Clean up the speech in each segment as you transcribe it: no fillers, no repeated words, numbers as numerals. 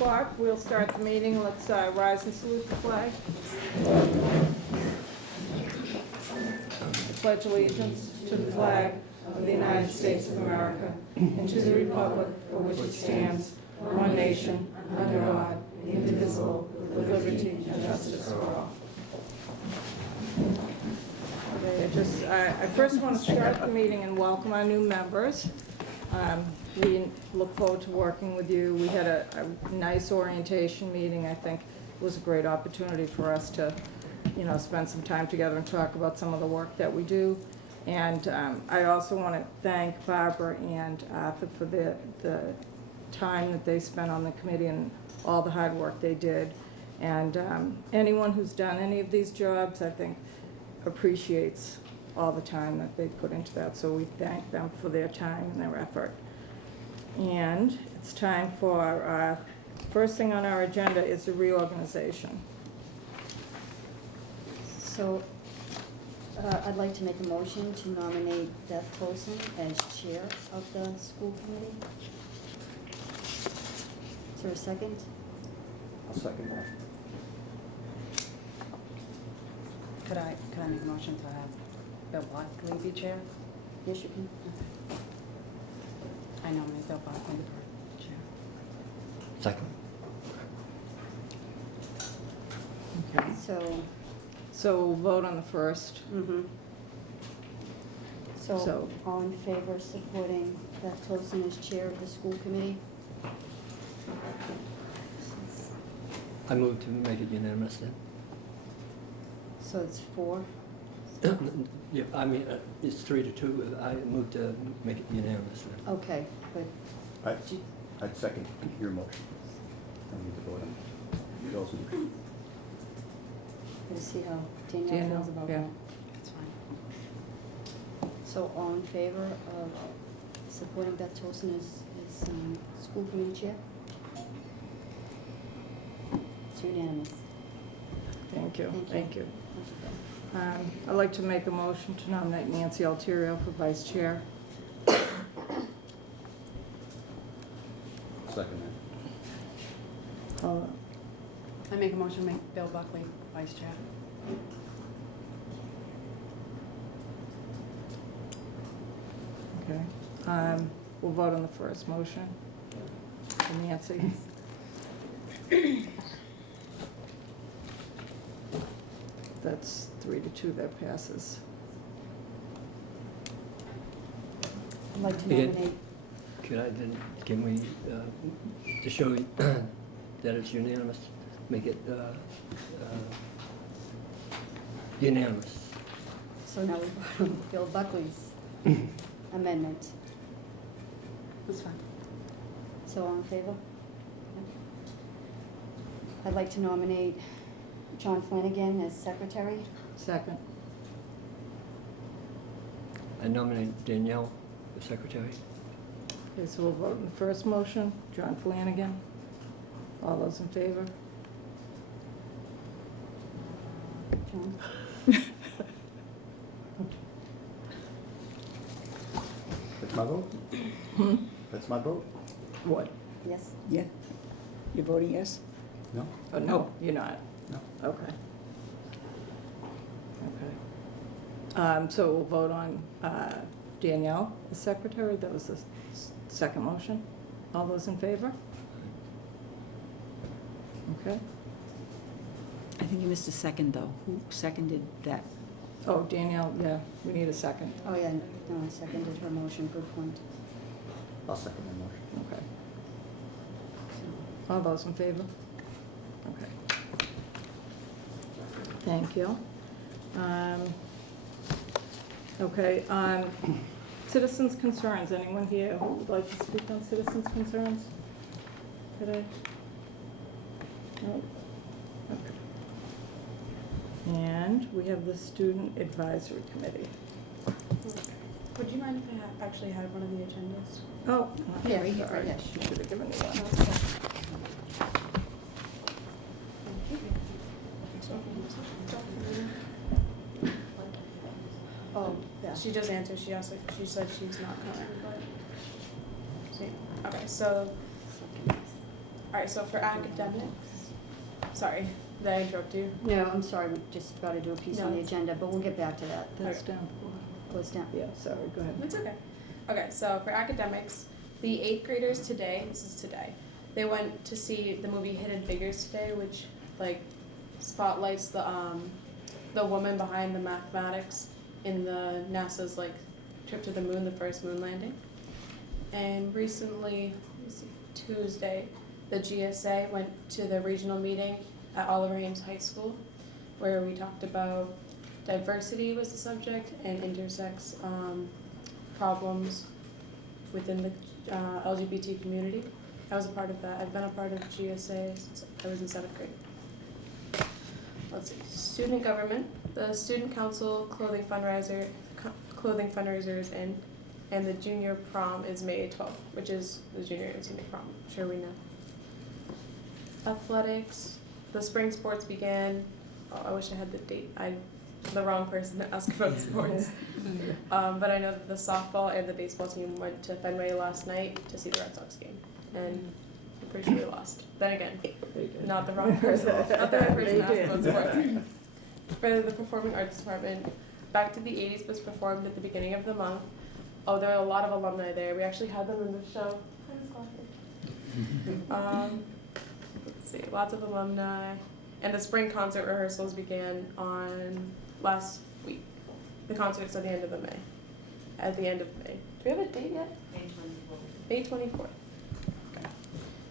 o'clock, we'll start the meeting. Let's rise and salute the flag. I pledge allegiance to the flag of the United States of America and to the republic for which it stands, one nation, under God, indivisible, with liberty and justice for all. Okay, I first want to start the meeting and welcome our new members. We look forward to working with you. We had a nice orientation meeting. I think it was a great opportunity for us to, spend some time together and talk about some of the work that we do. And I also want to thank Barbara and Arthur for the time that they spent on the committee and all the hard work they did. And anyone who's done any of these jobs, I think, appreciates all the time that they put into that. So we thank them for their time and their effort. And it's time for first thing on our agenda is the reorganization. So I'd like to make a motion to nominate Beth Tolson as chair of the school committee. Is there a second? I'll second that. Could I make a motion to have Bill Blackley be chair? Yes, you can. I nominate Bill Blackley for chair. Second. Okay. So we'll vote on the first. So all in favor of supporting Beth Tolson as chair of the school committee? I move to make it unanimous then. So it's 4. Yeah, I mean, it's 3-2. I move to make it unanimous then. Okay, but I'd second your motion. I need to vote on it. Bill's motion. let's see how Danielle feels about yeah. that. That's fine. So all in favor of supporting Beth Tolson as school committee chair? It's unanimous. Thank you. Thank you. Thank you. I'd like to make a motion to nominate Nancy Altiero for vice chair. Second I make a motion to make Bill Buckley vice chair. Okay. We'll vote on the first motion. For Nancy. That's 3-2, that passes. I'd like to Again. nominate, Can we, to show you that it's unanimous, make it unanimous? so now we vote on Bill Buckley's amendment. That's fine. So all in favor? I'd like to nominate John Flanagan as secretary. Second. I nominate Danielle as secretary. Okay, so we'll vote on the first motion, John Flanagan. All those in favor? John? That's my vote? That's my vote? What? Yes? Yeah? You're voting yes? No? Oh, no, you're not? No. Okay. Okay. So we'll vote on Danielle as secretary. That was the second motion. All those in favor? Okay. I think you missed a second, though. Who seconded that? Oh, Danielle, yeah, we need a second. Oh, yeah, no, I seconded her motion, good point. I'll second the motion. Okay. All those in favor? Okay. Thank you. Okay, citizens' concerns. Anyone here who would like to speak on citizens' concerns today? No? Okay. And we have the Student Advisory Committee. Would you mind if I actually had one of the agendas? Oh, Yeah, right right here. here. You should have given me one. Oh, yeah. She just answered, she said she's not coming, but, see, okay, so, all Alright, so for academics, sorry, did I interrupt you? No, I'm sorry, we just about to do a piece on No, the it's- agenda, but we'll get back to that. That's down. Goes down. Yeah, sorry, go ahead. It's okay. Okay, so for academics, the 8th graders today, this is today, they went to see the movie Hidden Figures today, which like spotlights the woman behind the mathematics in the NASA's like trip to the moon, the first moon landing. And recently, let me see, Tuesday, the GSA went to the regional meeting at Oliver Ames High School, where we talked about diversity was the subject and intersex problems within the LGBT community. I was a part of that. I've been a part of GSA since I was in 7th grade. Let's see, student government, the student council clothing fundraiser is in, and the junior prom is May 12th, which is the junior and senior prom. I'm sure we know. Athletics, the spring sports began. Oh, I wish I had the date. I'm the wrong person to ask about sports. But I know that the softball and the baseball team went to Fenway last night to see the Red Sox game, and I'm pretty sure they lost. Then again, They did. not the wrong person. Not the right person to They ask about did. sports. For the performing arts department, Back to the 80s was performed at the beginning of the month. Oh, there are a lot of alumni there. We actually had them in the show. Let's see, lots of alumni. And the spring concert rehearsals began on last week. The concert's at the end of May. At the end of May. Do we have a date yet? May 24th. Okay.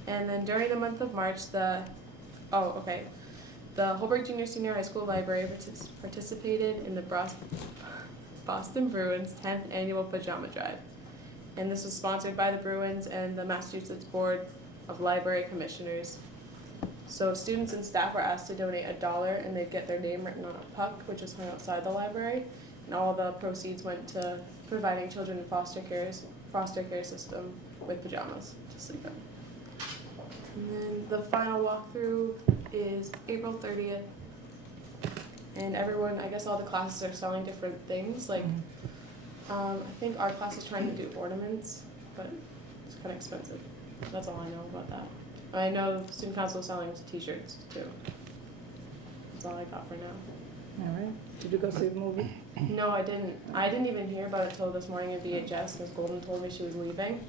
And then during the month of March, the Holbrook Junior Senior High School Library participated in the Boston Bruins 10th Annual Pajama Drive. And this was sponsored by the Bruins and the Massachusetts Board of Library Commissioners. So students and staff were asked to donate $1 and they'd get their name written on a puck, which was hung outside the library. And all the proceeds went to providing children in foster care system with pajamas to sleep in. And then the final walkthrough is April 30th. And everyone, I guess all the classes are selling different things. Like, I think our class is trying to do ornaments, but it's kind of expensive. That's all I know about that. I know student council is selling t-shirts too. That's all I got for now. All right. Did you go see the movie? No, I didn't. I didn't even hear about it till this morning at VHS. Ms. Golden told me she was leaving.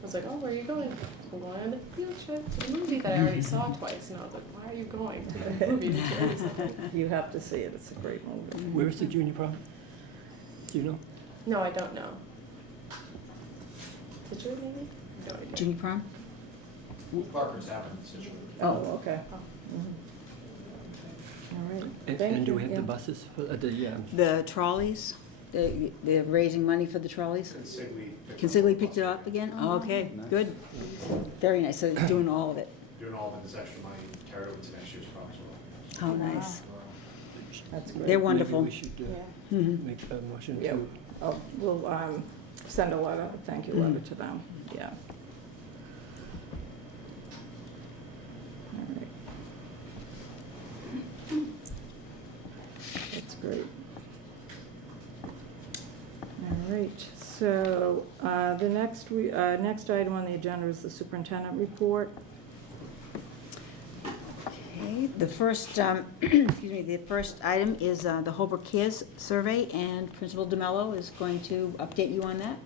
I was like, oh, where are you going? I'm going on the field trip to the movie that I already saw twice. And I was like, why are you going to the movie that you already saw? You have to see it. It's a great movie. Where is the junior prom? Do you know? No, I don't know. Situate maybe? No idea. Junior prom? Parker's happened, Situate. Oh, okay. Mhm. All right. And Thank do you. we have Yeah. the buses for the, The trolleys, they're raising money for the trolleys? Consigli picked it up again? Okay, Nice. good. Very nice, so they're doing all of it. Doing all of this extra money carried over to next year's prom as well. How nice. That's great. They're wonderful. maybe we should Mhm. make a motion Yeah. to, Oh, we'll send a letter, a thank you letter to them, yeah. All right. That's great. All right, so the next item on the agenda is the superintendent report. Okay, the first, excuse me, the first item is the Holbrook Cares Survey, and Principal DeMello is going to update you on that.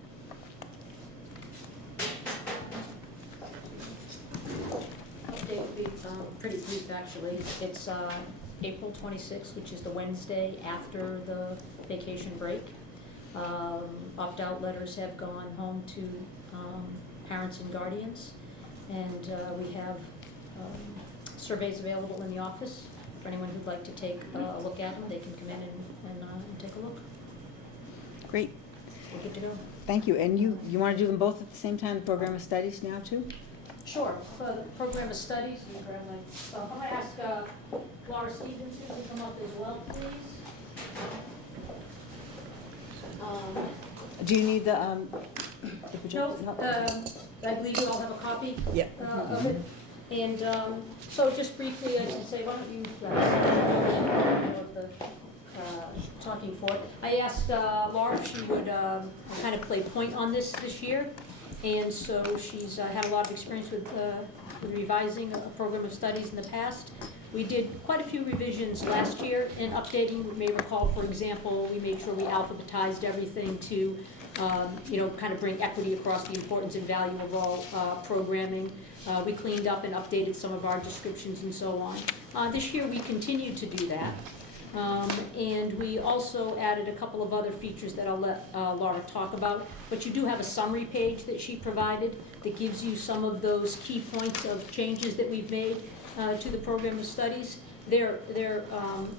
Update will be pretty brief, actually. It's April 26th, which is the Wednesday after the vacation break. Opt-out letters have gone home to parents and guardians, and we have surveys available in the office. For anyone who'd like to take a look at them, they can come in and take a look. Great, We're good to go. thank you. And you want to do them both at the same time, the program of studies now, too? Sure. For the program of studies, you grab my, I'm going to ask Laura Stevenson to come up as well, please. Do you need the No, projector? I believe you all have a copy Yeah. of it. And so just briefly, as I say, why don't you of the talking for it. I asked Laura if she would kind of play point on this year. And so she's had a lot of experience with with revising a program of studies in the past. We did quite a few revisions last year in updating. You may recall, for example, we made sure we alphabetized everything to, kind of bring equity across the importance and value of all programming. We cleaned up and updated some of our descriptions and so on. This year, we continued to do that. And we also added a couple of other features that I'll let Laura talk about. But you do have a summary page that she provided that gives you some of those key points of changes that we've made to the program of studies. They're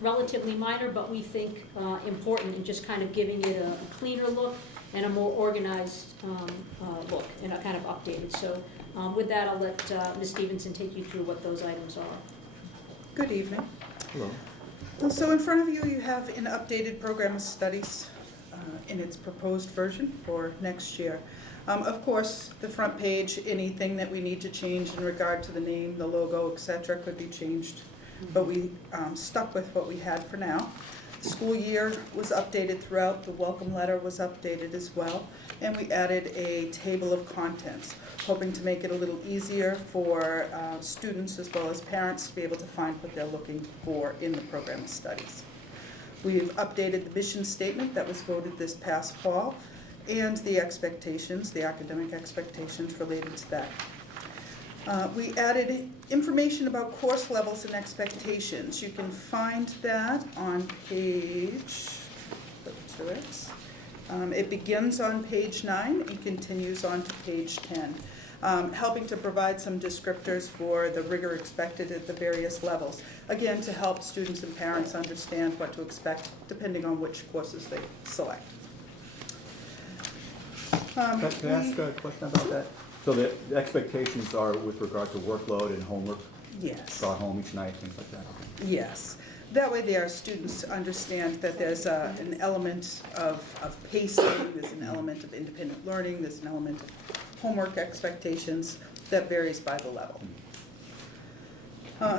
relatively minor, but we think important in just kind of giving it a cleaner look and a more organized look and a kind of updated. So with that, I'll let Ms. Stevenson take you through what those items are. Good evening. Hello. So in front of you, you have an updated program of studies in its proposed version for next year. Of course, the front page, anything that we need to change in regard to the name, the logo, etc., could be changed. But we stuck with what we had for now. The school year was updated throughout. The welcome letter was updated as well. And we added a table of contents, hoping to make it a little easier for students as well as parents to be able to find what they're looking for in the program of studies. We've updated the mission statement that was voted this past fall and the expectations, the academic expectations related to that. We added information about course levels and expectations. You can find that on page, it begins on page 9 and continues on to page 10, helping to provide some descriptors for the rigor expected at the various levels. Again, to help students and parents understand what to expect depending on which courses they select. Can I ask a question about that? So the expectations are with regard to workload and homework? Yes. Brought home each night, things like that? Yes. That way our students understand that there's an element of pacing, there's an element of independent learning, there's an element of homework expectations that varies by the level.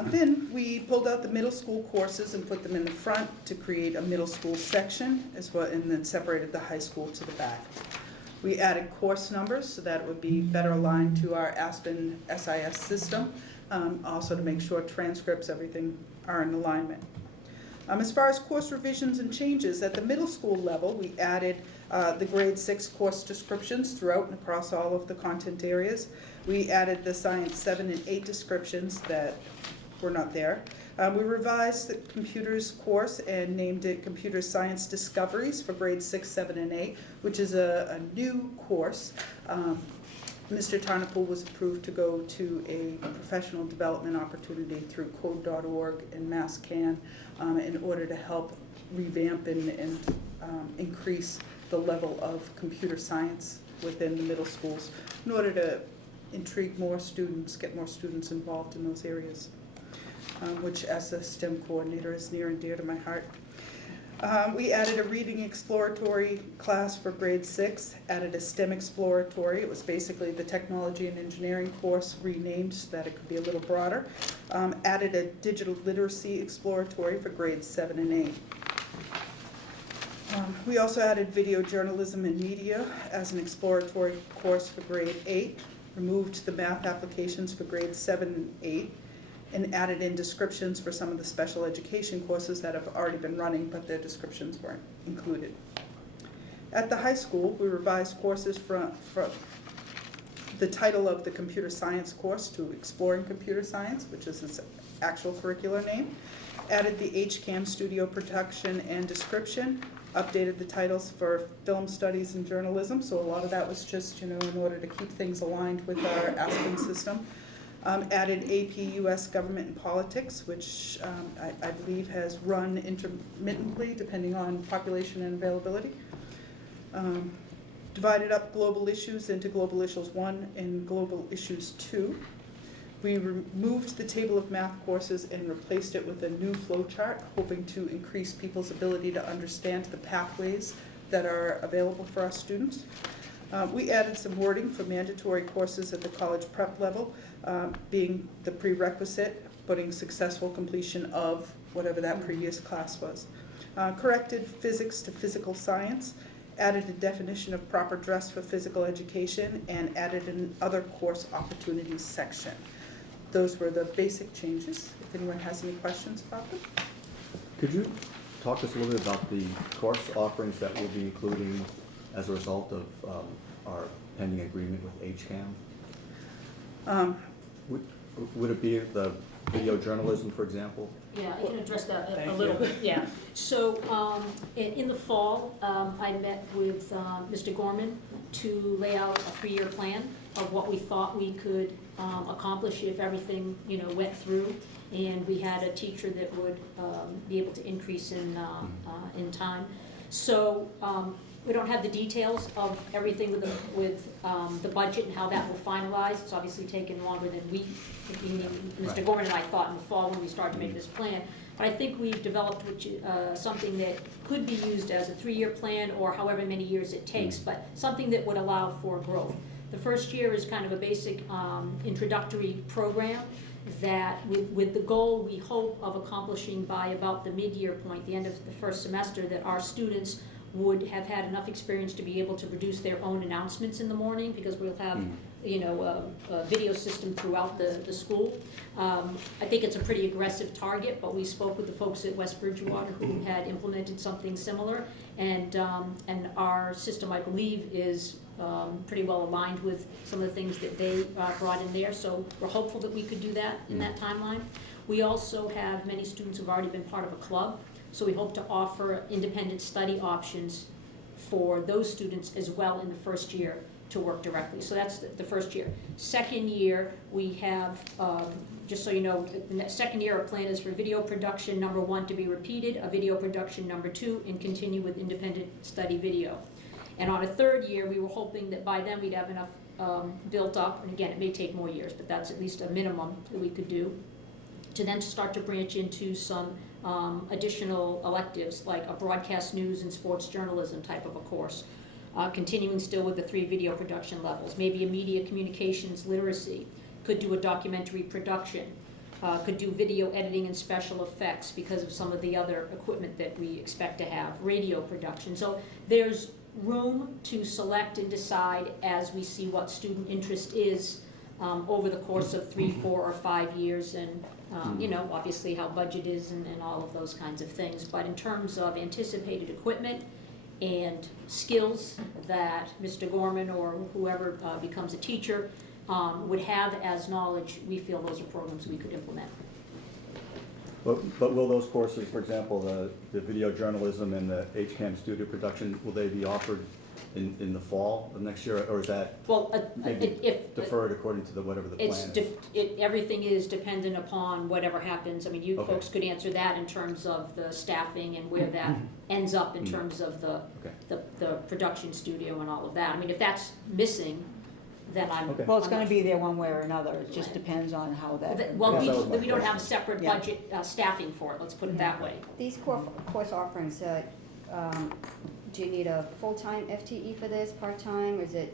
Then we pulled out the middle school courses and put them in the front to create a middle school section as well, and then separated the high school to the back. We added course numbers so that it would be better aligned to our Aspen SIS system, also to make sure transcripts, everything are in alignment. As far as course revisions and changes, at the middle school level, we added the grade 6 course descriptions throughout and across all of the content areas. We added the Science 7 and 8 descriptions that were not there. We revised the computers course and named it Computer Science Discoveries for grades 6, 7, and 8, which is a new course. Mr. Tarnapool was approved to go to a professional development opportunity through code.org and MassCan in order to help revamp and increase the level of computer science within the middle schools in order to intrigue more students, get more students involved in those areas. Which as a STEM coordinator is near and dear to my heart. We added a reading exploratory class for grade 6, added a STEM exploratory. It was basically the technology and engineering course renamed so that it could be a little broader. Added a digital literacy exploratory for grades 7 and 8. We also added video journalism and media as an exploratory course for grade 8, removed the math applications for grades 7 and 8, and added in descriptions for some of the special education courses that have already been running, but their descriptions weren't included. At the high school, we revised courses from the title of the computer science course to Exploring Computer Science, which is its actual curricular name, added the HCAM studio production and description, updated the titles for film studies and journalism, so a lot of that was just, in order to keep things aligned with our Aspen system. Added AP US Government and Politics, which I believe has run intermittently depending on population and availability. Divided up global issues into Global Issues 1 and Global Issues 2. We removed the table of math courses and replaced it with a new flow chart, hoping to increase people's ability to understand the pathways that are available for our students. We added some wording for mandatory courses at the college prep level, being the prerequisite, putting successful completion of whatever that previous class was. Corrected physics to physical science, added a definition of proper dress for physical education, and added an other course opportunities section. those were the basic changes, if anyone has any questions about them. Could you talk to us a little bit about the course offerings that we'll be including as a result of our pending agreement with HCAM? Would it be the video journalism, for example? Yeah, I can address that a Thank little you. bit, yeah. So, in the fall, I met with Mr. Gorman to lay out a 3-year plan of what we thought we could accomplish if everything, went through. And we had a teacher that would be able to increase in time. So, we don't have the details of everything with the budget and how that will finalize. It's obviously taken longer than Mr. Right. Gorman and I thought in the fall when we started to make this plan. But I think we've developed something that could be used as a 3-year plan or however many years it takes, but something that would allow for growth. The first year is kind of a basic introductory program that with the goal we hope of accomplishing by about the mid-year point, the end of the first semester, that our students would have had enough experience to be able to produce their own announcements in the morning, because we'll have a video system throughout the school. I think it's a pretty aggressive target, but we spoke with the folks at West Bridgewater who had implemented something similar, and our system, I believe, is pretty well aligned with some of the things that they brought in there, so we're hopeful that we could do that in that timeline. We also have many students who've already been part of a club, so we hope to offer independent study options for those students as well in the first year to work directly. So that's the first year. Second year, we have, just so you know, the second year our plan is for video production number 1 to be repeated, a video production number 2, and continue with independent study video. And on a third year, we were hoping that by then we'd have enough built up, and again, it may take more years, but that's at least a minimum that we could do, to then start to branch into some additional electives, like a broadcast news and sports journalism type of a course, continuing still with the 3 video production levels, maybe a media communications literacy, could do a documentary production, could do video editing and special effects because of some of the other equipment that we expect to have, radio production. So there's room to select and decide as we see what student interest is over the course of 3, 4, or 5 years, and obviously how budget is and all of those kinds of things. But in terms of anticipated equipment and skills that Mr. Gorman or whoever becomes a teacher would have as knowledge, we feel those are programs we could implement. But will those courses, for example, the video journalism and the HCAM studio production, will they be offered in the fall of next year, or is that deferred according to whatever the plan is? Everything is dependent upon whatever happens. I mean, you Okay. folks could answer that in terms of the staffing and where that ends up in terms of the production studio and all of that. I mean, if that's missing, then I'm. Okay. Well, it's gonna be there one way or another, it just depends on how that. Well, Yes, that was my we don't have a question. separate Yeah. budget staffing for it, let's put it that way. These course offerings, do you need a full-time FTE for this, part-time, or is it,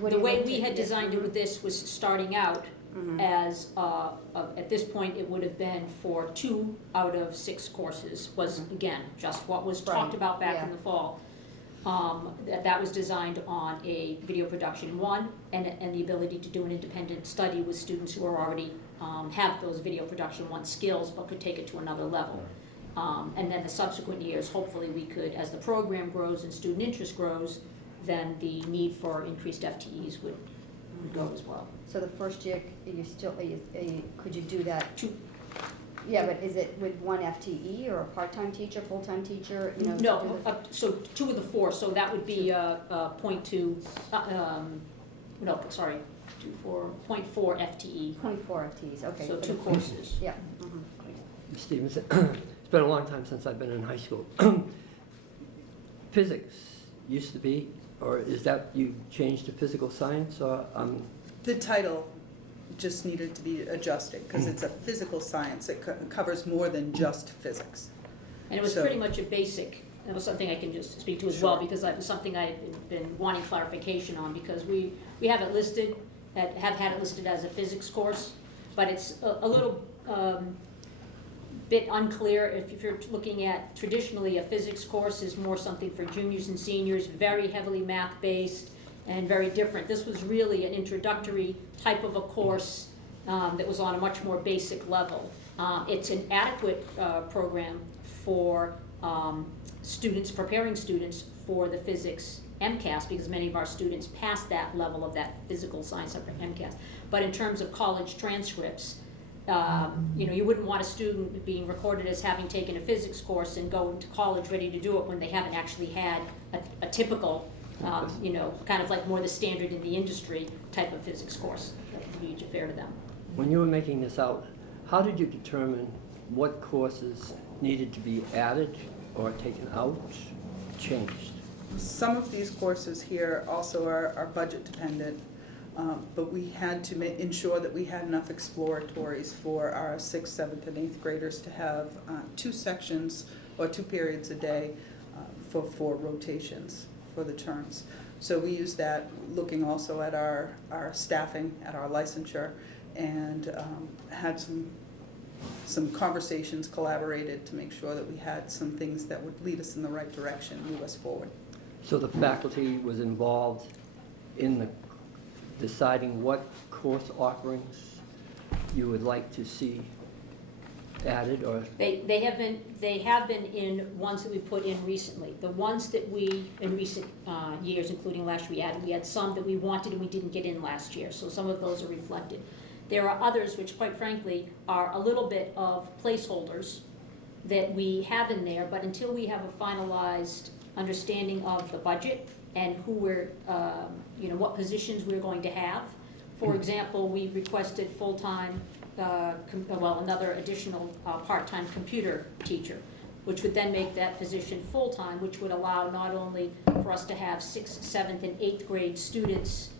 what do The you way look we to- had designed it with this was starting out as, at this point, it would have been for 2 out of 6 courses, was, again, just what was talked Right, about back in yeah. the fall. That was designed on a video production 1, and the ability to do an independent study with students who are already, have those video production 1 skills, but could take it to another level. And then the subsequent years, hopefully we could, as the program grows and student interest grows, then the need for increased FTEs would go as well. So the first year, could you do that? 2. Yeah, but is it with 1 FTE or a part-time teacher, full-time teacher, to do No, the- so 2 of the 4, so that would be 0.2, no, sorry, 0.4 FTE, 24 FTEs, okay. so for 2 the- courses. Yeah. Stevens, it's been a long time since I've been in high school. Physics used to be, or is that you changed to physical science, or The title just needed to be adjusted, because it's a physical science. It covers more than just physics. And it was So- pretty much a basic, that was something I can just speak to as well, Sure. because that was something I've been wanting clarification on, because we have it listed, have had it listed as a physics course, but it's a little bit unclear. If you're looking at, traditionally, a physics course is more something for juniors and seniors, very heavily math-based and very different. This was really an introductory type of a course that was on a much more basic level. It's an adequate program for students, preparing students for the physics MCAS, because many of our students pass that level of that physical science MCAS. But in terms of college transcripts, you wouldn't want a student being recorded as having taken a physics course and go to college ready to do it when they haven't actually had a typical, kind of like more the standard in the industry type of physics course that would be fair to them. When you were making this out, how did you determine what courses needed to be added or taken out, changed? Some of these courses here also are budget dependent, but we had to ensure that we had enough exploratories for our 6th, 7th, and 8th graders to have 2 sections or 2 periods a day for rotations for the terms. So we used that, looking also at our staffing, at our licensure, and had some conversations, collaborated to make sure that we had some things that would lead us in the right direction, move us forward. So the faculty was involved in the deciding what course offerings you would like to see added, or? They have been in ones that we put in recently. The ones that we, in recent years, including last year, we had some that we wanted and we didn't get in last year, so some of those are reflected. There are others which, quite frankly, are a little bit of placeholders that we have in there, but until we have a finalized understanding of the budget and who we're, what positions we're going to have. For example, we requested full-time, another additional part-time computer teacher, which would then make that position full-time, which would allow not only for us to have 6th, 7th, and 8th grade students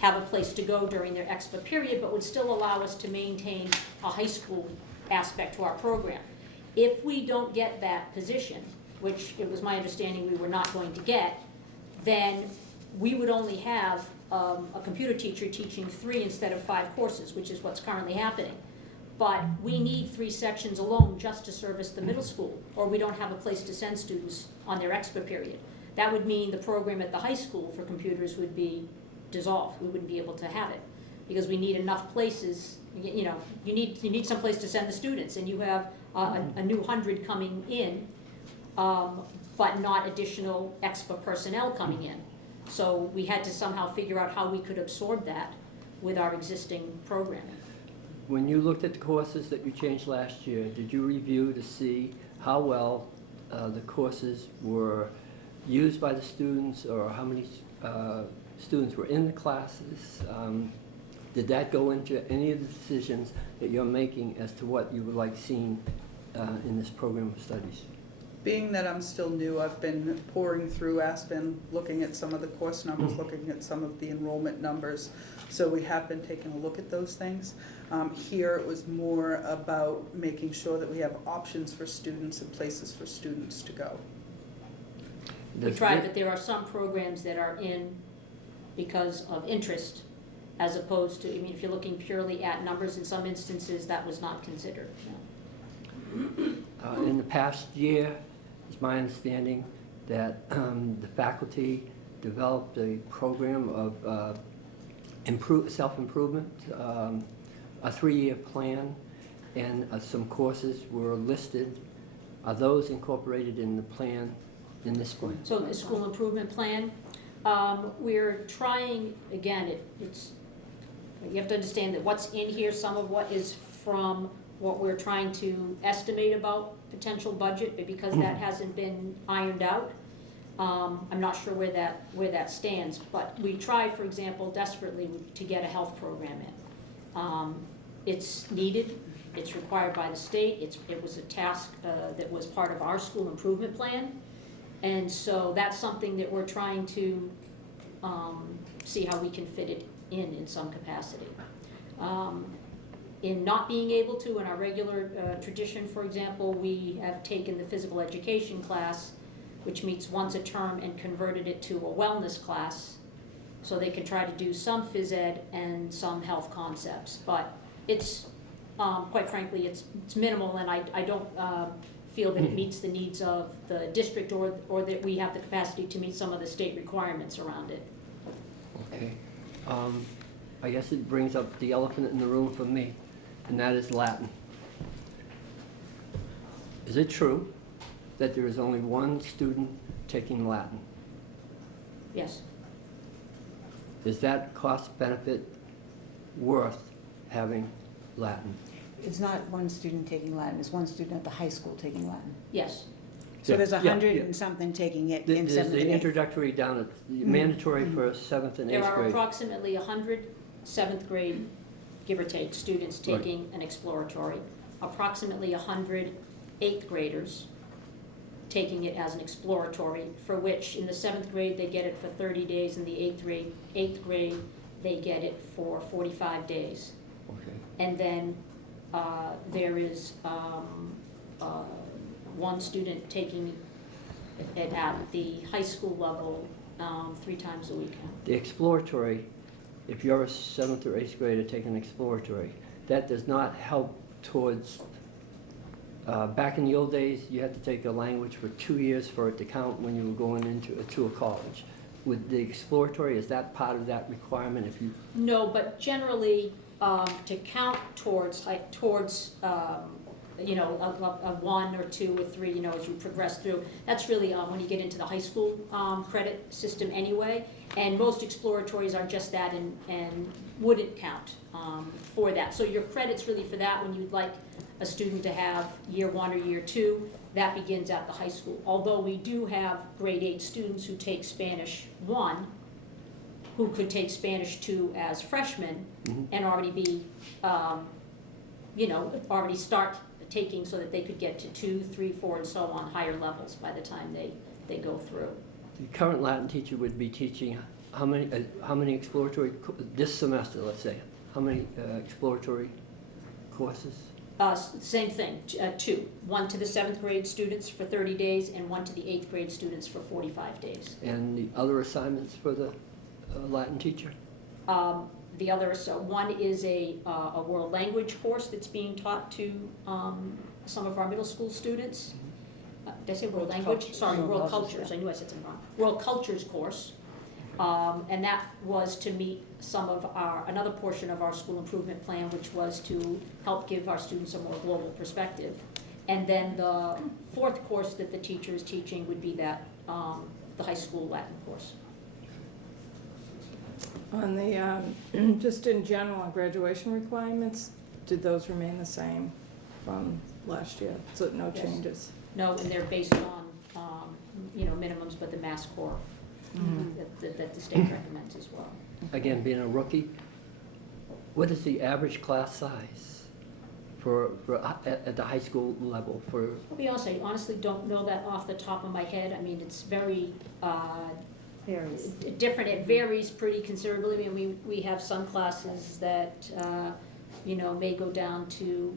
have a place to go during their extra period, but would still allow us to maintain a high school aspect to our program. If we don't get that position, which it was my understanding we were not going to get, then we would only have a computer teacher teaching 3 instead of 5 courses, which is what's currently happening. But we need 3 sections alone just to service the middle school, or we don't have a place to send students on their extra period. That would mean the program at the high school for computers would be dissolved. We wouldn't be able to have it, because we need enough places. You need some place to send the students, and you have a new 100 coming in, but not additional extra personnel coming in. So we had to somehow figure out how we could absorb that with our existing programming. When you looked at the courses that you changed last year, did you review to see how well the courses were used by the students, or how many students were in the classes? Did that go into any of the decisions that you're making as to what you would like seen in this program of studies? Being that I'm still new, I've been pouring through Aspen, looking at some of the course numbers, looking at some of the enrollment numbers. So we have been taking a look at those things. Here it was more about making sure that we have options for students and places for students to go. We tried, but there are some programs that are in because of interest, as opposed to, if you're looking purely at numbers, in some instances that was not considered. No. In the past year, it's my understanding that the faculty developed a program of self-improvement, a 3-year plan, and some courses were listed. Are those incorporated in the plan, in this plan? So the school improvement plan, we're trying, again, it's you have to understand that what's in here, some of what is from what we're trying to estimate about potential budget, but because that hasn't been ironed out, I'm not sure where that stands. But we try, for example, desperately to get a health program in. It's needed. It's required by the state. It was a task that was part of our school improvement plan, and so that's something that we're trying to see how we can fit it in some capacity. In not being able to, in our regular tradition, for example, we have taken the physical education class, which meets once a term, and converted it to a wellness class, so they can try to do some phys ed and some health concepts. But it's, quite frankly, it's minimal, and I don't feel that it meets the needs of the district, or that we have the capacity to meet some of the state requirements around it. Okay. I guess it brings up the elephant in the room for me, and that is Latin. Is it true that there is only one student taking Latin? Yes. Is that cost benefit worth having Latin? It's not one student taking Latin, it's one student at the high school taking Latin. Yes. So there's Yeah, 100 yeah. and something taking it in There's seventh the and eighth. introductory down at, mandatory for 7th and 8th grade. There are approximately 100 seventh grade, give or take, students Right. taking an exploratory, approximately 100 eighth graders taking it as an exploratory, for which in the 7th grade they get it for 30 days, in the 8th grade they get it for 45 days. Okay. And then there is one student taking it at the high school level 3 times a week now. The exploratory, if you're a 7th or 8th grader taking an exploratory, that does not help towards, back in the old days, you had to take a language for 2 years for it to count when you were going to a college. With the exploratory, is that part of that requirement if you? No, but generally, to count towards, you know, a 1 or 2 or 3, you know, as you progress through, that's really when you get into the high school credit system anyway. And most exploratories are just that and wouldn't count for that. So your credit's really for that when you'd like a student to have year 1 or year 2, that begins at the high school. Although we do have grade 8 students who take Spanish 1, who could take Spanish 2 as freshmen and already be, you know, already start taking so that they could get to 2, 3, 4, and so on, higher levels by the time they go through. The current Latin teacher would be teaching how many exploratory, this semester, let's say, how many exploratory courses? Same thing, 2. 1 to the 7th grade students for 30 days and 1 to the 8th grade students for 45 days. And the other assignments for the Latin teacher? The other, so one is a world language course that's being taught to some of our middle school students. Did I say world language? cultures. Sorry, World world cultures, cultures, I knew I said something wrong. World cultures course. And that was to meet some of another portion of our school improvement plan, which was to help give our students a more global perspective. And then the 4th course that the teacher is teaching would be that, the high school Latin course. On the, just in general, on graduation requirements, did those remain the same from last year? So no Yes. changes? No, and they're based on, you know, minimums, but the mass core that the state recommends as well. Again, being a rookie, what is the average class size for at the high school level for? I'll be honest, I honestly don't know that off the top of my head. I mean, it's very Varies. different. It varies pretty considerably. I mean, we have some classes that, you know, may go down to,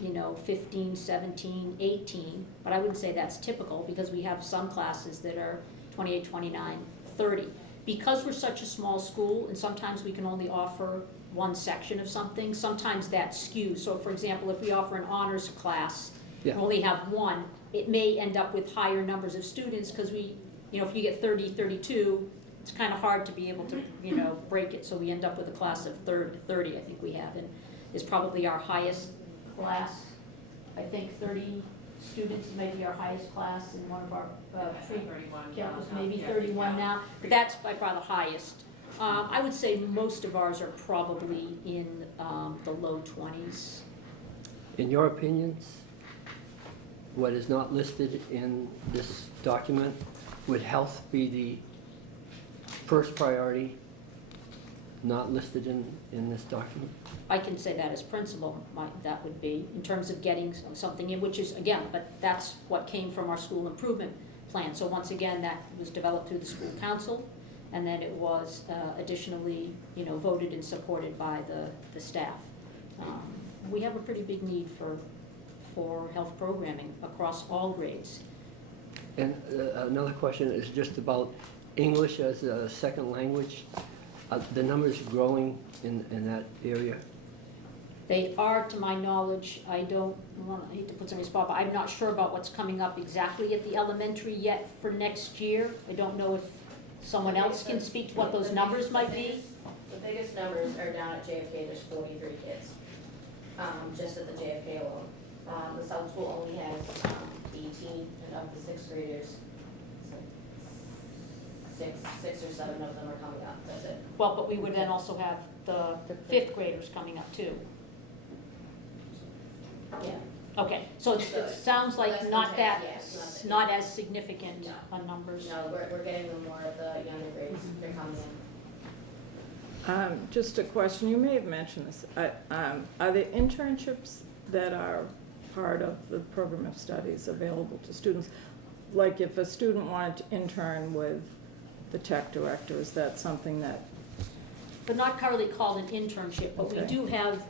you know, 15, 17, 18, but I wouldn't say that's typical because we have some classes that are 28, 29, 30. Because we're such a small school and sometimes we can only offer one section of something, sometimes that skews. So for example, if we offer an honors class, Yeah. and only have one, it may end up with higher numbers of students because we, you know, if you get 30, 32, it's kind of hard to be able to, you know, break it. So we end up with a class of 30, I think we have, and is probably our highest class. I think 30 students might be our highest class in one of our campus, maybe 31 now, but that's by far the highest. I would say most of ours are probably in the low 20s. In your opinions, what is not listed in this document, would health be the first priority not listed in this document? I can say that as principal, that would be, in terms of getting something in, which is, again, but that's what came from our school improvement plan. So once again, that was developed through the school council, and then it was additionally, you know, voted and supported by the staff. We have a pretty big need for health programming across all grades. And another question is just about English as a second language. The numbers growing in that area? They are, to my knowledge, I hate to put somebody on the spot, but I'm not sure about what's coming up exactly at the elementary yet for next year. I don't know if someone else can speak to what those numbers might be. The biggest numbers are down at JFK, there's 43 kids, just at the JFK alone. The South School only has 18, and of the 6th graders, six or seven of them are coming up, that's it. Well, but we would then also have the 5th graders coming up too. Yeah. Okay, so it sounds Less like than not 10, that, yes, not as significant No. on numbers. No, we're getting them more at the younger grades, they're coming in. Just a question, you may have mentioned this. Are the internships that are part of the program of studies available to students? Like if a student wanted to intern with the tech director, is that something that, But not currently called an internship, but we Okay. do have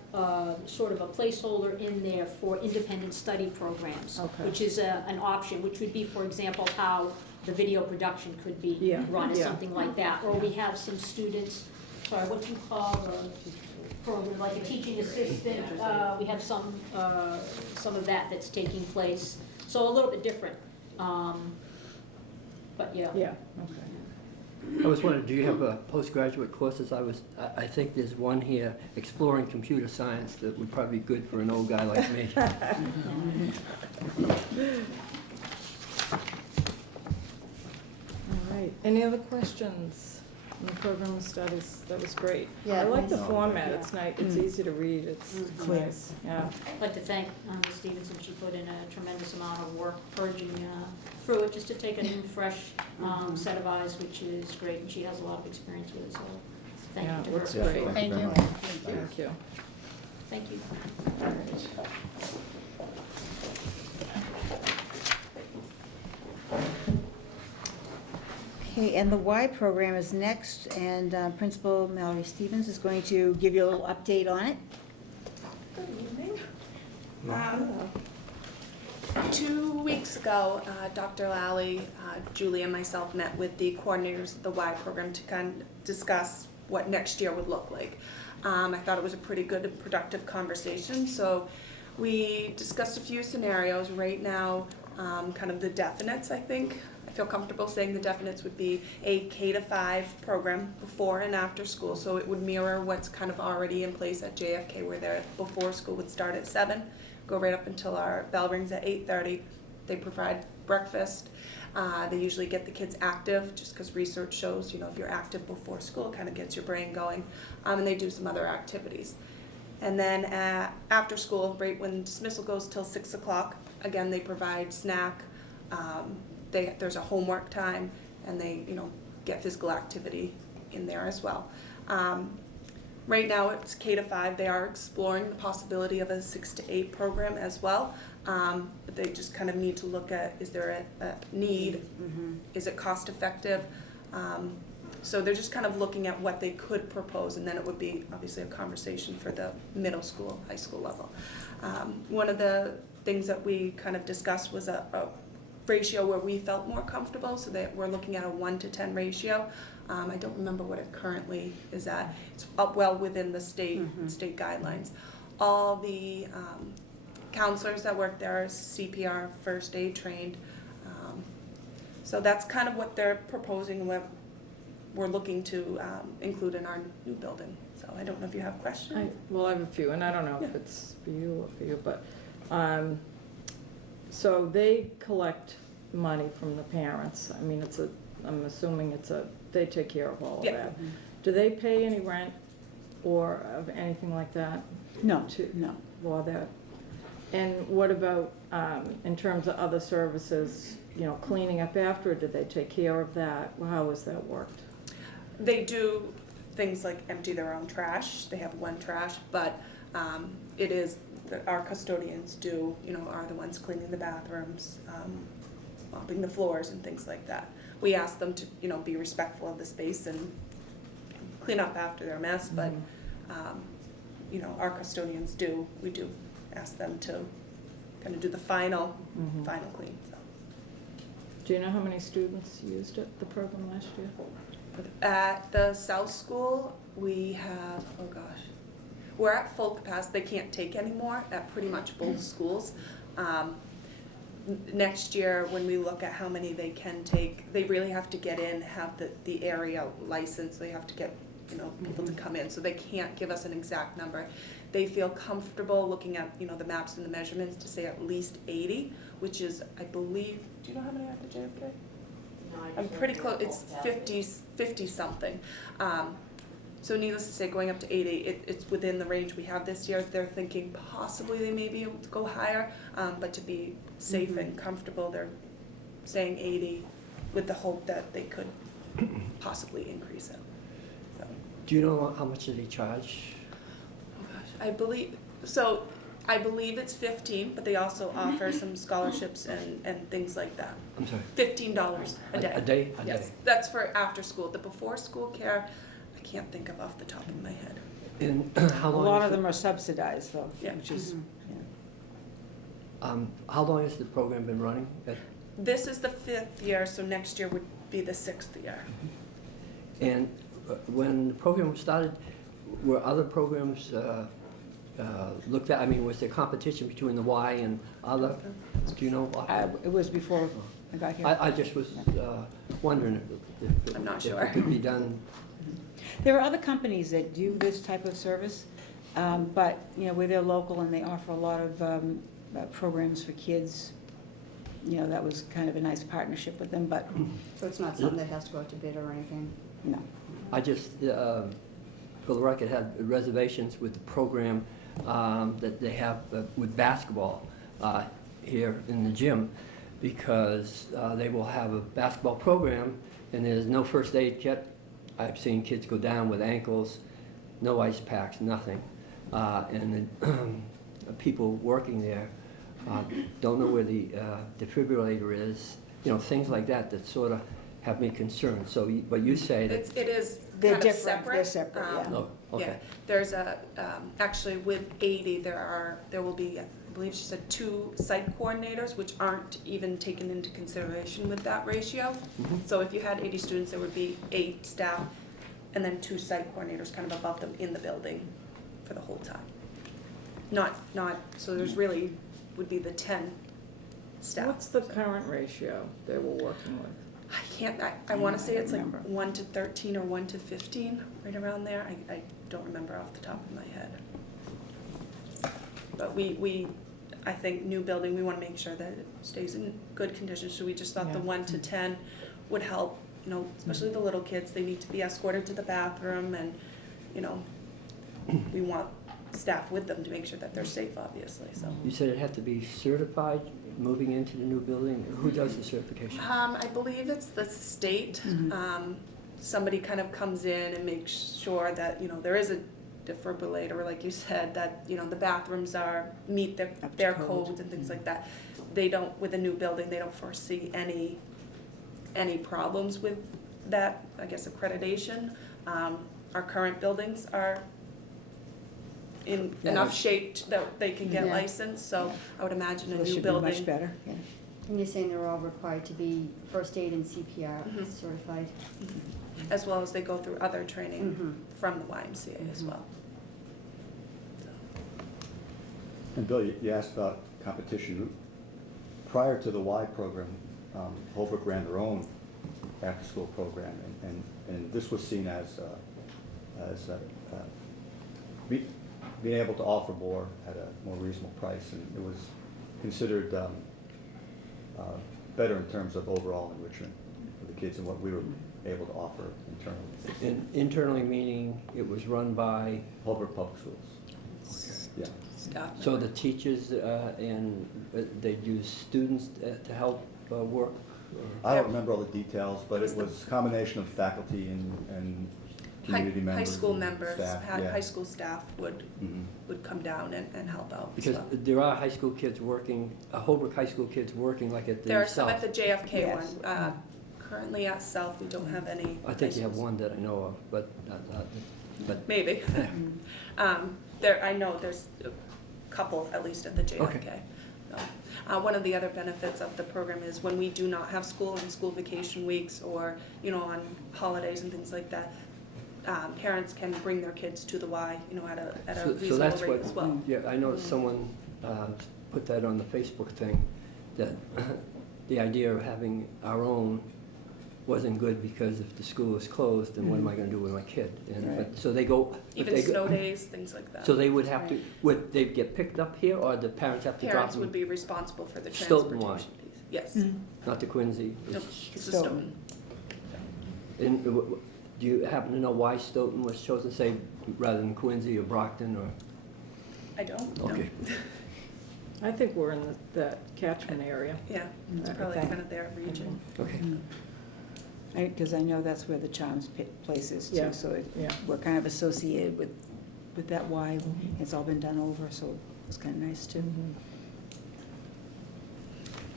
sort of a placeholder in there for independent study programs, Okay. which is an option, which would be, for example, how the video production could be Yeah, run, or yeah. something like that. Or we have some students, sorry, what do you call the program, like a teaching assistant, we have some of that that's taking place, so a little bit different. But yeah. yeah, okay. I was wondering, do you have postgraduate courses? I think there's one here, exploring computer science, that would probably be good for an old guy like me. All right, any other questions on the program of studies? That was great. Yeah, I like the nice. format, it's nice, it's Mm. easy to read, it's Clear. nice, yeah. I'd like to thank Ms. Stevenson, she put in a tremendous amount of work purging through it, just to take a new, fresh set of eyes, which is great, and she has a lot of experience with it, so thank Yeah, you to looks her. great. Thank you. Thank you. Thank you. All right. Okay, and the Y program is next, and Principal Mallory Stevens is going to give you a little update on it. Good evening. 2 weeks ago, Dr. Lally, Julie, and myself met with the coordinators of the Y program to kind of discuss what next year would look like. I thought it was a pretty good and productive conversation, so we discussed a few scenarios. Right now, kind of the definites, I think. I feel comfortable saying the definites would be a K-5 program before and after school, so it would mirror what's kind of already in place at JFK, where their before school would start at 7, go right up until our bell rings at 8:30. They provide breakfast. They usually get the kids active, just because research shows, if you're active before school, it kind of gets your brain going. And they do some other activities. And then after school, right when dismissal goes till 6 o'clock, again, they provide snack. There's a homework time, and they, get physical activity in there as well. Right now, it's K-5. They are exploring the possibility of a 6 to 8 program as well. But they just kind of need to look at, is there a need? Is it cost effective? So they're just kind of looking at what they could propose, and then it would be obviously a conversation for the middle school, high school level. One of the things that we kind of discussed was a ratio where we felt more comfortable, so that we're looking at a 1-to-10 ratio. I don't remember what it currently is at. It's up well within the state guidelines. All the counselors that work there are CPR, first aid trained. So that's kind of what they're proposing, what we're looking to include in our new building. So I don't know if you have questions. Well, I have a few, and I don't know if it's for you or for you, but, so they collect money from the parents. I mean, I'm assuming they take care of all of Yeah. that. Do they pay any rent or of anything like that? No, no. For that? And what about, in terms of other services, cleaning up after, do they take care of that? How has that worked? They do things like empty their own trash. They have one trash, but it is that our custodians do, are the ones cleaning the bathrooms, mopping the floors and things like that. We ask them to, be respectful of the space and clean up after their mess, but, our custodians we do ask them to kind of do the final clean, so. Do you know how many students used the program last year? At the South School, we have, we're at full capacity. They can't take any more at pretty much both schools. Next year, when we look at how many they can take, they really have to get in, have the area license. They have to get people to come in, so they can't give us an exact number. They feel comfortable looking at, the maps and the measurements to say at least 80, which is, I believe, do you know how many are at the JFK? No, I I'm just pretty don't close, it's know. 50 something. So needless to say, going up to 80, it's within the range we have this year. They're thinking possibly they may be able to go higher, but to be safe and comfortable, they're saying 80 with the hope that they could possibly increase it. So, Do you know how much do they charge? oh gosh, I believe it's 15, but they also offer some scholarships and things like that. I'm sorry. $15 a day. A day? A Yes, day. that's for after school. The before school care, I can't think of off the top of my head. And how A long? lot is of it- them are subsidized though, Yeah. which is, How long has the program been running? This is the 5th year, so next year would be the 6th year. And when the program was started, were other programs looked at? I mean, was there competition between the Y and other? Do you know? it was before I got here. I just was wondering if I'm not if sure. it could be done. There are other companies that do this type of service, but, where they're local and they offer a lot of programs for kids. That was kind of a nice partnership with them, but So it's not something that has to go out to bid or anything? no. I just, for the record, had reservations with the program that they have with basketball here in the gym, because they will have a basketball program and there's no first aid kit. I've seen kids go down with ankles, no ice packs, nothing. And then people working there don't know where the defibrillator is, things like that that sort of have me concerned. So, but you say that. It is They're kind of different, separate. they're separate, yeah. Oh, okay. Yeah, there's actually with 80, there will be, I believe she said 2 site coordinators, which aren't even taken into consideration with that ratio. Mhm. So if you had 80 students, there would be 8 staff, and then 2 site coordinators kind of above them in the building for the whole time. So there's really, would be the 10 staff. What's the current ratio they were working with? I want to say it's like remember. 1 to 13 or 1 to 15, right around there. I don't remember off the top of my head. But I think new building, we want to make sure that it stays in good condition, so we just thought the Yeah. 1 to 10 would help, especially the little kids. They need to be escorted to the bathroom, and, we want staff with them to make sure that they're safe, obviously, so. You said it had to be certified moving into the new building? Who does the certification? I believe it's the state. Somebody kind of comes in and makes sure that, there is a defibrillator, like you said, that, the bathrooms meet their code. codes and things like that. They don't, with a new building, they don't foresee any problems with that, I guess, accreditation. Our current buildings are in enough shape that they can get Yeah. licensed, so I would imagine a So it new should be building. much better, yeah. And you're saying they're all required to be first aid and CPR Mhm. certified? As well as they go through other training Mhm. from the YMCA as well. And Bill, you asked about competition. Prior to the Y program, Holbrook ran their own after-school program, and this was seen as being able to offer more at a more reasonable price, and it was considered better in terms of overall enrichment for the kids and what we were able to offer internally. And internally meaning it was run by, Holbrook Public Schools. Yeah. Staff so member. the teachers and they'd use students to help work? I don't remember all the details, but It was it the- was a combination of faculty and community members. High school and members, staff, yeah. high school staff would Mhm. come down and help out as Because well. there are high school kids working, Holbrook high school kids working like at the There are some South. at the JFK Yes. one. Currently at South, we don't have any. I think high you have schools. one that I know of, but Maybe. I know there's a couple, at least at the JFK. So, one of the other benefits of the program is when we do not have school on school vacation weeks or, on holidays and things like that, parents can bring their kids to the Y, at a so reasonable that's rate what, as well. yeah, I know someone put that on the Facebook thing, that the idea of having our own wasn't good because if the school is closed, then what am I gonna do with my kid? And, Right. so they go. but Even they go- snow days, things like that. So they would have to, would they get picked up here, or the parents have to drop Parents them? would be responsible for the Stoughton transportation one. piece. Yes. Not the Quincy? Nope, It's- it's a Stoughton. Stoughton. And do you happen to know why Stoughton was chosen, say, rather than Quincy or Brockton, or? I don't know. Okay. I think we're in that catchment area. Yeah, it's I probably think. kind of their region. Okay. Because I know that's where the Charms place is Yeah. too, so Yeah. we're kind of associated with that Y. It's all been done over, so it's kind of nice too.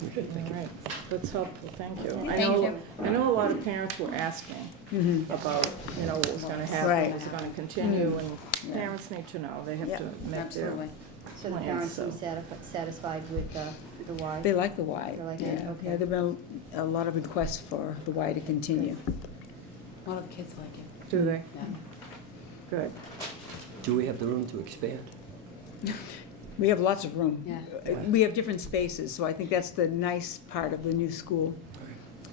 Okay, thank you. All right, that's helpful, thank you. Thank I know a lot of parents were asking Mhm. about, what was gonna happen, Right. is it gonna continue, and Yeah. parents need to know, they have Yeah, to make their. Absolutely. So the plans, parents so. seem satisfied with the Y? They like the Y. They like Yeah, it, okay. yeah, there've been a lot of requests for the Y to continue. A lot of kids like it. Do they? Yeah. Good. Do we have the room to expand? We have lots of room. Yeah. We have different spaces, so I think that's the nice part of the new school,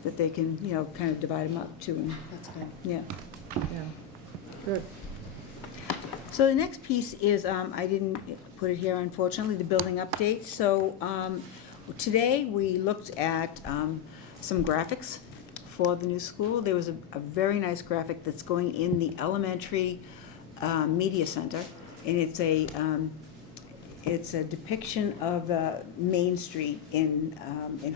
that they can, kind of divide them up too, and, That's good. yeah. Yeah, good. So the next piece is, I didn't put it here unfortunately, the building update. So today we looked at some graphics for the new school. There was a very nice graphic that's going in the elementary media center, and it's a depiction of Main Street in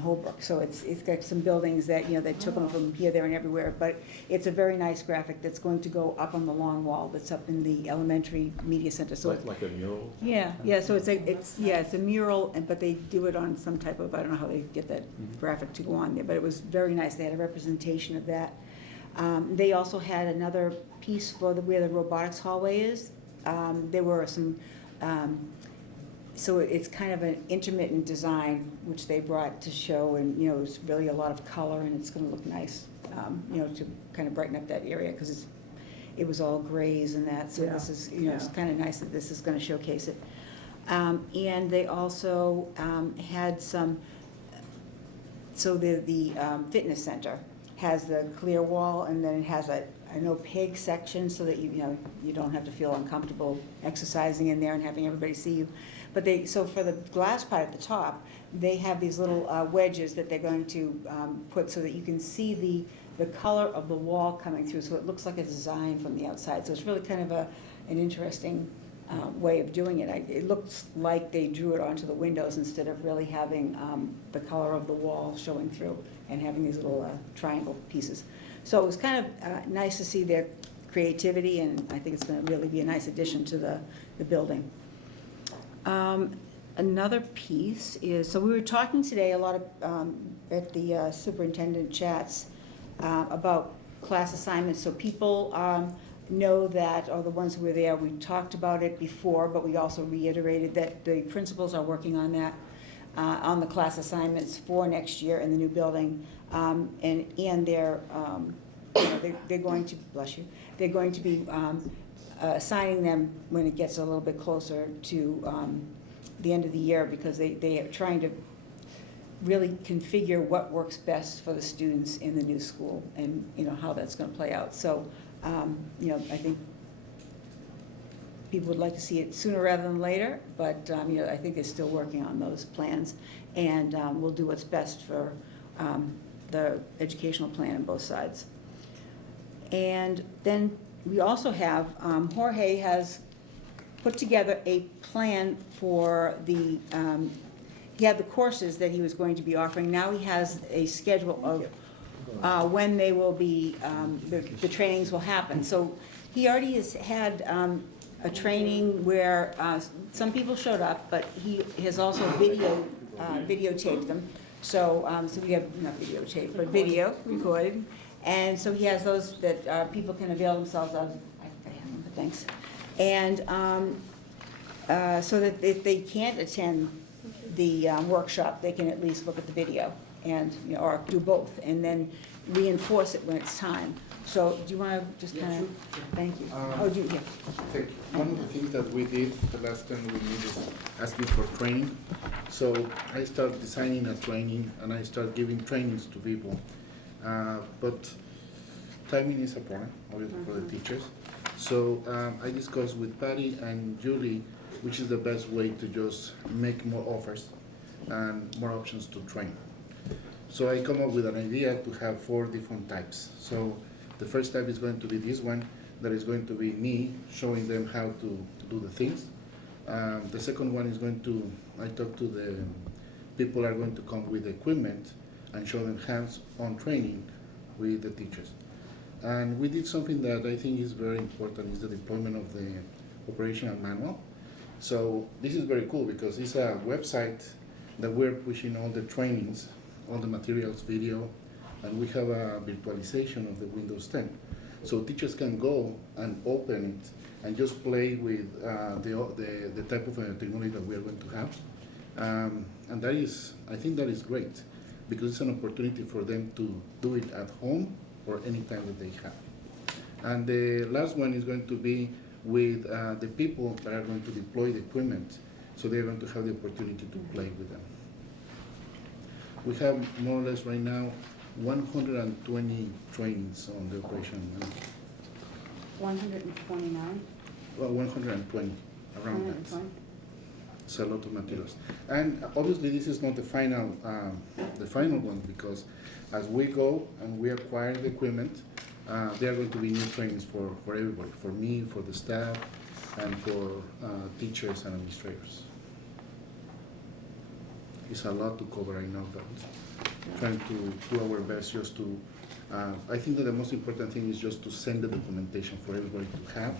Holbrook. So it's got some buildings that, they took them from here, there, and everywhere. But it's a very nice graphic that's going to go up on the long wall that's up in the elementary media center. So Like a mural? yeah, so it's a mural, but they do it on some type of, I don't know how they get that graphic to go on there, but it was very nice. They had a representation of that. They also had another piece for where the robotics hallway is. There were some, so it's kind of an intermittent design, which they brought to show, and, it's really a lot of color, and it's gonna look nice, to kind of brighten up that area, because it was all grays and that, so this is, it's kind of nice that this is gonna showcase it. And they also had some, so the fitness center has the clear wall, and then it has an opaque section so that you don't have to feel uncomfortable exercising in there and having everybody see you. But so for the glass part at the top, they have these little wedges that they're going to put so that you can see the color of the wall coming through, so it looks like a design from the outside. So it's really kind of an interesting way of doing it. It looks like they drew it onto the windows instead of really having the color of the wall showing through and having these little triangle pieces. So it was kind of nice to see their creativity, and I think it's going to really be a nice addition to the building. Another piece is, so we were talking today a lot of, at the superintendent chats about class assignments, so people know that, or the ones who were there, we talked about it before, but we also reiterated that the principals are working on that, on the class assignments for next year in the new building, and they're, they're going to, bless you, they're going to be assigning them when it gets a little bit closer to the end of the year, because they are trying to really configure what works best for the students in the new school, and how that's going to play out. So I think people would like to see it sooner rather than later, but I think they're still working on those plans, and we'll do what's best for the educational plan on both sides. And then we also have, Jorge has put together a plan for he had the courses that he was going to be offering. Now he has a schedule of when they will be, the trainings will happen. So he already has had a training where some people showed up, but he has also videotaped them. So we have, not videotape, but video recorded. And so he has those that people can avail themselves of. I have them, but thanks. And so that if they can't attend the workshop, they can at least look at the video and, or do both, and then reinforce it when it's time. So do you want to just kind of, thank you. Thank you. One of the things that we did the last time we did is asking for training. So I started designing a training, and I started giving trainings to people. But timing is a problem, obviously, for the teachers. So I discussed with Patty and Julie which is the best way to just make more offers and more options to train. So I come up with an idea to have 4 different types. So the first type is going to be this one, that is going to be me showing them how to do the things. The second one is going to, I talk to the people are going to come with equipment and show them hands-on training with the teachers. And we did something that I think is very important, is the deployment of the operational manual. So this is very cool because it's a website that we're pushing all the trainings, all the materials, video, and we have a virtualization of the Windows 10. So teachers can go and open it and just play with the type of technology that we are going to have. And that is, I think that is great because it's an opportunity for them to do it at home or any time that they have. And the last one is going to be with the people that are going to deploy the equipment, so they're going to have the opportunity to play with them. We have more or less right now 120 trainings on the operation. 129? Well, 120, around that. 120? It's a lot of materials. And obviously this is not the final one, because as we go and we acquire the equipment, there are going to be new trainings for everybody, for me, for the staff, and for teachers and administrators. It's a lot to cover, I know that. Trying to do our best just to, I think that the most important thing is just to send the documentation for everybody to have.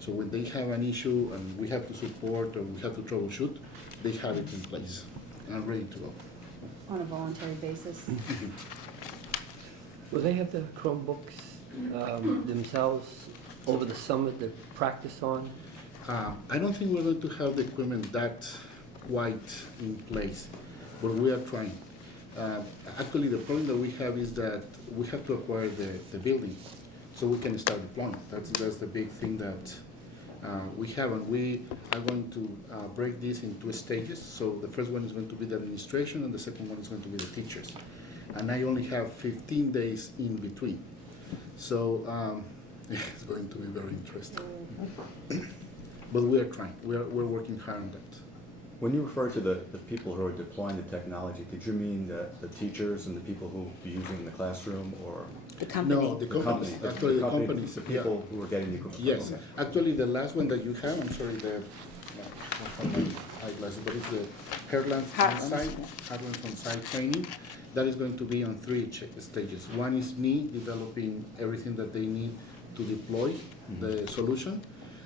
So when they have an issue and we have to support or we have to troubleshoot, they have it in place and ready to go. On a voluntary basis? Will they have the Chromebooks themselves over the summer to practice on? I don't think we're going to have the equipment that quite in place, but we are trying. Actually, the problem that we have is that we have to acquire the building so we can start deploying. That's the big thing that we have, and we are going to break this in 2 stages. So the first one is going to be the administration, and the second one is going to be the teachers. And I only have 15 days in between. So it's going to be very interesting. But we are trying. We're working hard on that. When you refer to the people who are deploying the technology, did you mean the teachers and the people who will be using it in the classroom, or? The company. No, the companies. Actually, the companies. The people who are getting the equipment. Yes. Okay. Actually, the last one that you have, I'm sorry, eyeglasses, but it's the Heartland on-site training. That is going to be on 3 stages. One is me developing everything that they need to deploy the solution,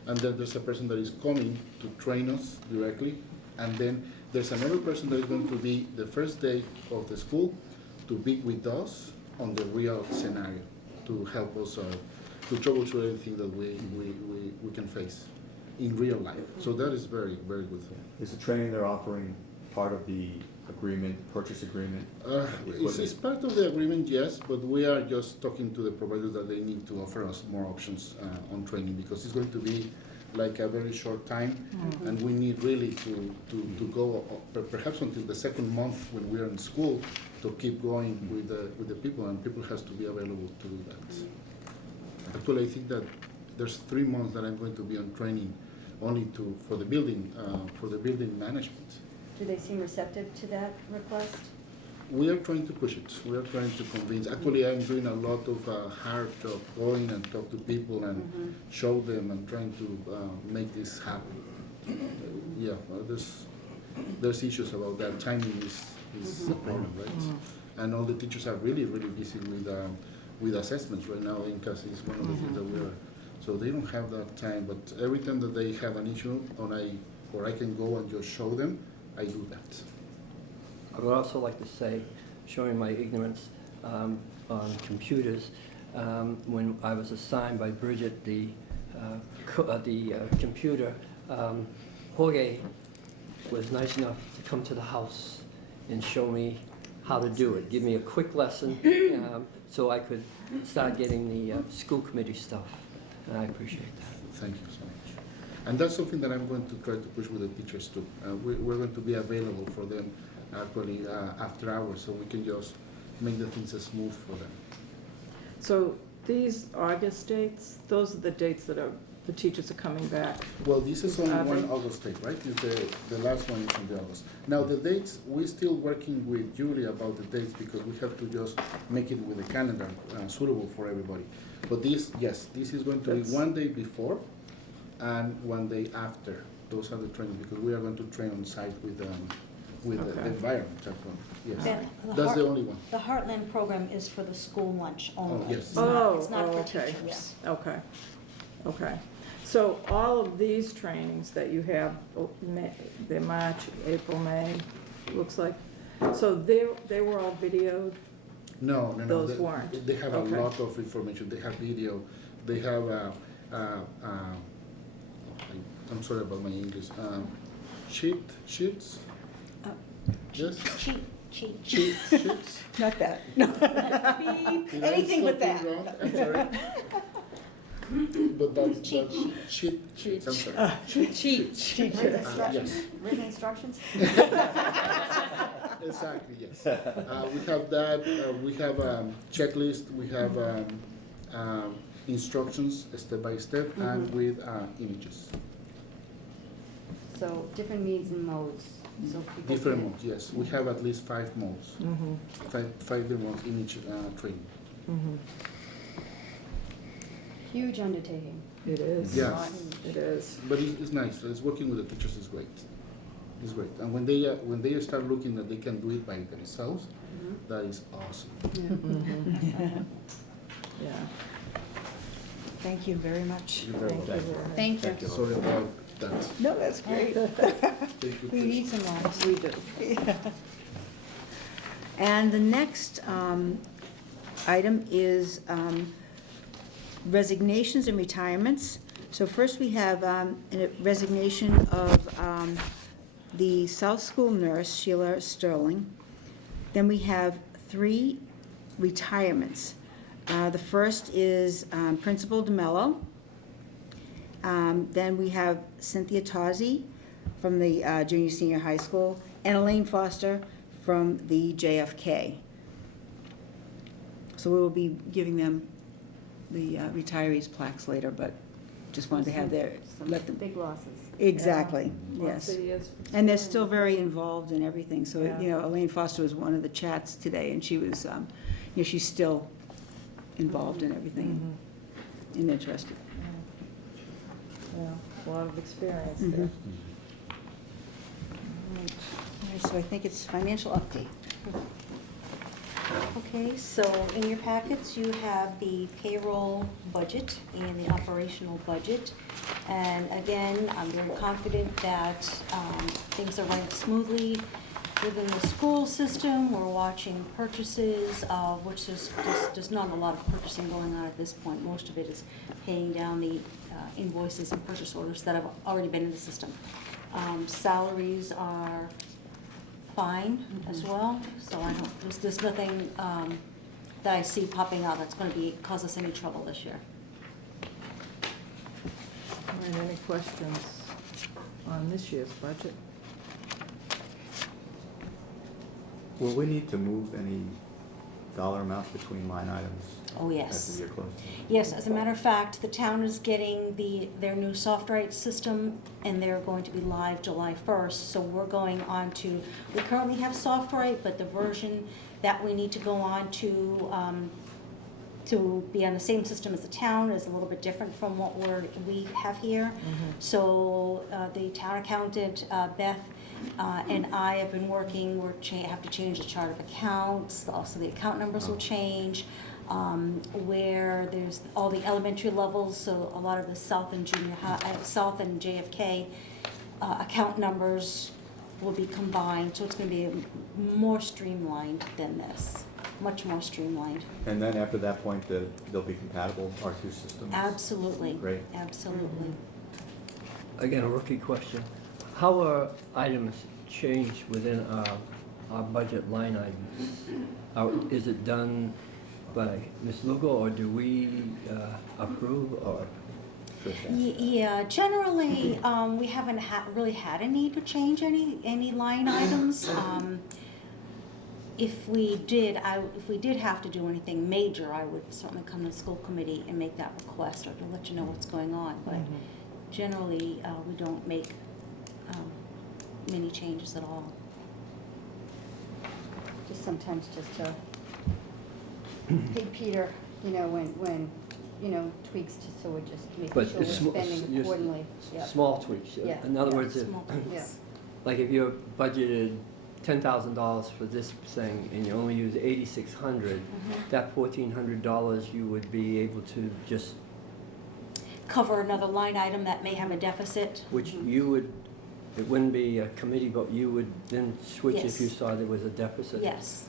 and then there's a person that is coming to train us directly, and then there's another person that is going to be the first day of the school to be with us on the real scenario to help us to troubleshoot anything that we can face in real life. So that is very, very good thing. Is the training they're offering part of the agreement, purchase agreement? It's part of the agreement, yes, but we are just talking to the providers that they need to offer us more options on training, because it's going to be like a very short time, and we need really to go perhaps until the 2nd month when we are in school to keep going with the people, and people has to be available to do that. Actually, I think that there's 3 months that I'm going to be on training only for the building management. Do they seem receptive to that request? We are trying to push it. We are trying to convince. Actually, I'm doing a lot of hard job, going and talk to people and show them and trying to make this happen. Yeah, there's issues about that. Timing is a problem, right? And all the teachers are really, really busy with assessments right now. INCAS is one of the things that we are. So they don't have that time. But every time that they have an issue, or I can go and just show them, I do that. I would also like to say, showing my ignorance on computers, when I was assigned by Bridget the computer, Jorge was nice enough to come to the house and show me how to do it, give me a quick lesson so I could start getting the school committee stuff, and I appreciate that. Thank you so much. And that's something that I'm going to try to push with the teachers too. We're going to be available for them actually after hours, so we can just make the things smooth for them. So these August dates, those are the dates that the teachers are coming back. Well, this is only Are one they- August date, right? Is the last one is in the August. Now, the dates, we're still working with Julie about the dates because we have to just make it with the calendar suitable for everybody. But this, yes, this is going to be That's- one day before and one day after. Those are the trainings, because we are going to train on site with the Okay. environment. That's one. Yes, Then that's the only one. The Heartland program is for the school lunch only. yes. It's not, it's Oh, not for okay. teachers. Okay, okay. So all of these trainings that you have, they're March, April, May, looks like, so they were all videoed? No. Those They- weren't. They have Okay. a lot of information. They have video. They have, I'm sorry about my English. Sheets? Uh, Yes? Sheets? Not that. Did I Anything but say that. something wrong? I'm sorry. But that's sheet. I'm sorry. Cheat. Written Yes. instructions, written instructions? Exactly, yes. We have that, we have checklist, we have instructions step by step and with images. So different means and modes, so people Different can- modes, yes. We have at least 5 modes, Mm-hmm, five different modes in each training. mm-hmm. Huge undertaking. It is. Yes. It is. But it's nice, it's working with the teachers is great. It's great. And when they start looking that they can do it by themselves, that is awesome. Mhm. Yeah. Thank you very much. You're very Thank you welcome. very much. Thank you. Sorry about that. No, that's great. Thank you, We Trish. need some lives. We do. And the next item is resignations and retirements. So first we have a resignation of the South School nurse, Sheila Sterling. Then we have 3 retirements. The first is Principal DeMello. Then we have Cynthia Tozzi from the junior senior high school, and Elaine Foster from the JFK. So we will be giving them the retirees plaques later, but just wanted to have their, Some let them, big losses. exactly, Lots yes. of years. And they're still very involved in everything, so, Yeah. you know, Elaine Foster was one of the chats today, and she was, you know, she's still involved in everything Mhm. and interested. Yeah, a lot of experience Mhm. there. All right, so I think it's financial update. Okay, so in your packets, you have the payroll budget and the operational budget. And again, I'm very confident that things are running smoothly within the school system. We're watching purchases, of which there's not a lot of purchasing going on at this point. Most of it is paying down the invoices and purchase orders that have already been in the system. Salaries are fine as well, so I don't, there's nothing that I see popping out that's gonna cause us any trouble this year. All right, any questions on this year's budget? Will we need to move any dollar amounts between line items? Oh, As yes. the year closes? Yes, as a matter of fact, the town is getting their new SoftWrite system, and they're going to be live July 1st, so we're going on to, we currently have SoftWrite, but the version that we need to go on to be on the same system as the town is a little bit different from what we have here. So the town accountant, Beth, and I have been working, have to change the chart of accounts, also the account numbers will change. Where there's all the elementary levels, so a lot of the South and Junior High, South and JFK account numbers will be combined, so it's gonna be more streamlined than this, much more streamlined. And then after that point, they'll be compatible, our two systems? Absolutely. Great. Absolutely. Again, a rookie question. How are items changed within our budget line items? Is it done by Ms. Lugo, or do we approve, or? Yeah, generally, we haven't really had a need to change any line items. if we did have to do anything major, I would certainly come to the school committee and make that request, or to let you know what's going on, but generally, we don't make, many changes at all. Just sometimes just to pay Peter, when, tweaks, just so we're just making But sure we're it's spending accordingly. Yeah. small tweaks. Yeah, In other yeah, words, small tweaks. like if you're budgeted $10,000 for this thing and you only use $8,600, that $1,400 you would be able to just, Cover another line item that may have a deficit. which you would, it wouldn't be a committee, but you would then switch if you Yes. saw there was a deficit? Yes.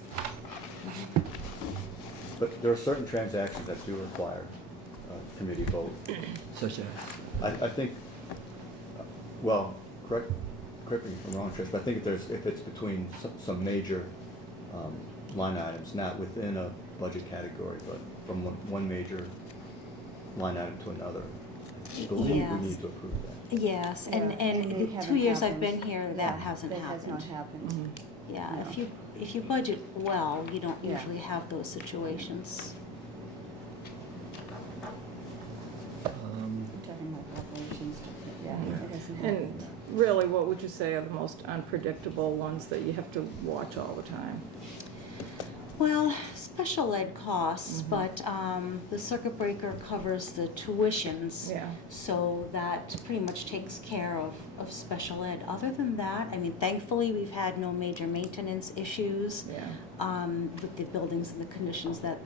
But there are certain transactions that do require a committee vote. Such as? I think, well, correct me if I'm wrong, Trish, but I think if it's between some major line items, not within a budget category, but from one major line item to another, I believe Yes. we need to approve that. Yes, Yeah, and and it the hasn't 2 years I've happened. been here, Yeah, that hasn't that happened. has not happened. Yeah, No. if you budget well, you don't Yeah. usually have those situations. We're talking about operations, yeah, it hasn't And happened. really, what would you say are the most unpredictable ones that you have to watch all the time? Well, special ed costs, but the circuit breaker covers the tuitions. Yeah. So that pretty much takes care of special ed. Other than that, I mean, thankfully, we've had no major maintenance issues Yeah. with the buildings and the conditions that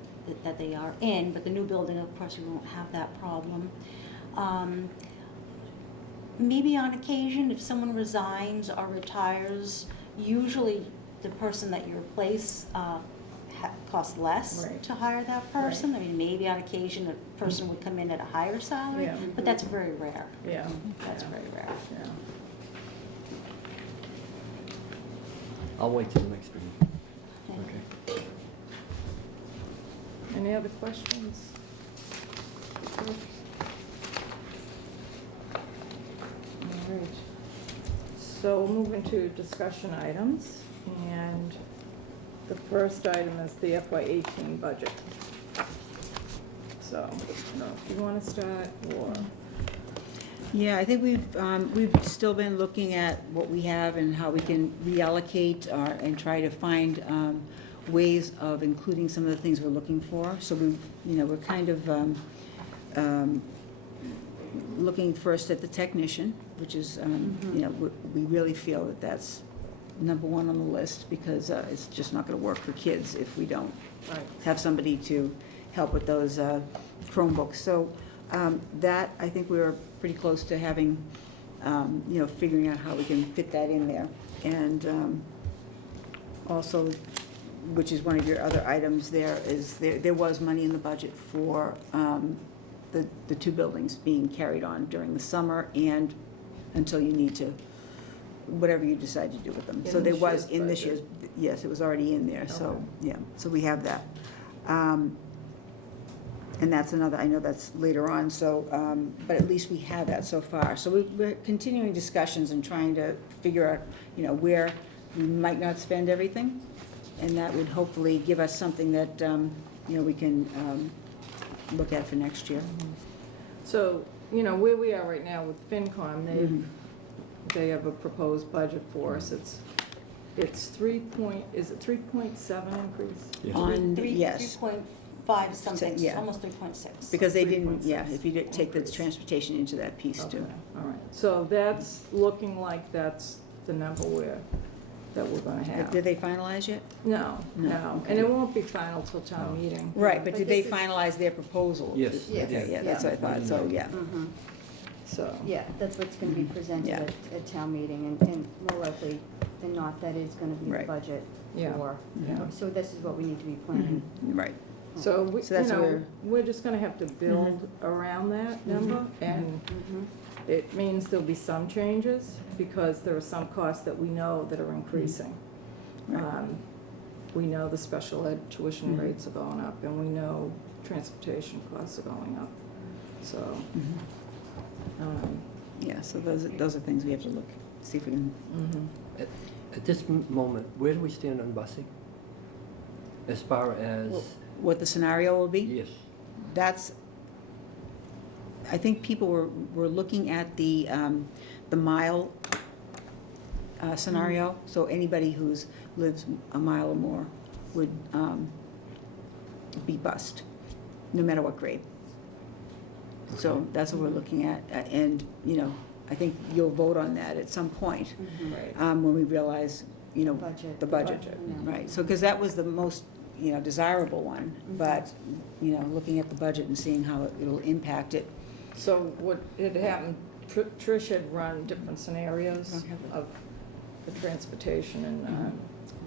they are in. But the new building, of course, we won't have that problem. Maybe on occasion, if someone resigns or retires, usually the person that you replace costs less Right. to hire that person. I mean, maybe on occasion, a person would come in at a higher salary, Yeah. but that's very rare. Yeah. That's very rare. Yeah. I'll wait till the next meeting. Okay. Any other questions? All right. So we'll move into discussion items, and the first item is the FY18 budget. So, I don't know if you want to start, or, Yeah, I think we've still been looking at what we have and how we can reallocate and try to find ways of including some of the things we're looking for. So we're kind of looking first at the technician, which is, we really feel that that's number one on the list, because it's just not gonna work for kids if we don't right, have somebody to help with those Chromebooks. So that, I think we were pretty close to having, figuring out how we can fit that in there. And also, which is one of your other items there, is there was money in the budget for the two buildings being carried on during the summer and until you need to, whatever you decide to do with them. In So there this was, year's in this budget. year's, yes, it was already in there, so, Okay. yeah, so we have that. And that's another, I know that's later on, so, but at least we have that so far. So we're continuing discussions and trying to figure out, where we might not spend everything. And that would hopefully give us something that, we can look at for next year. so, where we are right now with FinCom, they have a proposed budget for us. It's is it 3.7 increase? Yes. On, Three yes, 3.5 something, Yeah. almost 3.6. because they didn't, 3.6 yeah, if you did take the increase. transportation into that piece Okay, too. all right. So that's looking like that's the number that we're gonna have. Did they finalize yet? No, No, no, okay. and it won't be final till town meeting. Right, but But did they this is- finalize their proposal? Yes. Yes. Okay, yeah, that's what I thought, so, yeah. So, Yeah, that's what's gonna be presented Yeah. at town meeting, and more likely than not, that is gonna be the Right. budget Yeah. for. Yeah. So this is what we need to be planning. Right. so we, So that's we're just gonna have to build around that number, and it means there'll be some changes, because there are some costs that we know that are increasing. Right. We know the special ed tuition rates are going up, and we know transportation costs are going up, so. Yeah, so those are things we have to look, see if we can, Mhm. At this moment, where do we stand on busing? As far as, what the scenario will be. yes, That's, I think people were looking at the mile scenario. So anybody who's lives a mile or more would be bused, no matter what grade. So that's what we're looking at, and, you know, I think you'll vote on that at some point, Right. when we realize, you know, Budget. the budget, right? So, because that was the most, you know, desirable one, but, you know, looking at the budget and seeing how it'll impact it. So what had happened, Trish had run different scenarios Don't have it. of the transportation and,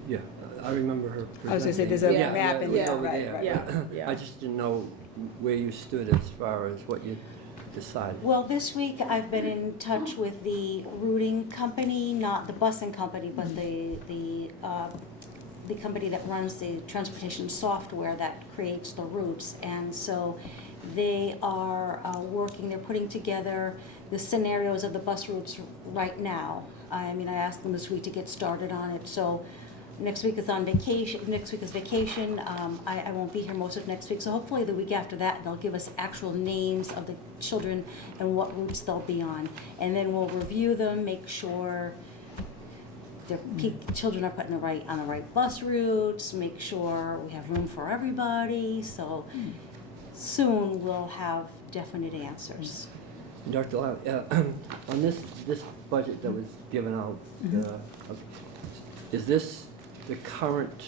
yeah, I remember her I was gonna say, presenting. there's a Yeah, map in it was there, over right, there. right. yeah, yeah. I just didn't know where you stood as far as what you decided. Well, this week I've been in touch with the routing company, not the busing company, but the company that runs the transportation software that creates the routes. And so they are they're putting together the scenarios of the bus routes right now. I mean, I asked them this week to get started on it, so next week is vacation. I won't be here most of next week, so hopefully the week after that, they'll give us actual names of the children and what routes they'll be on. And then we'll review them, make sure the children are put on the right bus routes, make sure we have room for everybody, so soon we'll have definite answers. Dr. Lau, on this budget that was given out, is this the current,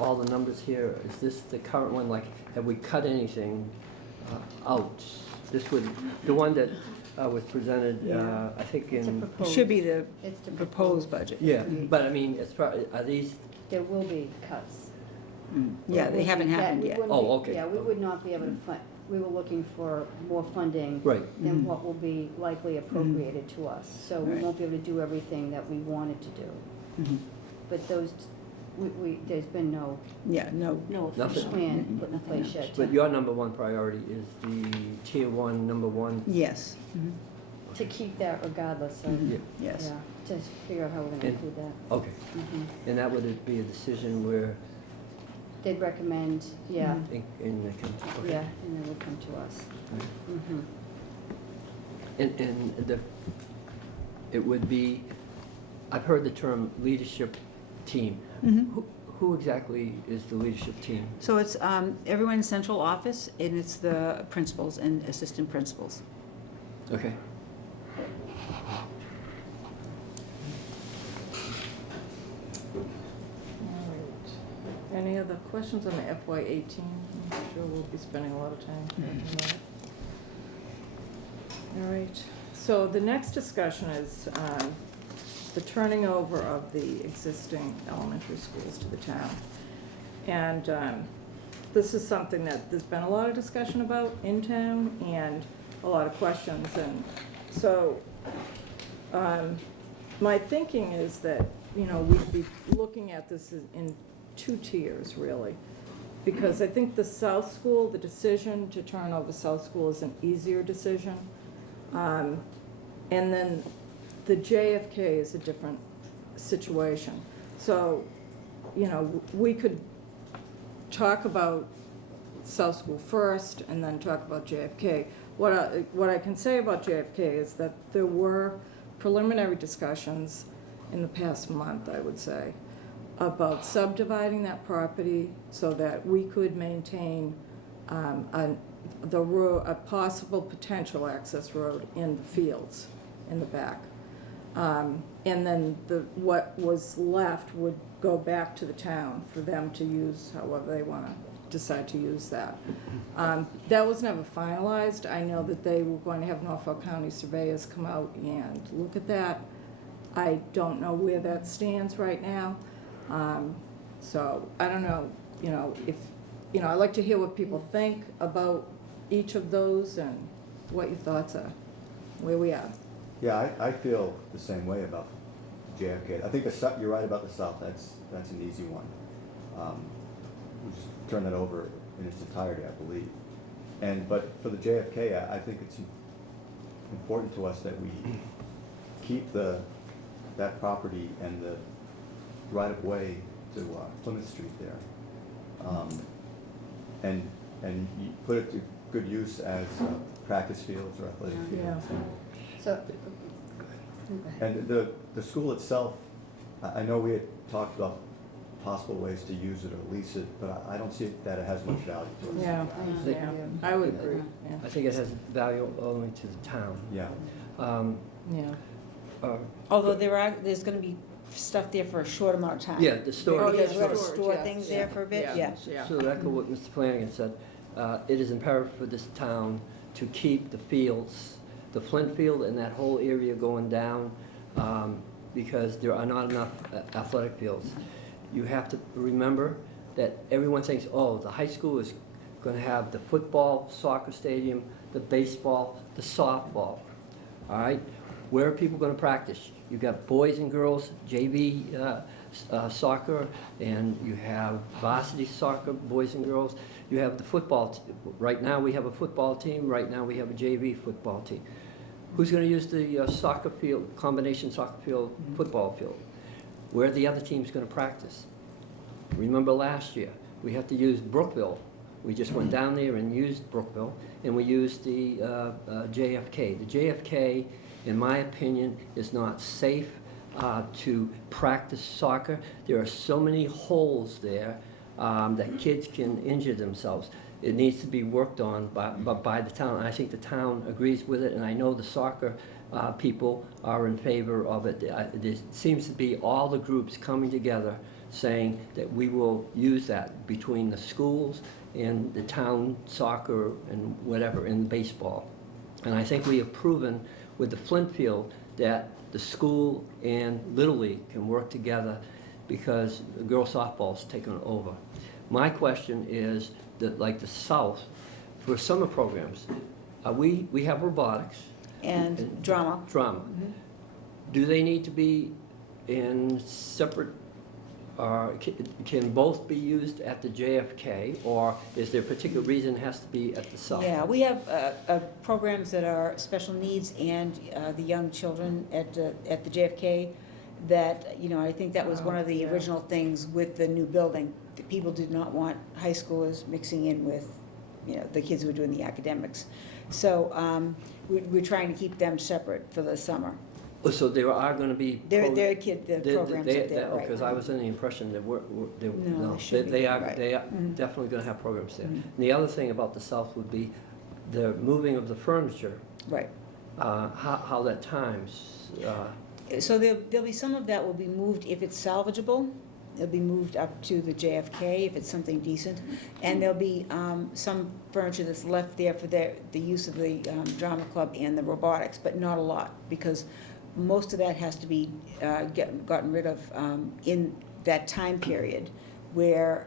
all the numbers here, is this the current one? Like, have we cut anything out? This would, the one that was presented, I think in, It should be the It's the proposed budget. yeah, but I mean, as far, are these, There will be cuts. Yeah, they haven't happened yet. Oh, okay. Yeah, we would not be able to fund, we were looking for more funding right, than what will be likely appropriated to us. So we Right. won't be able to do everything that we wanted to do. Mhm. But those, there's been no Yeah, no, No Nothing. official. plan put in place yet. but your number one priority is the tier one, number one? yes, To keep that regardless of, Yeah, yes. yeah, to figure out how we're gonna And- do that. okay, Mhm. and that would be a decision where, They'd recommend, yeah, in the, okay. yeah, and then would come to us. Mhm. And the, it would be, I've heard the term leadership team. Mhm. Who exactly is the leadership team? So it's everyone in central office, and it's the principals and assistant principals. Okay. All right. Any other questions on the FY18? I'm sure we'll be spending a lot of time talking about it. All right, so the next discussion is the turning over of the existing elementary schools to the town. And this is something that there's been a lot of discussion about in town and a lot of questions. And so my thinking is that, you know, we'd be looking at this in two tiers, really. Because I think the South School, the decision to turn over South School is an easier decision. And then the JFK is a different situation. So, you know, we could talk about South School first and then talk about JFK. What I can say about JFK is that there were preliminary discussions in the past month, I would say, about subdividing that property so that we could maintain a possible potential access road in the fields in the back. And then what was left would go back to the town for them to use however they want to decide to use that. That was never finalized. I know that they were going to have Norfolk County surveyors come out and look at that. I don't know where that stands right now. So I don't know, you know, if, you know, I'd like to hear what people think about each of those and what your thoughts are, where we are. Yeah, I feel the same way about JFK. I think you're right about the South, that's an easy one. We'll just turn that over in its entirety, I believe. But for the JFK, I think it's important to us that we keep that property and the right-of-way to Plymouth Street there. and you put it to good use as practice fields or athletic Yeah. fields. So, And the school itself, I know we had talked about possible ways to use it or lease it, but I don't see that it has much value to us. Yeah, yeah, I would agree, I think it has value only to the town. Yeah. yeah. Although there's gonna be stuff there for a short amount of time. Yeah, the storage. Because we're gonna Storage, store yeah, things yeah, there for a bit, yeah. Yeah. So to echo what Mr. Flanagan said, it is imperative for this town to keep the fields, the Flint field and that whole area going down, because there are not enough athletic fields. You have to remember that everyone thinks, oh, the high school is going to have the football, soccer stadium, the baseball, the softball, all right? Where are people going to practice? You've got boys and girls, JV soccer, and you have varsity soccer, boys and girls. You have the football. Right now we have a football team. Right now we have a JV football team. Who's going to use the soccer field, combination soccer field, football field? Where are the other teams going to practice? Remember last year, we had to use Brookville. We just went down there and used Brookville, and we used the JFK. The JFK, in my opinion, is not safe to practice soccer. There are so many holes there that kids can injure themselves. It needs to be worked on by the town. And I think the town agrees with it, and I know the soccer people are in favor of it. There seems to be all the groups coming together saying that we will use that between the schools and the town soccer and whatever, in baseball. And I think we have proven with the Flint field that the school and Little League can work together because the girls softball's taken over. My question is that, like the South, for summer programs, we have robotics. And drama. Drama. Do they need to be in separate, can both be used at the JFK, or is there a particular reason it has to be at the South? Yeah, we have programs that are special needs and the young children at the JFK that, you know, I think that was one of the original things with the new building. The people did not want high schoolers mixing in with, you know, the kids who were doing the academics. So we're trying to keep them separate for the summer. Oh, so there are going to be... They're programs up there, right. Because I was under the impression that No, they should be, right. They are definitely going to have programs there. And the other thing about the South would be the moving of the furniture. Right. How that times. So there'll be some of that will be moved if it's salvageable. It'll be moved up to the JFK if it's something decent. And there'll be some furniture that's left there for the use of the drama club and the robotics, but not a lot, because most of that has to be gotten rid of in that time period where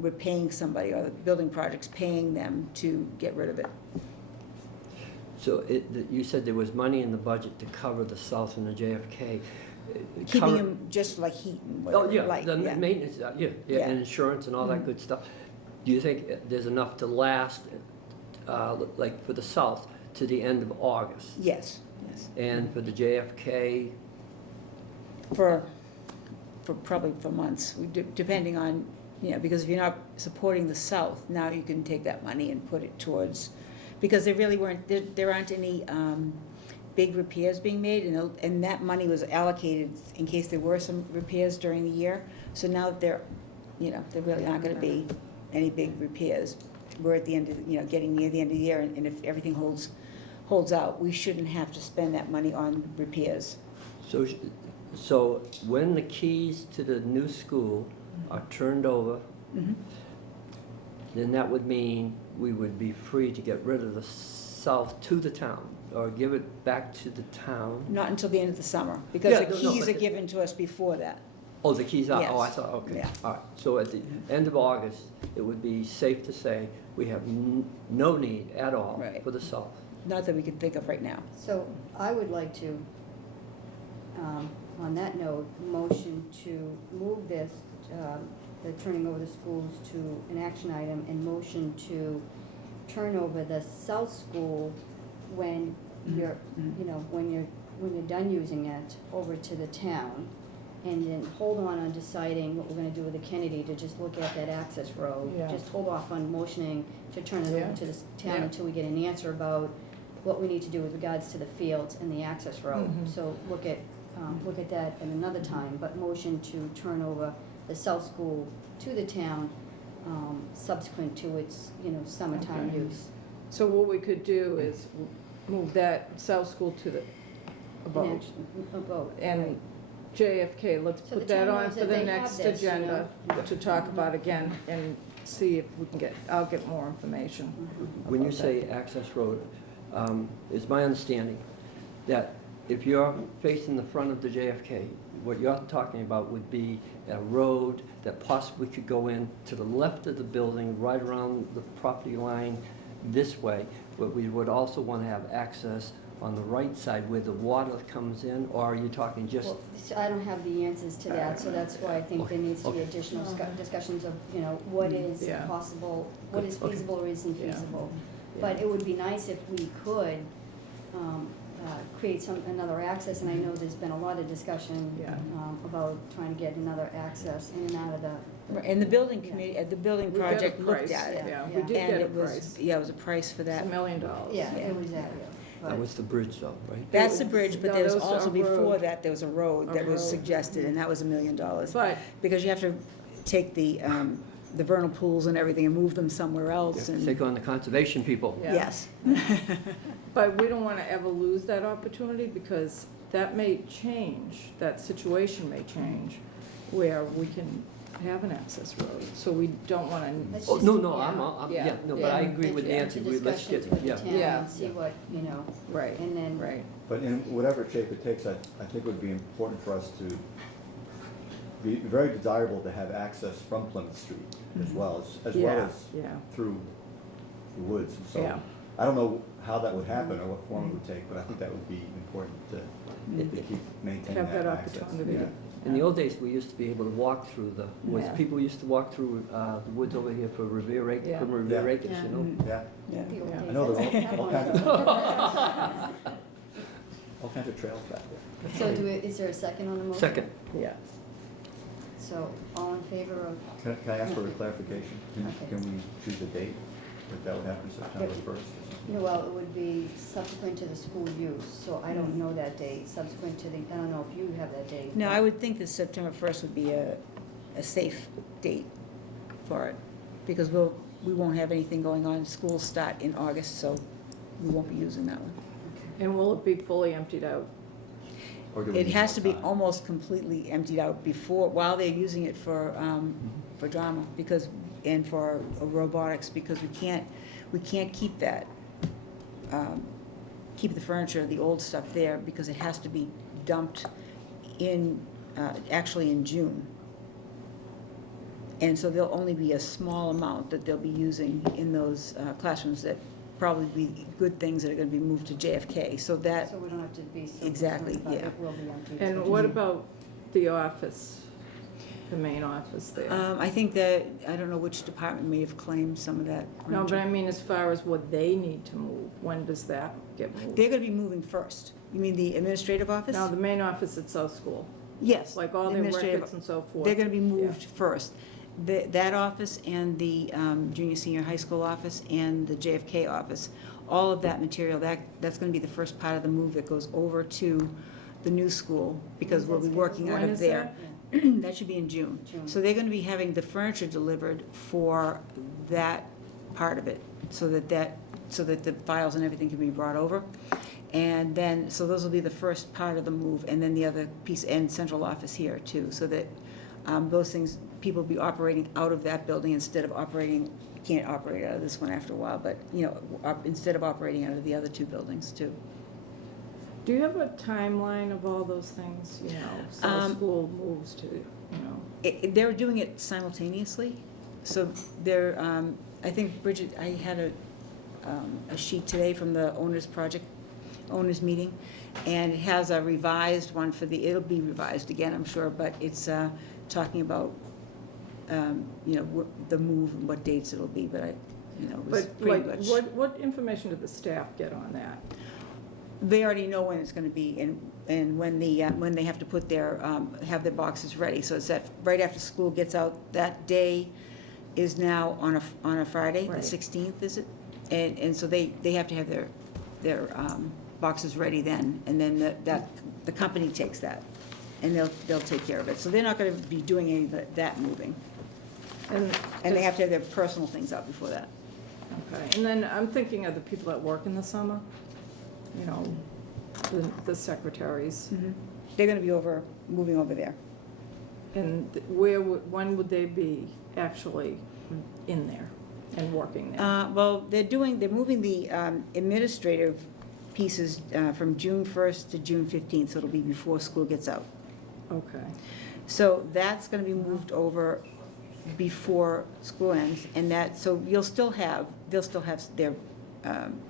we're paying somebody, or the building project's paying them to get rid of it. So you said there was money in the budget to cover the South and the JFK. Keeping them just like heat and whatever. Oh, yeah, light, the maintenance, Yeah. and insurance and all that good stuff. Do you think there's enough to last, like for the South, to the end of August? Yes. And for the JFK? For probably for months, depending on, you know, because if you're not supporting the South, now you can take that money and put it towards, because there really weren't, there aren't any big repairs being made, and that money was allocated in case there were some repairs during the year. So now that there really aren't gonna be any big repairs. We're at the end of, getting near the end of the year, and if everything holds out, we shouldn't have to spend that money on repairs. So when the keys to the new school are turned over, then that would mean we would be free to get rid of the South to the town, or give it back to the town? Not until the end of the summer, because Yeah, the keys are given to us before that. Oh, the keys are, Yes. I thought, okay. Yeah. All right, so at the end of August, it would be safe to say we have no need at all Right. for the South. Not that we can think of right now. So I would like to, on that note, motion to move this, the turning over the schools to an action item, and motion to turn over the South School when you're, when you're done using it, over to the town. and then hold on deciding what we're gonna do with the Kennedy, to just look at that access road. Yeah. Just hold off on motioning to turn it Yeah. over to the town Yeah. until we get an answer about what we need to do with regards to the fields and the access road. Mhm. So look at that at another time, but motion to turn over the South School to the town, subsequent to its, summertime Okay. use. So what we could do is move that South School to the, An vote. action- a vote, And right. JFK, let's So put the that town on knows for that the they have next this, agenda to talk Mhm. about again and see if we can I'll get more information. Mhm. When you about say access road, it's my understanding that if you're facing the front of the JFK, what you're talking about would be a road that possibly could go in to the left of the building, right around the property line this way, but we would also want to have access on the right side where the water comes in, or are you talking just, Well, so I don't have the answers to that, so that's why I think there needs to be Okay. additional discussions of, what is Yeah. possible, what is Okay. feasible or isn't Yeah. feasible. But it would be nice if we could create another access, and I know there's been a lot of discussion Yeah. about trying to get another access in and out of the. And the building Yeah. committee, the building We got a project looked price, at it. Yeah, Yeah. we did And get a it was, price. yeah, it was a price for It's that. $1 million. Yeah, it was that, that was the bridge though, right? That's the bridge, but No, there was there was a also before road. that, there was a road A that was road. suggested, and that was $1 million. But, Because you have to take the vernal pools and everything and move them somewhere else, and, Take on the conservation people. yeah. yes. But we don't want to ever lose that opportunity because that may change, that situation may change where we can have an access road. So we don't want to, Let's Oh, just- no, no, yeah. yeah, no, but I agree with Nancy, Enter let's get, discussions with the yeah. town Yeah. and see what, right, and then. right. But in whatever shape it takes, I think it would be important for us to be very desirable to have access from Plymouth Street as well as Yeah, as yeah. through the woods. And so Yeah. I don't know how that would happen or what form it would take, but I think that would be important to keep maintaining Have that that access. opportunity. Yeah. In the old days, we used to be able to walk through the woods. Yeah. People used to walk through the woods over here for Revere Acres, Yeah. from Revere Yeah. Acres, you know? Yeah, Yeah. The old Yeah. I days. know That's- there that are all one. kinds all kinds of trails back there. So is there a second on the motion? Second, Yeah. So all in favor of, Can I ask for a clarification? Okay. Can we choose a date? If that would happen September 1st? well, it would be subsequent to the school use, so I don't know that date, subsequent to the, I don't know if you have that date. No, I would think that September 1st would be a safe date for it, because we won't have anything going on. Schools start in August, so we won't be using that one. And will it be fully emptied out? Or do we It need has more to be time? almost completely emptied out while they're using it for drama, and for robotics, because we can't keep that, keep the furniture, the old stuff there, because it has to be dumped actually in June. And so there'll only be a small amount that they'll be using in those classrooms that probably be good things that are gonna be moved to JFK, so that, So we don't have to be so Exactly, concerned about yeah. it will be empty. And what about the office, the main office there? I think that, I don't know which department may have claimed some of that No, but furniture. I mean, as far as what they need to move, when does that get moved? They're gonna be moving first. You mean the administrative office? No, the main office at South School, Yes. like all the their administrative- records and so forth. They're gonna be moved first. That office and the junior, senior high school office and the JFK office, all of that material, that's gonna be the first part of the move that goes over to the new school, because we'll be working out When of is there. that? That should be in June. June. So they're gonna be having the furniture delivered for that part of it, so that the files and everything can be brought over. And then, so those will be the first part of the move, and then the other piece, and central office here too, so that those things, people will be operating out of that building instead of operating, can't operate out of this one after a while, but, instead of operating out of the other two buildings too. Do you have a timeline of all those things, South School moves to, They're doing it simultaneously, so they're, I think Bridget, I had a sheet today from the owners meeting, and it has a revised one it'll be revised again, I'm sure, but it's talking about, the move and what dates it'll be, but it was But pretty like, much. what information did the staff get on that? They already know when it's gonna be and when when they have to put their, have their boxes ready. So it's that, right after school gets out, that day is now on a Friday, the Right. 16th, is it? And so they have to have their boxes ready then, and then the company takes that, and they'll take care of it. So they're not gonna be doing any of that moving. And they have to have their personal things out before that. Okay, and then I'm thinking of the people that work in the summer, you know, the secretaries. They're gonna be moving over there. And when would they be actually in there and working there? Well, they're moving the administrative pieces from June 1st to June 15th, so it'll be before school gets out. Okay, So that's gonna be moved over before school ends, and so they'll still have their,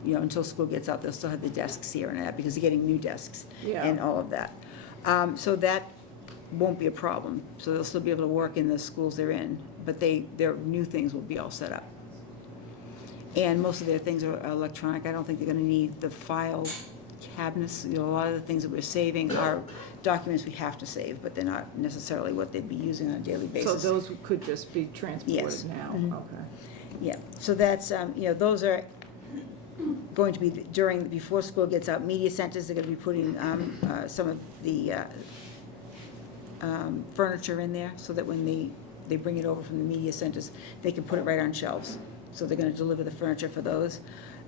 you know, until school gets out, they'll still have the desks here and that, because they're getting new desks Yeah. and all of that. So that won't be a problem, so they'll still be able to work in the schools they're in, but their new things will be all set up. And most of their things are electronic. I don't think they're gonna need the file cabinets. You know, a lot of the things that we're saving are documents we have to save, but they're not necessarily what they'd be using on a daily so basis. those could just be transported Yes. now? Mhm. Okay. Yeah, so that's, you know, those are going to be before school gets out. Media centers, they're gonna be putting some of the furniture in there, so that when they bring it over from the media centers, they can put it right on shelves. So they're gonna deliver the furniture for those.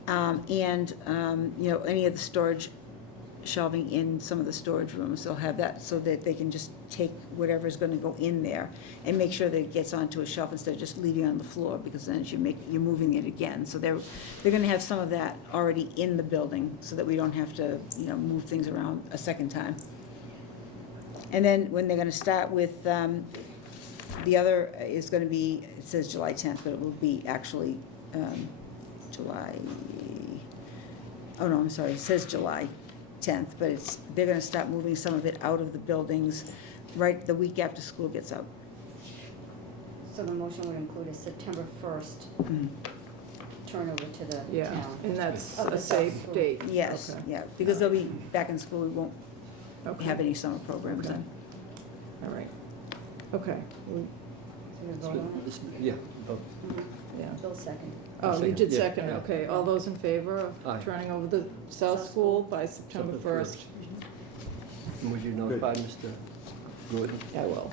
And, you know, any of the storage shelving in some of the storage rooms, they'll have that so that they can just take whatever's gonna go in there and make sure that it gets onto a shelf instead of just leaving it on the floor, because then you're moving it again. So they're gonna have some of that already in the building, so that we don't have to, you know, move things around a second time. And then when they're gonna start with, the other is gonna be, it says July 10th, but it will be actually July, oh no, I'm sorry, it says July 10th, but they're gonna start moving some of it out of the buildings right the week after school gets out. So the motion would include a September 1st turnover to the Yeah, town. and that's Of a the safe South School. date? Yes, Okay. yeah, because they'll be back in school, we won't Okay. have any summer programs Okay. then. All right, okay, So we vote on it? Yeah, vote. yeah. Bill second. Oh, you Second, did yeah, second, yeah. okay. All those in favor Aye. of turning over the South School by September 1st? And would you notify Mr. Gordon? I will.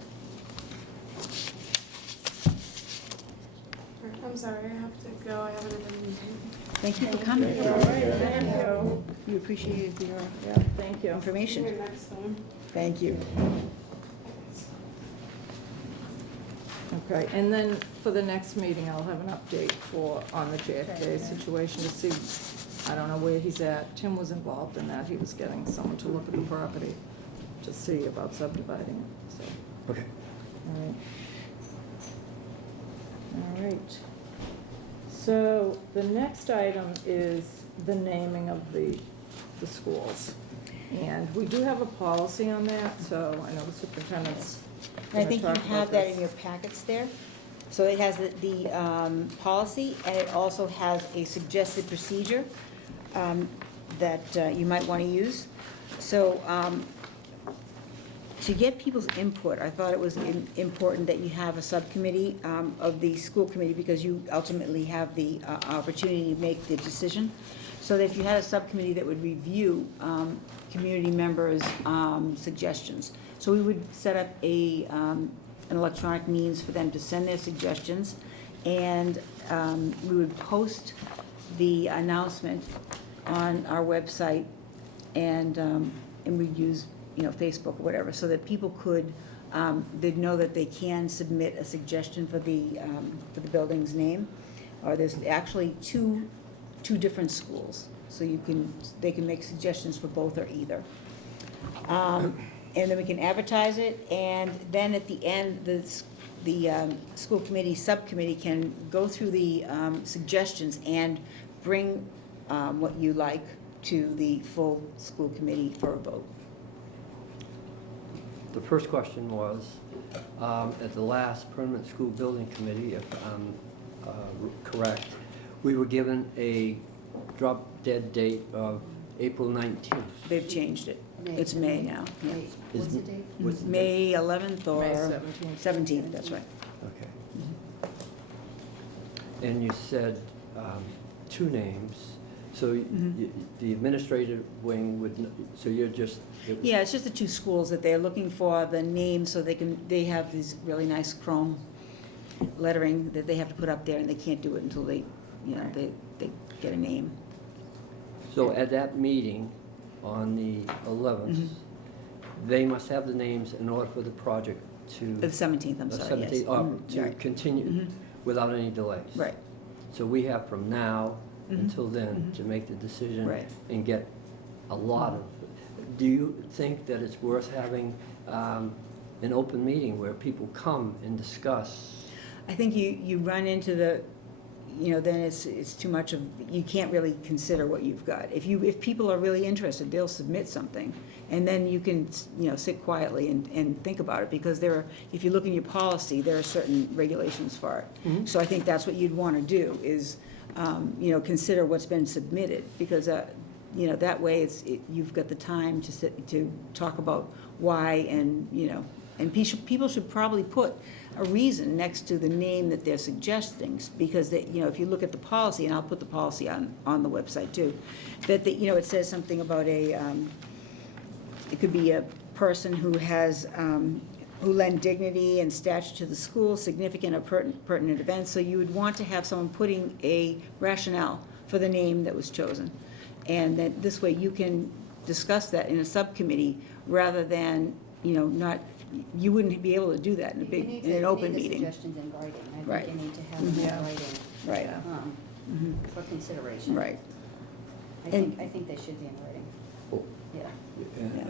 I'm sorry, I have to go, I have another meeting. Thank you for coming. All right, thank you. You appreciated your Yeah, thank you. information. See you next time. Thank you. Okay, and then for the next meeting, I'll have an update on the JFK situation to see, I don't know where he's at. Tim was involved in that. He was getting someone to look at the property to see about subdividing it, so, Okay. all right. All right. So the next item is the naming of the schools. And we do have a policy on that, so I know the superintendent's And I gonna think you talk about have that this. in your packets there. So it has the policy, and it also has a suggested procedure that you might want to use. So to get people's input, I thought it was important that you have a subcommittee of the school committee, because you ultimately have the opportunity to make the decision. So that if you had a subcommittee that would review community members' suggestions. So we would set up an electronic means for them to send their suggestions, and we would post the announcement on our website, and we'd use, you know, Facebook or whatever, so that people could, they'd know that they can submit a suggestion for the building's name. Or there's actually two different schools, so they can make suggestions for both or either. And then we can advertise it, and then at the end, the school committee, subcommittee can go through the suggestions and bring what you like to the full school committee for a vote. The first question was, at the last permanent school building committee, if I'm correct, we were given a drop-dead date of April 19th. They've changed it. It's May now. Yeah. May, what's the date? What's the date? May 11th or? May 17th. 17th, that's right. Okay. And you said 2 names, so the administrative wing would, so you're just. Yeah, it's just the 2 schools that they're looking for the names, so they have these really nice chrome lettering that they have to put up there, and they can't do it until they they get a name. So at that meeting on the 11th, they must have the names in order for the project to. The 17th, I'm sorry, yes. To Right. continue without any delays. Right. So we have from now until then to make the decision Right. and get a lot of. Do you think that it's worth having an open meeting where people come and discuss? I think you run into the, then it's too much of, you can't really consider what you've got. If people are really interested, they'll submit something, and then you can, sit quietly and think about it, because if you look in your policy, there are certain regulations for it. So I think that's what you'd want to do, is, consider what's been submitted, because, that way you've got the time to talk about why, and people should probably put a reason next to the name that they're suggesting, because if you look at the policy, and I'll put the policy on the website too, that it says something about it could be a person who has, who lend dignity and stature to the school, significant or pertinent events. So you would want to have someone putting a rationale for the name that was chosen. And that this way you can discuss that in a subcommittee rather than, you wouldn't be able to do that in an open meeting. You need the suggestions in writing. I Right. think you need to have them in writing. Right. For consideration. Right. I think they should be in writing. Oh. Yeah.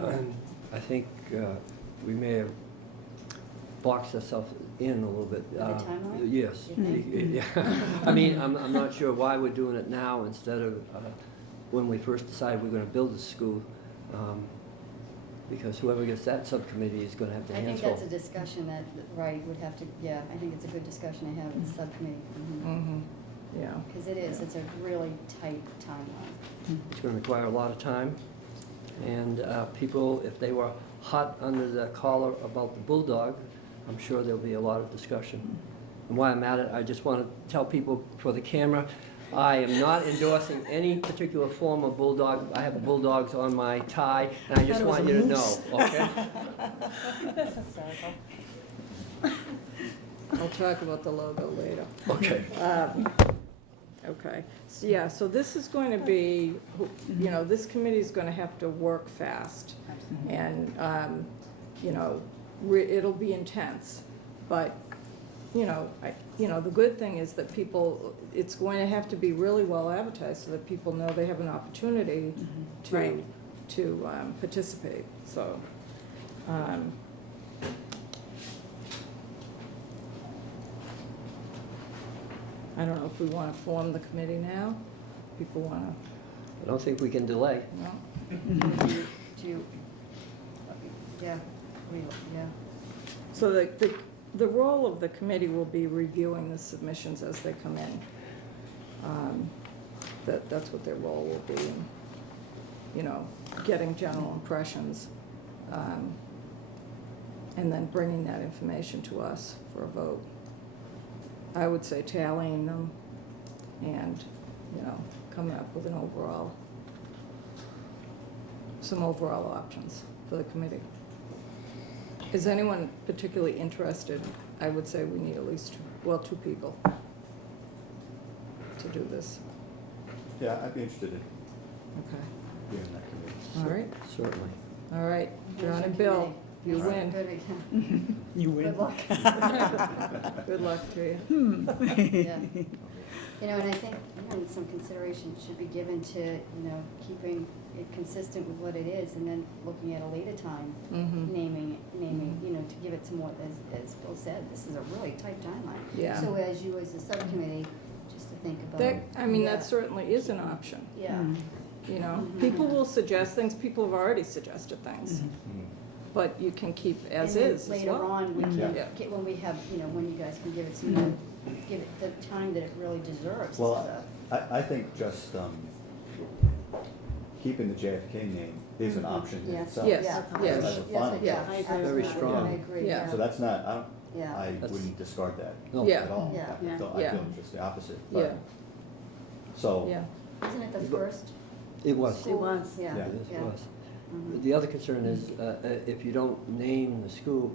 And I think we may have boxed ourselves in a little bit. With the timeline? Yes. You think? Yeah. I mean, I'm not sure why we're doing it now instead of when we first decided we're going to build the school, because whoever gets that subcommittee is going to have to I think answer. that's a discussion that, would have to, I think it's a good discussion to have at the subcommittee. Yeah. Because it's a really tight timeline. It's going to require a lot of time, and people, if they were hot under the collar about the bulldog, I'm sure there'll be a lot of discussion. And while I'm at it, I just want to tell people for the camera, I am not endorsing any particular form of bulldog. I have bulldogs on my tie, and I just want you to know, okay? That's hysterical. I'll talk about the logo later. Okay. Okay, so yeah, so this is going to be, this committee is going to have to work fast. And, it'll be intense. But, the good thing is that people, it's going to have to be really well advertised so that people know they have an opportunity to participate, so. I don't know if we want to form the committee now. People want to, I don't think we can delay. no? Do you, yeah, yeah. So the role of the committee will be reviewing the submissions as they come in. That's what their role will be, and, getting general impressions, and then bringing that information to us for a vote. I would say tallying them and, coming up with some overall options for the committee. Is anyone particularly interested? I would say we need at least, 2 people to do this. Yeah, I'd be interested in Okay, being in that committee. all right, Certainly. all right. John and Bill, you win. You win. Good luck. Good luck to you. Yeah. And I think, some consideration should be given to, keeping it consistent with what it is, and then looking at a later time, naming, to give it some more, as Bill said, this is a really tight timeline. Yeah. So as you, as a subcommittee, just to think about. That certainly is an option. Yeah. People will suggest things, people have already suggested things, but you can keep as And then is as later well. on, we Yeah. can, when we have, when you guys can give it some, give it the time that it really deserves. Well, I think just, keeping the JFK name is an option in Yes. itself. Yes, Yeah. yes. As a fund. Yeah, I agree with Very that. strong. I agree, Yeah. yeah. So that's not, I don't, Yeah. I That's- wouldn't discard that No. Yeah. at all. Yeah. I feel Yeah. just the opposite. Yeah, But- So, yeah. Isn't it the first? It was. school? Yeah, Yeah. It yeah. was. Mhm. The other concern is, if you don't name the school,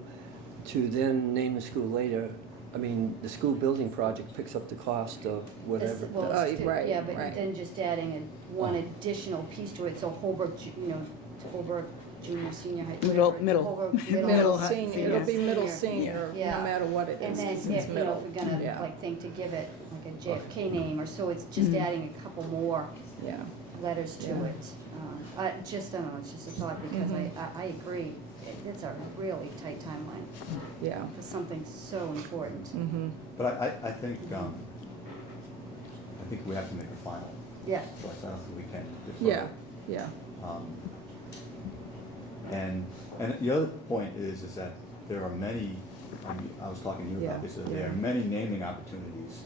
to then name the school later, I mean, the school building project picks up the cost of whatever. This- well, Oh, it's right, yeah, but right. then just adding one additional piece to it, so Holbrook, Holbrook Junior, Senior High. Middle- whatever, middle. Holbrook Middle high- senior, it'll be middle senior. senior, no Yeah. matter what it And is, then, it's if, middle. if we're gonna, Yeah. like, think to give it like a JFK name or so, it's just adding a couple more Yeah, letters to Yeah. it. I just, I don't know, it's just a thought, because Mhm. I agree, it's a really tight timeline yeah. for something so important. Mm-hmm. but I think we have to make a final Yeah, choice. I don't think we can defer. Yeah, yeah. Um, And the other point is that there are many, I was talking to you about Yeah, this, that there yeah. are many naming opportunities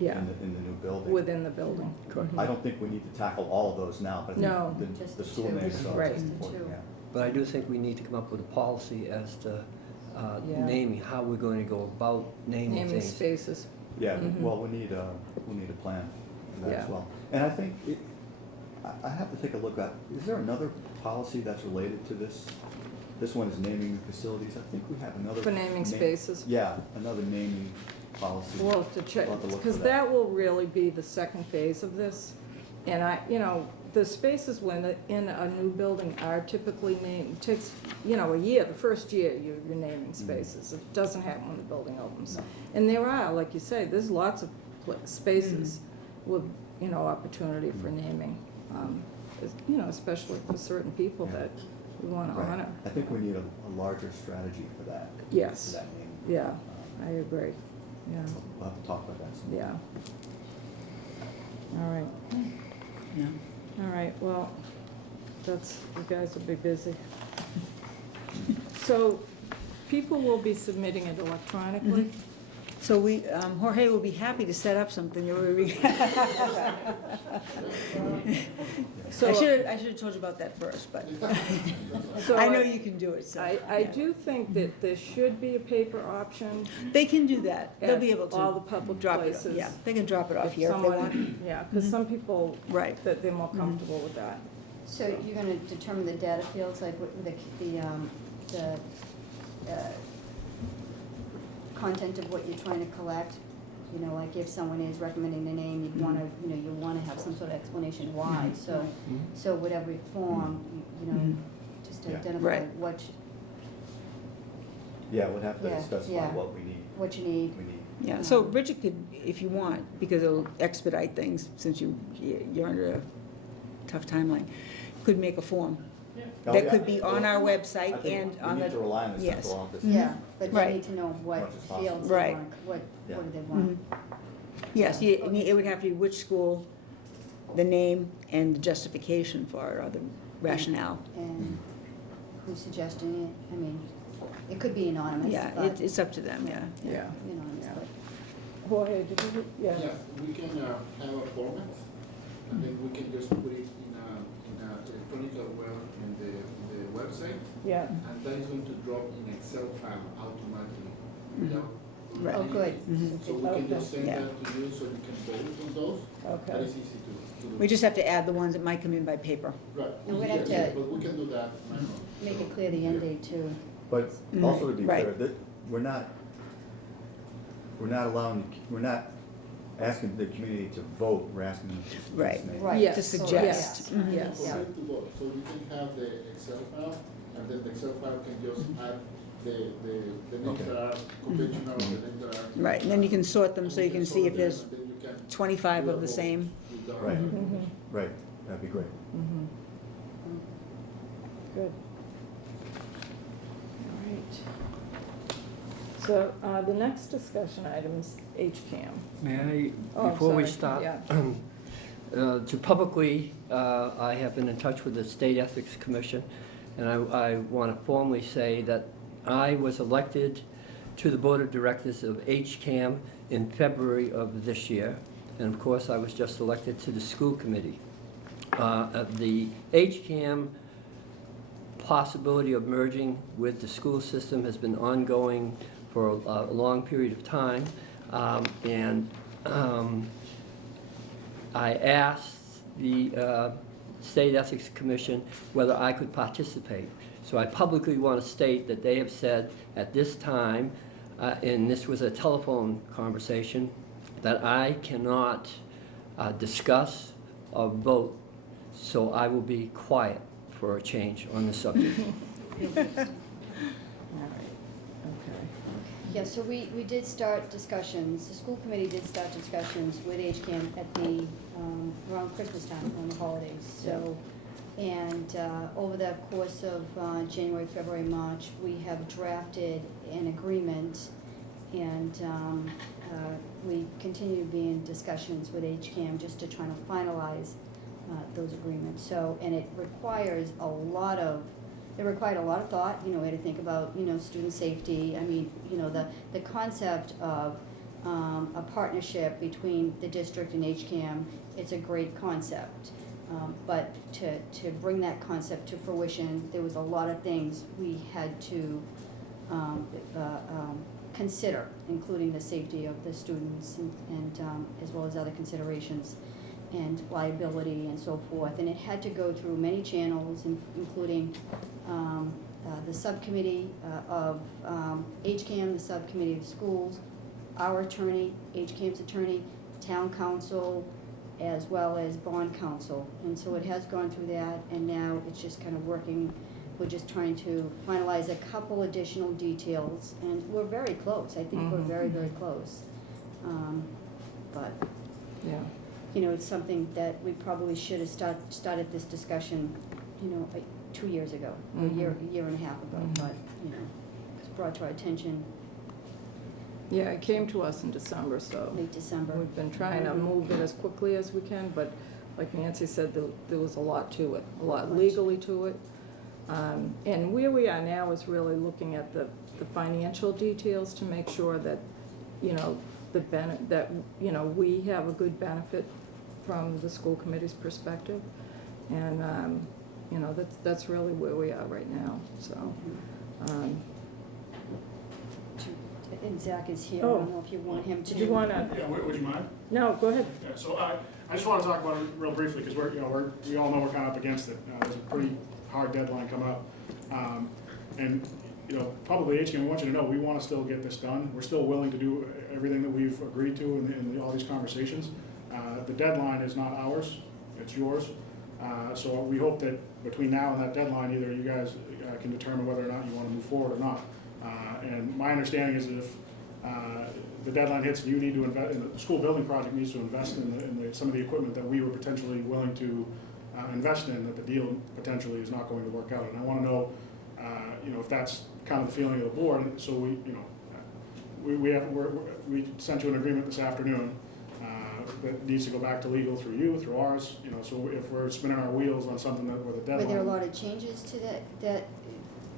Yeah, in the new building. within the building. Correct. I don't think we need to tackle all of those now, but I No. think Just the the school two. names are Right. just Just the important, two. yeah. But I do think we need to come up with a policy as to Yeah. naming, how we're going to go about naming Naming things. spaces. Yeah, Mhm. well, we need a plan for that as Yeah. well. And I think I have to take a look at, is there another policy that's related to this? This one is naming the facilities. I think we have another. For naming spaces. Yeah, another naming policy. We'll have to check, We'll have to look because for that will really be the second phase of this. And the spaces when in a new building are typically named, takes, a year, the first year you're naming spaces. It doesn't happen when the building opens. No. And there are, like you say, there's lots of spaces with, opportunity for naming. Especially for certain people Yeah. that we want to Right. honor. I think we need a larger strategy for that. Yes. For that naming. Yeah, I agree, yeah, We'll have to talk about that some more. yeah. All right. Yeah. All right, well, you guys will be busy. So, people will be submitting it electronically? So Jorge will be happy to set up something. So- I should have told you about that first, but So I know you can do it, so. I yeah. do think that there should be a paper option. They can do that. They'll at be able to. all the public drop it. places. Yeah, they can drop it off If here if they want. someone, yeah, because some people, Right. that they're more comfortable with that. so you're gonna determine the data fields, like what the content of what you're trying to collect? Like if someone is recommending the name, you'd wanna, you wanna have some sort of explanation why, so whatever form, just to Yeah. identify Right. Yeah, we'll have to Yeah, specify yeah. what we need. what you need. Yeah, so Bridget could, if you want, because it'll expedite things, since you're under a tough timeline, could make a form. Oh, That yeah. could be on our I website think and on We need to the, rely on the yes. central office. Yeah, but they Right. need to know what Much as possible. fields they Right. want, what Yeah. do they want? yes, it would have to be which school, the name, and the justification for it, or the rationale. And who's suggesting it? I mean, it could be anonymous, Yeah, but, it's up to them, yeah. Yeah. anonymous, Yeah. but. Jorge, did you, Yeah, we can have a format, and then we can just put it in a electronic well in the website, yeah, and that is going to drop in Excel file automatically. without Right. Oh, good. Mhm. So we can just send Yeah. that to you so you can vote on those. That okay. is easy to do. We just have to add the ones that might come in by paper. Right. And we'd have Yes, to- but we can do that manually. Make it clear the end date too. But also to be Right. clear, that we're not asking the community to vote, we're asking them to suggest Right. names. Right. Yes. To So, suggest. yeah. Mhm. Yes. Yeah. For them to vote, so we can have the Excel file, and then the Excel file can just add the names Okay. that are conventional, the names that are. Right, and then you can sort them so you can see if sort there's them, and then you can 25 do a of the vote same. without- Right. Mhm. Right, that'd be great. Mhm. Good. All right. So, the next discussion item is HCAM. May I, Oh, before we sorry, start, yeah. to publicly, I have been in touch with the State Ethics Commission, and I want to formally say that I was elected to the Board of Directors of HCAM in February of this year, and of course, I was just elected to the school committee. The HCAM possibility of merging with the school system has been ongoing for a long period of time. I asked the State Ethics Commission whether I could participate. So I publicly want to state that they have said at this time, and this was a telephone conversation, that I cannot discuss or vote, so I will be quiet for a change on the subject. All right, okay. Yeah, so we did start discussions, the school committee did start discussions with HCAM at the, around Christmas time, on the holidays, so. And over the course of January, February, March, we have drafted an agreement, and we continue to be in discussions with HCAM just to try to finalize those agreements. So, and it requires a lot of, it required a lot of thought, we had to think about, student safety. I mean, the concept of a partnership between the district and HCAM, it's a great concept. But to bring that concept to fruition, there was a lot of things we had to consider, including the safety of the students and as well as other considerations and liability and so forth. And it had to go through many channels, including the subcommittee of HCAM, the subcommittee of schools, our attorney, HCAM's attorney, town council, as well as bond counsel. And so it has gone through that, and now it's just kind of working. We're just trying to finalize a couple additional details, and we're very close. I think we're very, very close. But, Yeah. it's something that we probably should have started this discussion, 2 years ago, or a year and a half ago, but, it's brought to our attention Yeah, it came to us in December, so late December. we've been trying to move it as quickly as we can, but like Nancy said, there was a lot to it, a lot legally to it. And where we are now is really looking at the financial details to make sure that, we have a good benefit from the school committee's perspective. And, that's really where we are right now, so. And Zach is here, I Oh. don't know if you want him to. Did you wanna, Yeah, would you mind? no, go ahead. Yeah, so I just want to talk about it real briefly, because we all know we're kind of up against it. There's a pretty hard deadline coming up. And, probably HCAM, we want you to know, we want to still get this done. We're still willing to do everything that we've agreed to in all these conversations. The deadline is not ours, it's yours. So we hope that between now and that deadline, either you guys can determine whether or not you want to move forward or not. And my understanding is if the deadline hits, you need to invest, and the school building project needs to invest in some of the equipment that we were potentially willing to invest in, that the deal potentially is not going to work out. And I want to know, if that's kind of the feeling of the board. And so we sent you an agreement this afternoon that needs to go back to legal through you, through ours. So if we're spinning our wheels on something where the deadline. Were there a lot of changes to that?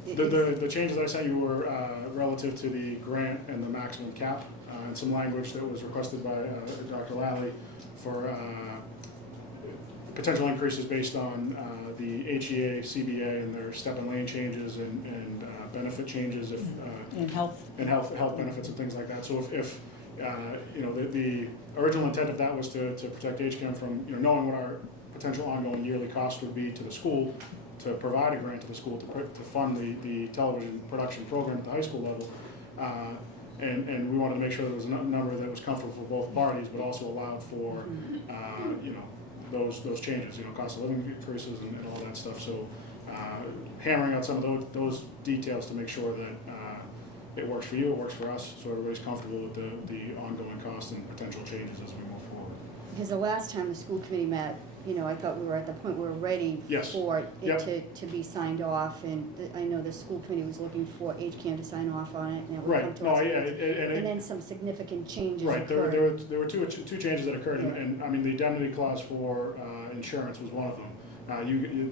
The changes I sent you were relative to the grant and the maximum cap, and some language that was requested by Dr. Lally for potential increases based on the HEA, CBA, and their step and lane changes and benefit changes And health. and health benefits and things like that. So if the original intent of that was to protect HCAM from knowing what our potential ongoing yearly cost would be to the school, to provide a grant to the school to fund the television production program at the high school level. And we wanted to make sure there was a number that was comfortable for both parties, but also allowed for, those changes, cost of living increases and all that stuff. So hammering out some of those details to make sure that it works for you, it works for us, so everybody's comfortable with the ongoing costs and potential changes as we move forward. Because the last time the school committee met, I thought we were at the point we were ready Yes. for Yep. it to be signed off, and I know the school committee was looking for HCAM to sign off on it, and it would come Right, to no, us. yeah, And then some significant changes right, occurred. there were two changes that occurred, and I mean, the indemnity clause for insurance was one of them.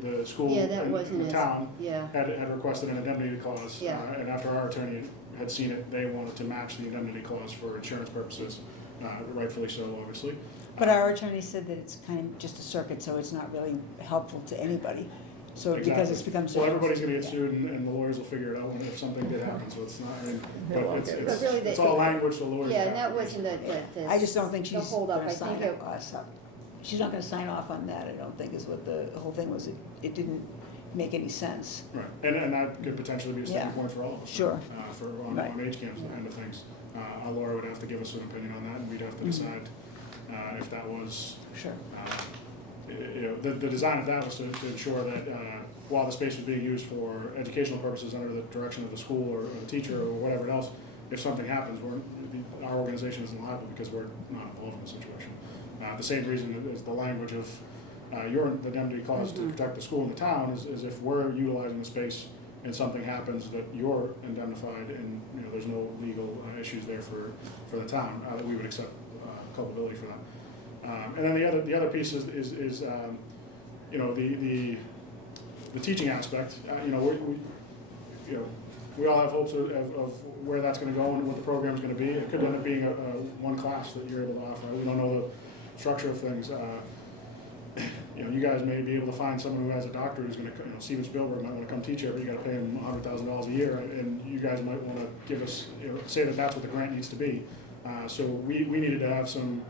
The school Yeah, that and wasn't the as, town yeah, had requested an indemnity clause, Yeah. and after our attorney had seen it, they wanted to match the indemnity clause for insurance purposes. rightfully so, obviously. But our attorney said that it's kind of just a circuit, so it's not really helpful to anybody. So because it's become so. Well, everybody's gonna get sued, and the lawyers will figure it out when, if something did happen, so it's not, I mean, but But really it's all language the lawyers Yeah, have and that to wasn't the. I just don't think the she's holdup. gonna I sign think us up. She's not gonna sign off on that, I don't think, is what the whole thing was. It didn't make any sense. Right, and that could potentially be a sticking Yeah. point for all of us. Sure. On Right. HCAM's end of things. Our lawyer would have to give us an opinion on that, and we'd have to decide if that was, Sure. the design of that was to ensure that while the space was being used for educational purposes under the direction of the school or the teacher or whatever else, if something happens, our organization isn't liable because we're not involved in the situation. The same reason is the language of your indemnity clause to protect the school and the town is if we're utilizing the space and something happens that you're indemnified and there's no legal issues there for the town, that we would accept culpability for that. And then the other piece is the teaching aspect. We all have hopes of where that's going to go and what the program's going to be. It could end up being one class that you're able to offer. We don't know the structure of things. You guys may be able to find someone who has a doctor who's going to, Steven Spielberg might want to come teach you, but you got to pay him $100,000 a year, and you guys might want to give us, say that that's what the grant needs to be. So we needed to have some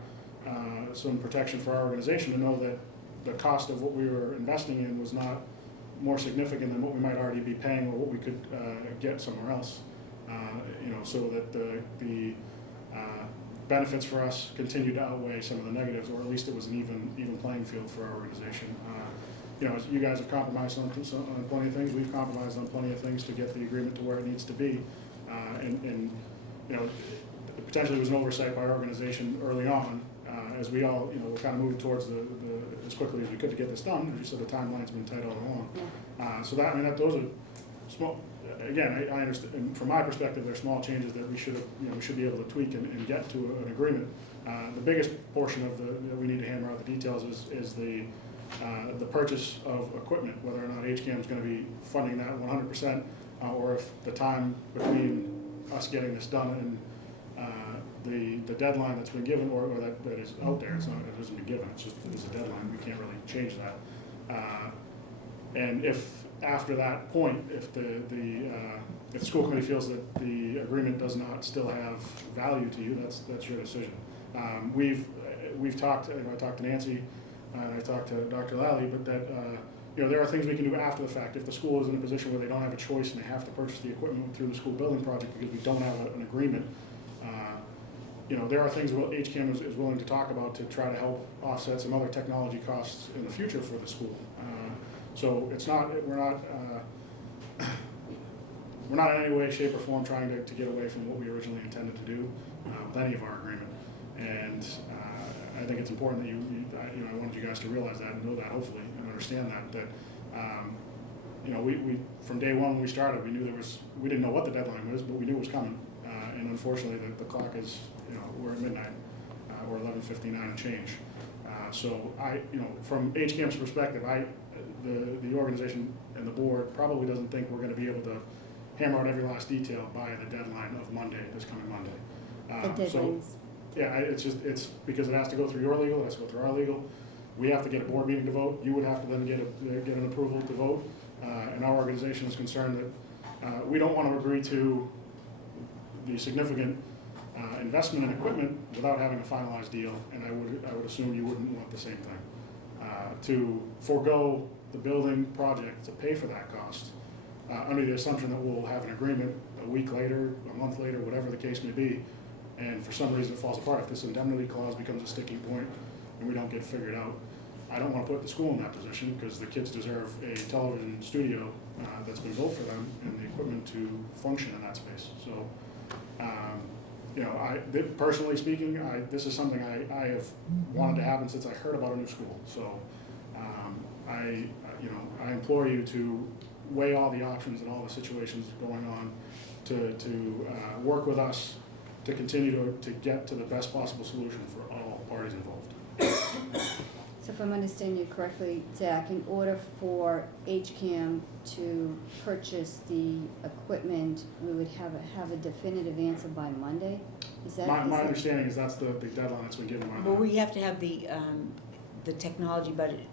protection for our organization to know that the cost of what we were investing in was not more significant than what we might already be paying or what we could get somewhere else. So that the benefits for us continue to outweigh some of the negatives, or at least it was an even playing field for our organization. You guys have compromised on plenty of things. We've compromised on plenty of things to get the agreement to where it needs to be. Potentially was an oversight by our organization early on, as we all, we're kind of moving towards as quickly as we could to get this done. As you said, the timeline's been tight all along. So those are small. Again, I understand, and from my perspective, they're small changes that we should be able to tweak and get to an agreement. The biggest portion of that we need to hammer out the details is the purchase of equipment, whether or not HCAM is going to be funding that 100%, or if the time between us getting this done and the deadline that's been given, or that is out there, it hasn't been given, it's a deadline, we can't really change that. And if after that point, if the school committee feels that the agreement does not still have value to you, that's your decision. We've talked. I talked to Nancy, and I talked to Dr. Lally, but that there are things we can do after the fact. If the school is in a position where they don't have a choice and they have to purchase the equipment through the school building project because we don't have an agreement, there are things that HCAM is willing to talk about to try to help offset some other technology costs in the future for the school. So it's not, we're not in any way, shape, or form trying to get away from what we originally intended to do with any of our agreement. And I think it's important that I wanted you guys to realize that and know that, hopefully, and understand that we from day one when we started, we knew we didn't know what the deadline was, but we knew it was coming. And unfortunately, the clock is, we're at midnight, or 11:59 and change. So from HCAM's perspective, the organization and the board probably doesn't think we're going to be able to hammer out every last detail by the deadline of this coming Monday. It's because it has to go through your legal, it has to go through our legal. We have to get a board meeting to vote. You would have to then get an approval to vote. And our organization is concerned that we don't want to agree to the significant investment in equipment without having a finalized deal, and I would assume you wouldn't want the same thing. To forego the building project to pay for that cost under the assumption that we'll have an agreement a week later, a month later, whatever the case may be, and for some reason it falls apart. If this indemnity clause becomes a sticking point and we don't get figured out, I don't want to put the school in that position because the kids deserve a television studio that's been built for them and the equipment to function in that space. So, personally speaking, this is something I have wanted to happen since I heard about a new school. So, I implore you to weigh all the options and all the situations going on to work with us to continue to get to the best possible solution for all parties involved. So if I'm understanding you correctly, Zach, in order for HCAM to purchase the equipment, we would have a definitive answer by Monday? Is that? My is that- understanding is that's the deadline that's been given by Well, the, we have to have the technology budget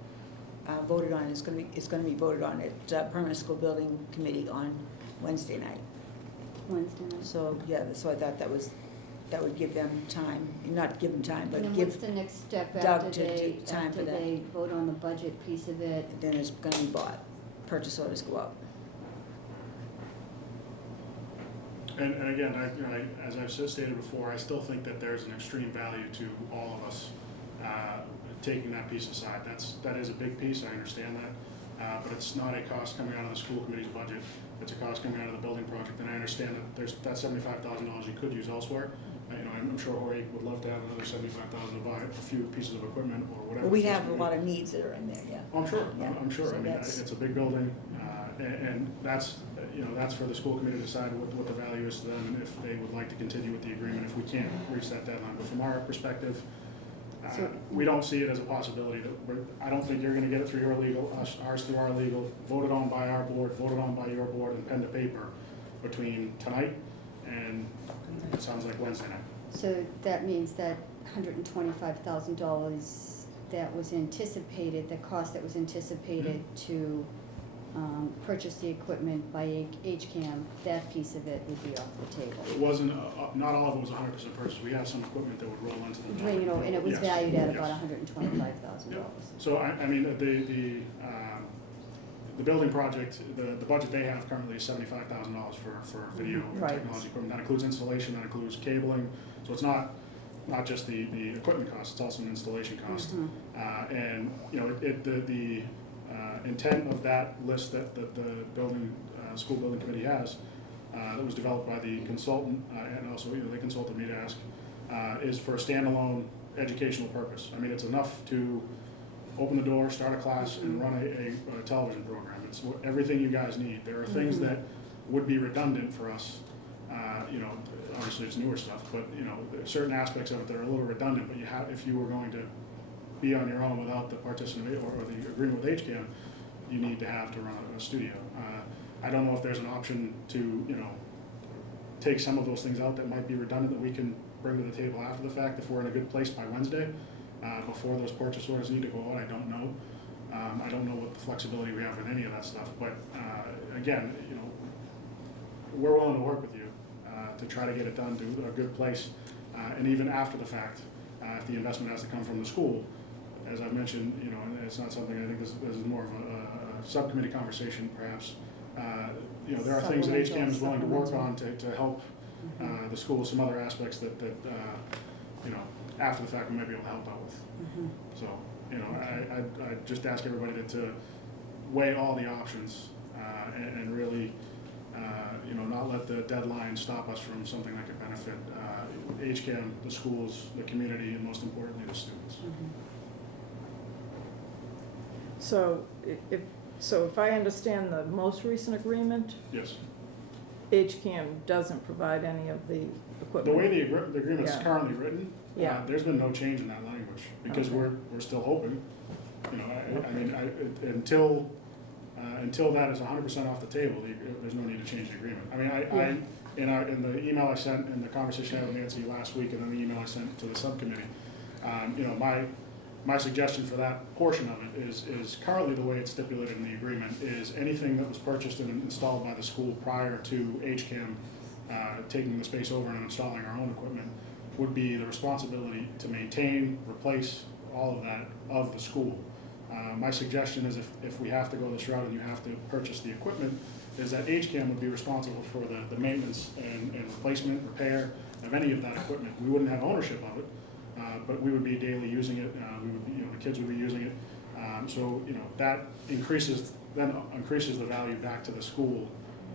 voted on, it's gonna be voted on at Permanent School Building Committee on Wednesday night. Wednesday night? So, yeah, so I thought that would give them time, not give them time, And but then give, what's the next step Doug after to they, take time for after that. they vote on the budget piece of it? then it's gonna be bought, purchase orders go out. and again, as I've stated before, I still think that there's an extreme value to all of us taking that piece aside. That is a big piece, I understand that, but it's not a cost coming out of the school committee's budget. It's a cost coming out of the building project, and I understand that there's that $75,000 you could use elsewhere. I'm sure Jorge would love to have another $75,000 to buy a few pieces of equipment or whatever. But we the case have a may be. lot of needs that are in there, yeah. Oh, I'm sure, Yeah. I'm sure. So I mean, that's- it's a big building, and that's, that's for the school committee to decide what the value is to them, and if they would like to continue with the agreement, if we can't reach that deadline. But from our perspective, we don't see it as a possibility that I don't think you're gonna get it through your legal, ours through our legal, voted on by our board, voted on by your board, and pen to paper between tonight and it sounds like Wednesday night. So that means that $125,000 that was anticipated, the cost that was anticipated to purchase the equipment by HCAM, that piece of it would be off the table. It wasn't, not all of it was 100% purchased. We had some equipment that would roll into the building. Bring it over, and it was Yes, valued at yes. about $125,000. Yeah. So I mean, the building project, the budget they have currently is $75,000 for video and Right. technology equipment. That includes installation, that includes cabling. So it's not just the equipment cost, it's also an installation cost. And, the intent of that list that the school building committee has, that was developed by the consultant, and also, they consulted me to ask, is for a standalone educational purpose. I mean, it's enough to open the door, start a class, and run a television program. It's everything you guys need. There are things that would be redundant for us. Obviously it's newer stuff, but there are certain aspects of it that are a little redundant. But if you were going to be on your own without the participation or the agreement with HCAM, you need to have to run a studio. I don't know if there's an option to take some of those things out that might be redundant that we can bring to the table after the fact if we're in a good place by Wednesday. Before those purchase orders need to go out, I don't know. I don't know what the flexibility we have with any of that stuff, but again, we're willing to work with you to try to get it done to a good place, and even after the fact, if the investment has to come from the school, as I mentioned, and it's not something, I think this is more of a subcommittee conversation perhaps. There are things that HCAM is willing to work on to help the school with some other aspects that after the fact we might be able to help out with. So, I just ask everybody to weigh all the options and really, not let the deadline stop us from something that could benefit HCAM, the schools, the community, and most importantly, the students. So if I understand the most recent agreement, Yes. HCAM doesn't provide any of the equipment. The way the agreement's Yeah. currently written, Yeah. there's been no change in that language, because Okay. we're still open. Until that is 100% off the table, there's no need to change the agreement. I mean, in the email I sent, and the conversation I had with Nancy last week, and then the email I sent to the subcommittee, my suggestion for that portion of it is currently the way it's stipulated in the agreement is anything that was purchased and installed by the school prior to HCAM taking the space over and installing our own equipment would be the responsibility to maintain, replace all of that of the school. My suggestion is if we have to go this route and you have to purchase the equipment, is that HCAM would be responsible for the maintenance and replacement, repair of any of that equipment. We wouldn't have ownership of it, but we would be daily using it. The kids would be using it. So that increases the value back to the school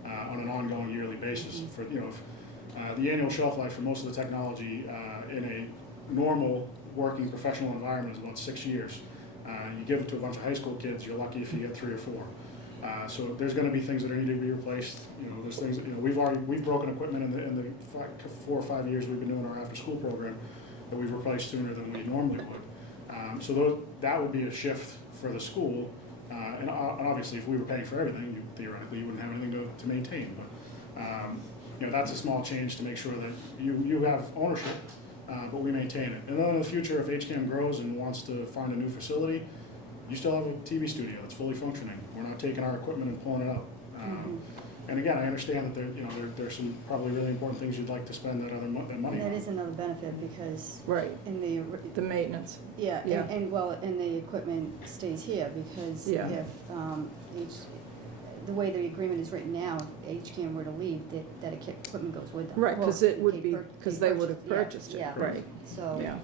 on an ongoing yearly basis. For the annual shelf life for most of the technology in a normal working professional environment is about 6 years. You give it to a bunch of high school kids, you're lucky if you get 3 or 4. So there's going to be things that are needing to be replaced. There's things that, we've broken equipment in the 4 or 5 years we've been doing our after school program that we've replaced sooner than we normally would. So that would be a shift for the school. And obviously, if we were paying for everything, theoretically you wouldn't have anything to maintain. But you know, that's a small change to make sure that you have ownership, but we maintain it. And then in the future, if HCAM grows and wants to find a new facility, you still have a TV studio that's fully functioning. We're not taking our equipment and pulling it out. And again, I understand that there's some probably really important things you'd like to spend that money on. And that is another benefit because Right, in the, the maintenance. yeah, Yeah. and the equipment stays here because Yeah. if, the way the agreement is written now, if HCAM were to leave, that equipment goes with them. Right, because it would be, They because they would have purchased it, yeah, right, So, yeah.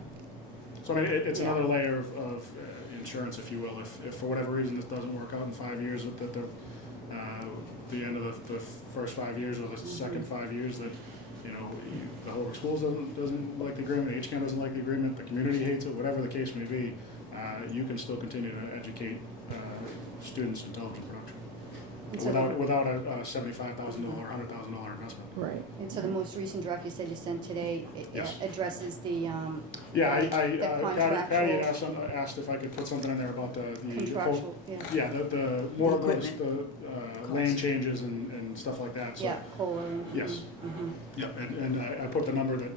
So I mean, it's Yeah. another layer of insurance, if you will. If for whatever reason this doesn't work out in 5 years, that the end of the first 5 years or the second 5 years, that the Holbrook Schools doesn't like the agreement, HCAM doesn't like the agreement, the community hates it, whatever the case may be, you can still continue to educate students in television production And so without a $75,000 or $100,000 investment. Right. and so the most recent draft you said you sent today, it Yes. addresses the, Yeah, I the Patty contractual, asked if I could put something in there about the contractual, yeah, yeah, the more of those, Equipment. the lane changes and stuff like that, so. yeah, Kohler. Yes. Mhm. Yeah, and I put the number that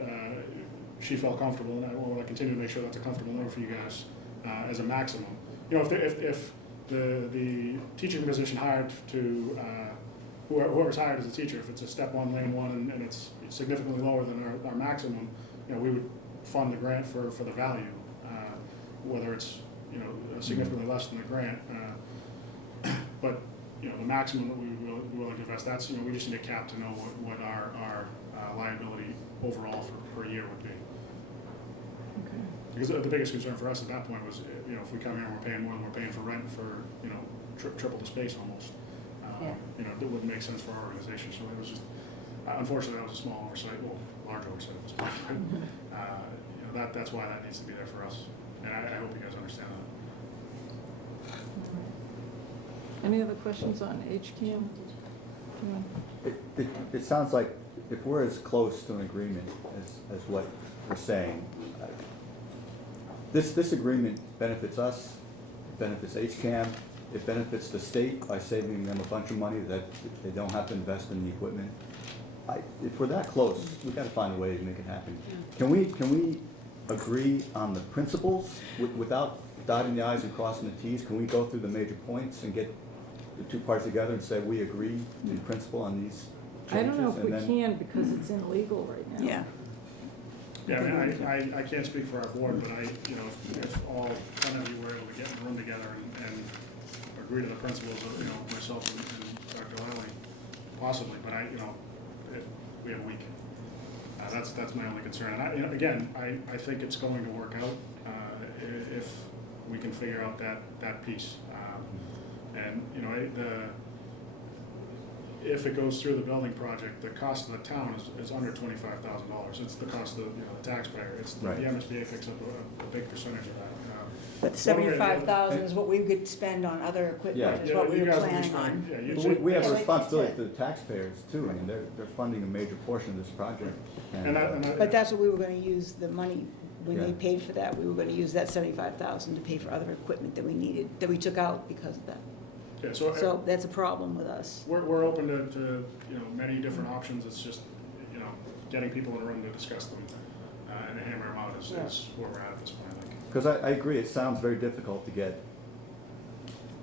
she felt comfortable, and I want to continue to make sure that's a comfortable number for you guys as a maximum. You know, if the teaching position hired to, whoever's hired as a teacher, if it's a step one, lane one, and it's significantly lower than our maximum, we would fund the grant for the value, whether it's, significantly less than the grant. But, the maximum that we would be willing to invest, that's, we just need a cap to know what our liability overall per year would be. Okay. Because the biggest concern for us at that point was, if we come here and we're paying more than we're paying for rent for, triple the space almost. Yeah. It wouldn't make sense for our organization, so it was just, unfortunately, that was a small oversight, well, large oversight at this point, but, that's why that needs to be there for us, and I hope you guys understand that. Any other questions on HCAM? It sounds like if we're as close to an agreement as what we're saying, this agreement benefits us, it benefits HCAM, it benefits the state by saving them a bunch of money that they don't have to invest in the equipment. If we're that close, we've got to find a way to make it happen. Can we agree on the principles without dotting the i's and crossing the t's? Can we go through the major points and get the two parts together and say we agree in principle on these changes? I don't know if and we then- can because it's illegal right now. Yeah. Yeah, I mean, I can't speak for our board, but if all 10 of you were able to get in the room together and agree to the principles of, myself and Dr. Lally, possibly, but we have a week. That's my only concern. And again, I think it's going to work out if we can figure out that piece. And, if it goes through the building project, the cost of the town is under $25,000. It's the cost of, the taxpayer. It's the Right. MSBA picks up a big percentage of that. But $75,000 is what we could spend on other equipment, Yeah. is what we You were guys will be planning spending- on. yeah, you But should- we have a Yeah, responsibility to the taxpayers too. I mean, they're funding a major portion of this project. And that- But that's what we were gonna use the money, when they Yeah. paid for that, we were gonna use that $75,000 to pay for other equipment that we needed, that we took out because of that. yeah, so So that's a problem with us. we're open to many different options. It's just, getting people in a room to discuss them and to hammer them out is where we're at this point, I think. Because I agree, it sounds very difficult to get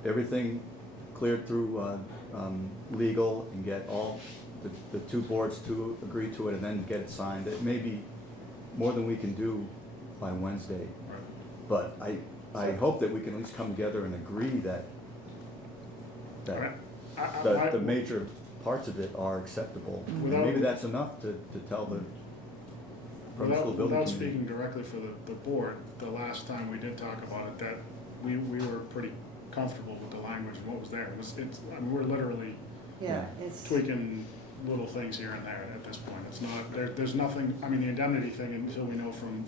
everything cleared through legal and get all the two boards to agree to it and then get it signed. It may be more than we can do by Wednesday. Right. But I hope that we can at least come together and agree that the major parts of it are acceptable. And Without- maybe that's enough to tell the primary school building Without community. speaking directly for the board, the last time we did talk about it, that we were pretty comfortable with the language and what was there. We're literally Yeah, it's, tweaking little things here and there at this point. It's not, there's nothing, the indemnity thing, until we know from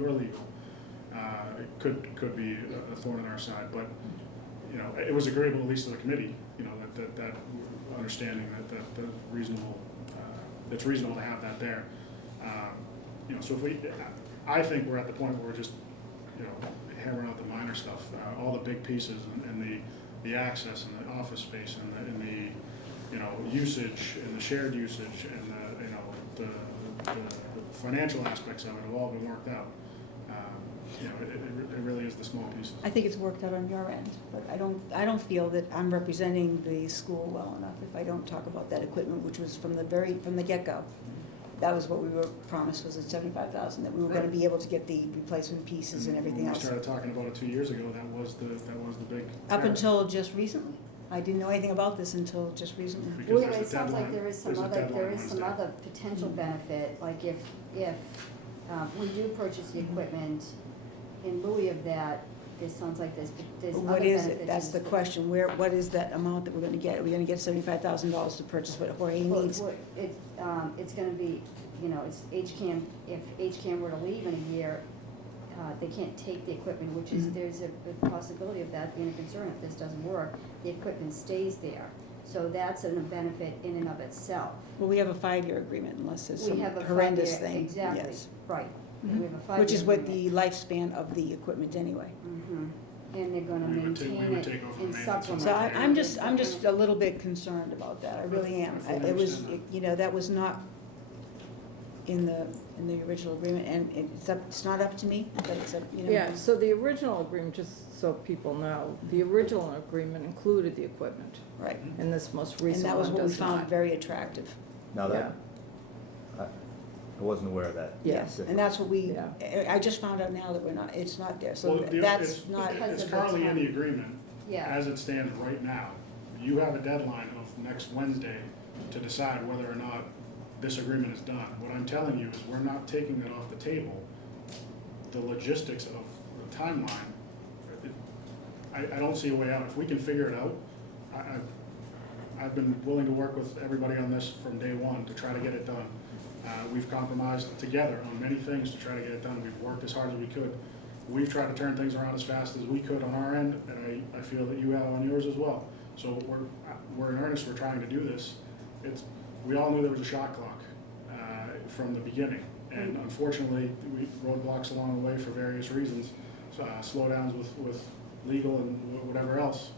your legal, it could be a thorn in our side, but, it was agreeable, at least to the committee, that understanding that the reasonable, it's reasonable to have that there. So if I think we're at the point where we're just, hammering out the minor stuff, all the big pieces and the access and the office space and the usage and the shared usage and the financial aspects of it have all been worked out. It really is the small pieces. I think it's worked out on your end, but I don't feel that I'm representing the school well enough if I don't talk about that equipment, which was from the get-go. That was what we were promised, was at $75,000, that we were gonna be able to get the replacement pieces and everything When else. we started talking about it 2 years ago, that was the big. Up error. until just recently. I didn't know anything about this until just recently. Because Well, there's a it sounds like deadline- there is some there's a other, deadline there is some Wednesday. other potential benefit, like if we do purchase the equipment, in lieu of that, it sounds like there's other What benefits. is it? That's the question. What is that amount that we're gonna get? Are we gonna get $75,000 to purchase what Jorge needs? It's gonna be, it's HCAM, if HCAM were to leave in a year, they can't take the equipment, which is, there's a possibility of that being a concern if this doesn't work, the equipment stays there. So that's a benefit in and of itself. Well, we have a 5-year agreement unless there's We some have a horrendous 5-year thing. Exactly, Yes. right. Mhm. We have a 5-year Which is what agreement. the lifespan of the equipment anyway. Mhm. And they're gonna We would take- we maintain would it take over and maintenance. supplement. So Okay. I'm just a little bit concerned about that. I really am. I fully It was, understand that was not in the original agreement, and it's not up to me, but it's up, Yeah, so the original agreement, just so people know, the original agreement included the equipment, Right. and this most And recent that was one what we does found not. very attractive. Now that, I wasn't aware of that. Yes. And that's what we, Yeah. I just found out now that it's not there, so Well, that's it's- not, Because It's of the currently in time. the agreement, Yeah, as it stands right now. You have a deadline of next Wednesday to decide whether or not this agreement is done. What I'm telling you is we're not taking that off the table. The logistics of the timeline, I don't see a way out. If we can figure it out, I've been willing to work with everybody on this from day one to try to get it done. We've compromised together on many things to try to get it done. We've worked as hard as we could. We've tried to turn things around as fast as we could on our end, and I feel that you have on yours as well. So we're in earnest, we're trying to do this. We all knew there was a shot clock from the beginning, and unfortunately, we roadblocks along the way for various reasons, slowdowns with legal and whatever else.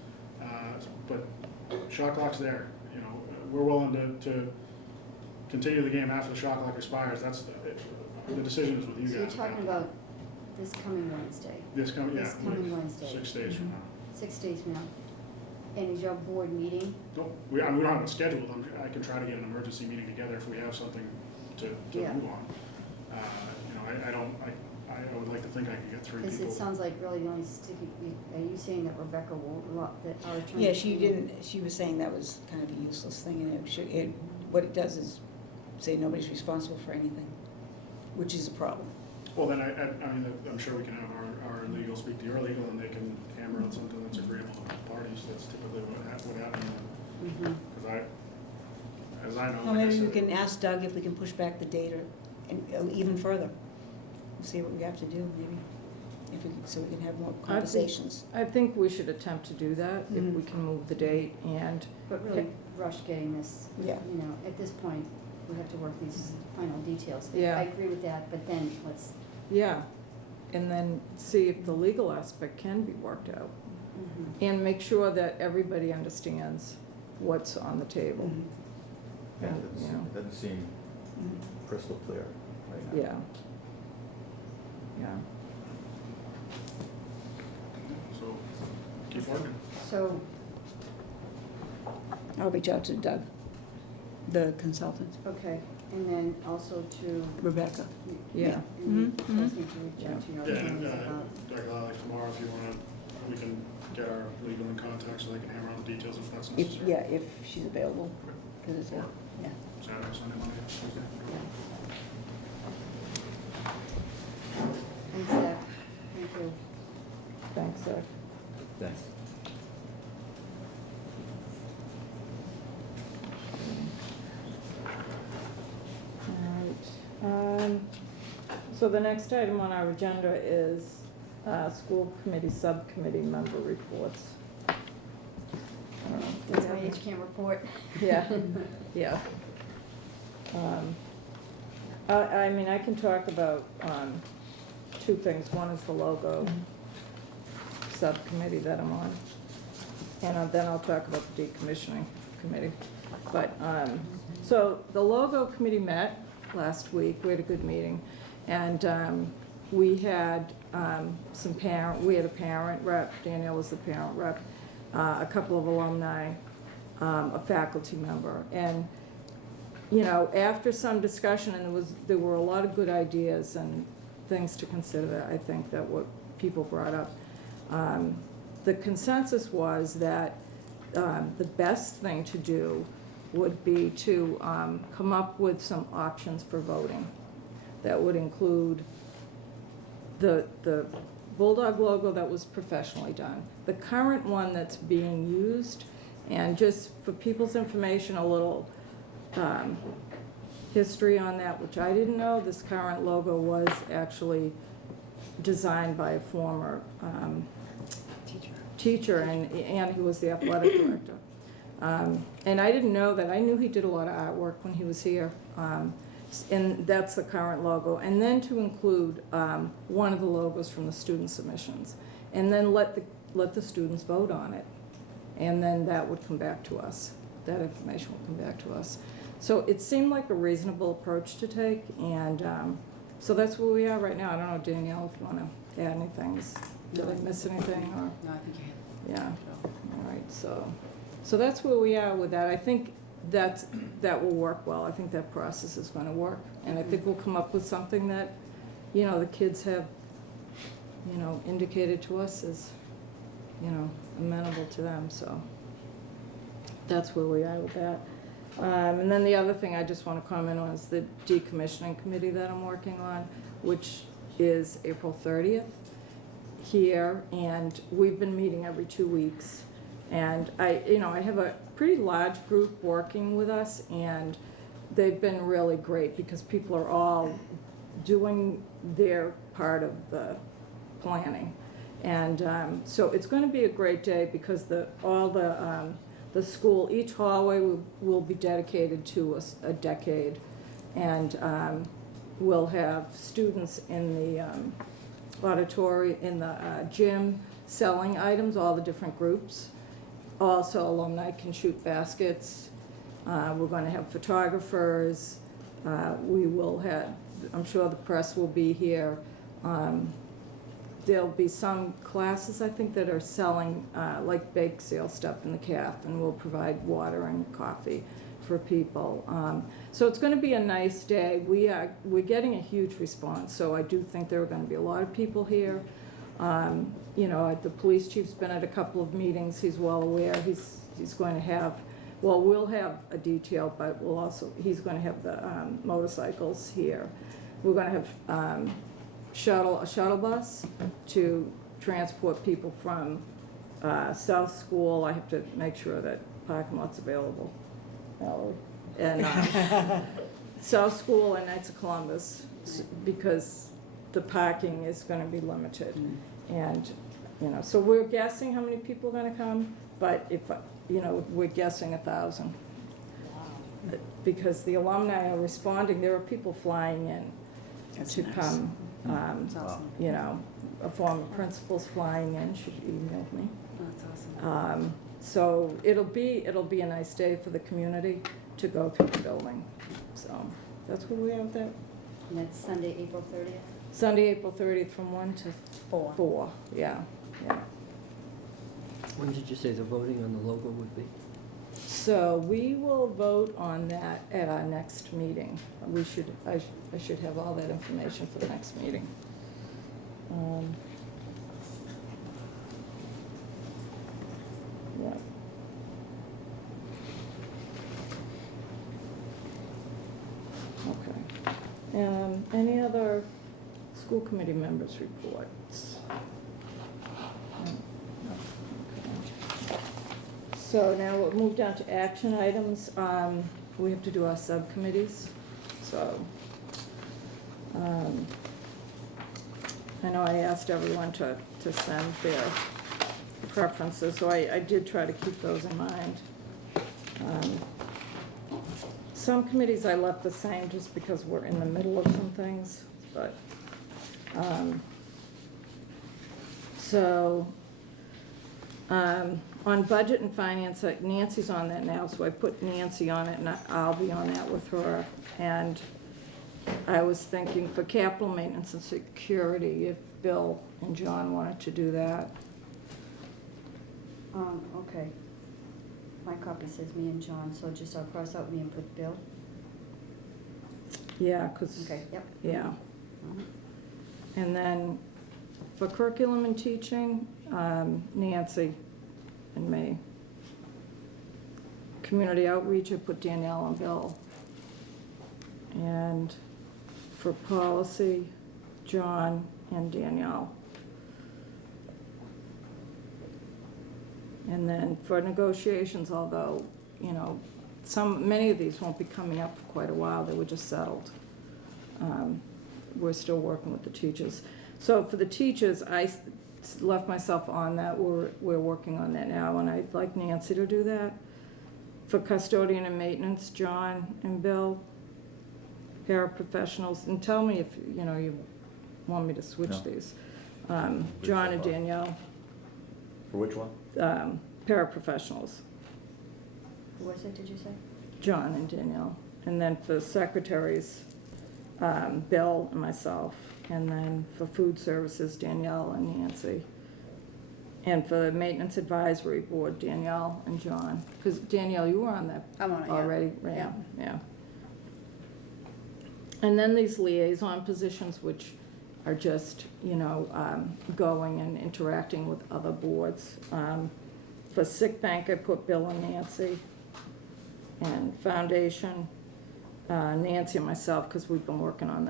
But shot clock's there. We're willing to continue the game after the shot clock expires. The decision is with you so guys. you're talking about this coming Wednesday, This coming Wednesday, 6 days from now. 6 days from now. And is your board meeting? We don't have it scheduled. I can try to get an emergency meeting together if we have something to Yeah. move on. I would like to think I could get 3 Because people. it sounds like really the only sticky, are you saying that Rebecca won't, that our attorney? yeah, she was saying that was kind of a useless thing, and what it does is say nobody's responsible for anything, which is a problem. Well, then I'm sure we can have our legal speak to your legal and they can hammer out something that's agreeable to both parties. That's typically what happens. Mhm. Because as I know. Well, like I maybe we said, can ask Doug if we can push back the date and even further. We'll see what we have to do, maybe, so we can have more conversations. I think we should attempt to do that, if we can move the date, and, But really rush getting this, Yeah. at this point, we have to work these final details. Yeah. I agree with that, but then let's, yeah, and then see if the legal aspect can be worked out, and make sure that everybody understands what's on the table. Yeah, And, it doesn't seem crystal clear right now. Yeah. Yeah. So keep working. so, I'll reach out to Doug, the consultant, okay, and then also to. Rebecca. Yeah. And Mhm, you guys need to reach out to your Yeah, attorneys about. Dr. Lally, tomorrow, if you want to, we can get our legal in contact so they can hammer out the details if that's If, necessary. yeah, if she's available, because it's, Or yeah. Saturday, Sunday, Monday, Tuesday. Thanks, Zach. Thank you. Thanks, Zach. Thanks. All right. So the next item on our agenda is school committee, subcommittee member reports. That's my HCAM report. Yeah, yeah. I can talk about two things. One is the logo subcommittee that I'm on. And then I'll talk about the decommissioning committee. But, so the logo committee met last week, we had a good meeting, and we had we had a parent rep, Danielle was the parent rep, a couple of alumni, a faculty member, and, you know, after some discussion, and there were a lot of good ideas and things to consider, I think, that what people brought up. The consensus was that the best thing to do would be to come up with some options for voting. That would include the Bulldog logo that was professionally done, the current one that's being used, and just for people's information, a little history on that, which I didn't know. This current logo was actually designed by a former teacher, and he was the athletic director. And I didn't know that. I knew he did a lot of artwork when he was here. And that's the current logo. And then to include one of the logos from the student submissions. And then let the students vote on it. And then that would come back to us. That information would come back to us. So it seemed like a reasonable approach to take. And so that's where we are right now. I don't know, Danielle, if you want to add anything. Did I miss anything? Or? No, I think you have. Yeah. All right. So that's where we are with that. I think that will work well. I think that process is going to work, and I think we'll come up with something that, you know, the kids have, you know, indicated to us as, you know, amenable to them. So that's where we are with that. And then the other thing I just want to comment on is the decommissioning committee that I'm working on, which is April 30th here, and we've been meeting every 2 weeks. And I have a pretty large group working with us, and they've been really great because people are all doing their part of the planning. And so it's going to be a great day because all the school, each hallway will be dedicated to a decade, and we'll have students in the auditorium, in the gym, selling items, all the different groups. Also, alumni can shoot baskets. We're going to have photographers. We will have, I'm sure the press will be here. There'll be some classes, I think, that are selling like bake sale stuff in the CAF, and we'll provide water and coffee for people. So it's going to be a nice day. We're getting a huge response, so I do think there are going to be a lot of people here. You know, the police chief's been at a couple of meetings. He's well aware. He's going to have, well, we'll have a detail, but he's going to have the motorcycles here. We're going to have a shuttle bus to transport people from South School. I have to make sure that parking lot's available. And South School and Knights of Columbus, because the parking is going to be limited. And, you know, so we're guessing how many people are going to come, but if, you know, we're guessing 1,000. Wow. Because the alumni are responding. There are people flying in to come. That's awesome. You know, a former principal's flying in. She emailed me. Oh, that's awesome. So it'll be a nice day for the community to go through the building. So that's where we are with that. And that's Sunday, April 30th? Sunday, April 30th from 1 to 4. Yeah. When did you say the voting on the logo would be? So we will vote on that at our next meeting. I should have all that information for the next meeting. Yeah. Okay. Any other school committee members' reports? No. Okay. So now we'll move down to action items. We have to do our subcommittees. So I know I asked everyone to send their preferences, so I did try to keep those in mind. Some committees I left the same just because we're in the middle of some things, but so On budget and finance, Nancy's on that now, so I put Nancy on it, and I'll be on that with her. And I was thinking for capital maintenance and security, if Bill and John wanted to do that. Okay. My copy says me and John, so just I'll cross out me and put Bill. Yeah, 'cause, Okay, yep. yeah. Mhm. And then for curriculum and teaching, Nancy and me. Community outreach, I put Danielle and Bill. And for policy, John and Danielle. And then for negotiations, although, you know, many of these won't be coming up for quite a while, they were just settled. We're still working with the teachers. So for the teachers, I left myself on that, we're working on that now, and I'd like Nancy to do that. For custodian and maintenance, John and Bill. Paraprofessionals, and tell me if, you know, you want me to switch No. these. John and Danielle, For which one? paraprofessionals, Who was it, did you say? John and Danielle. And then for secretaries, Bill and myself. And then for food services, Danielle and Nancy. And for the maintenance advisory board, Danielle and John. Because Danielle, you were on that I'm on it, yeah. already, Yeah. yeah. And then these liaison positions, which are just, you know, going and interacting with other boards. For sick bank, I put Bill and Nancy. And foundation, Nancy and myself, because we've been working on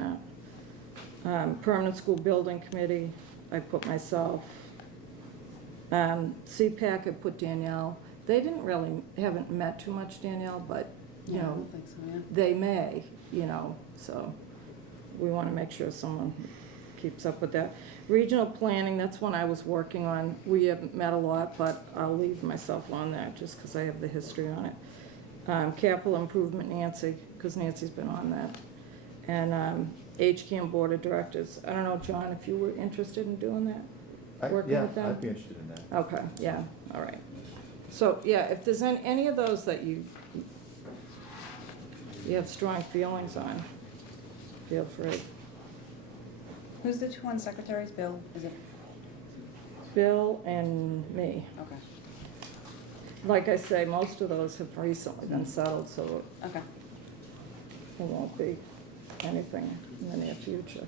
that. Permanent school building committee, I put myself. CPAC, I put Danielle. They haven't met too much, Danielle, but, you Yeah, I know, don't think so, yeah. they may, you know, so we want to make sure someone keeps up with that. Regional planning, that's one I was working on. We haven't met a lot, but I'll leave myself on that just because I have the history on it. Capital improvement, Nancy, because Nancy's been on that. And HCAM Board of Directors. I don't know, John, if you were interested in doing that? Working with them? Yeah, I'd be interested in that. Okay, yeah, all right. So, yeah, if there's any of those that you have strong feelings on, feel free. Who's the two on secretaries, Bill? Is it, Bill and me. okay, Like I say, most of those have recently been settled, so okay. there won't be anything in the near future.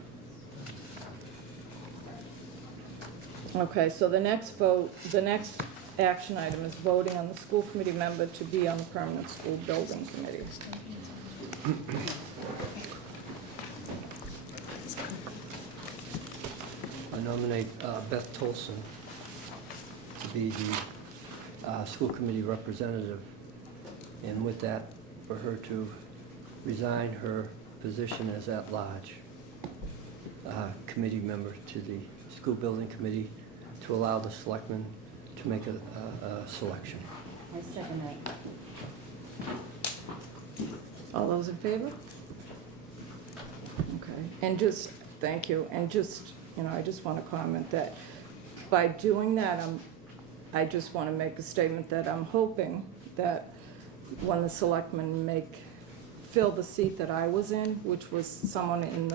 Okay, so the next action item is voting on the school committee member to be on the permanent school building committee. I nominate Beth Tolson to be the school committee representative, and with that, for her to resign her position as at-large committee member to the school building committee to allow the selectmen to make a selection. I second that. All those in favor? Okay, and just, thank you, and just, you know, I just want to comment that by doing that, I just want to make a statement that I'm hoping that when the selectmen fill the seat that I was in, which was someone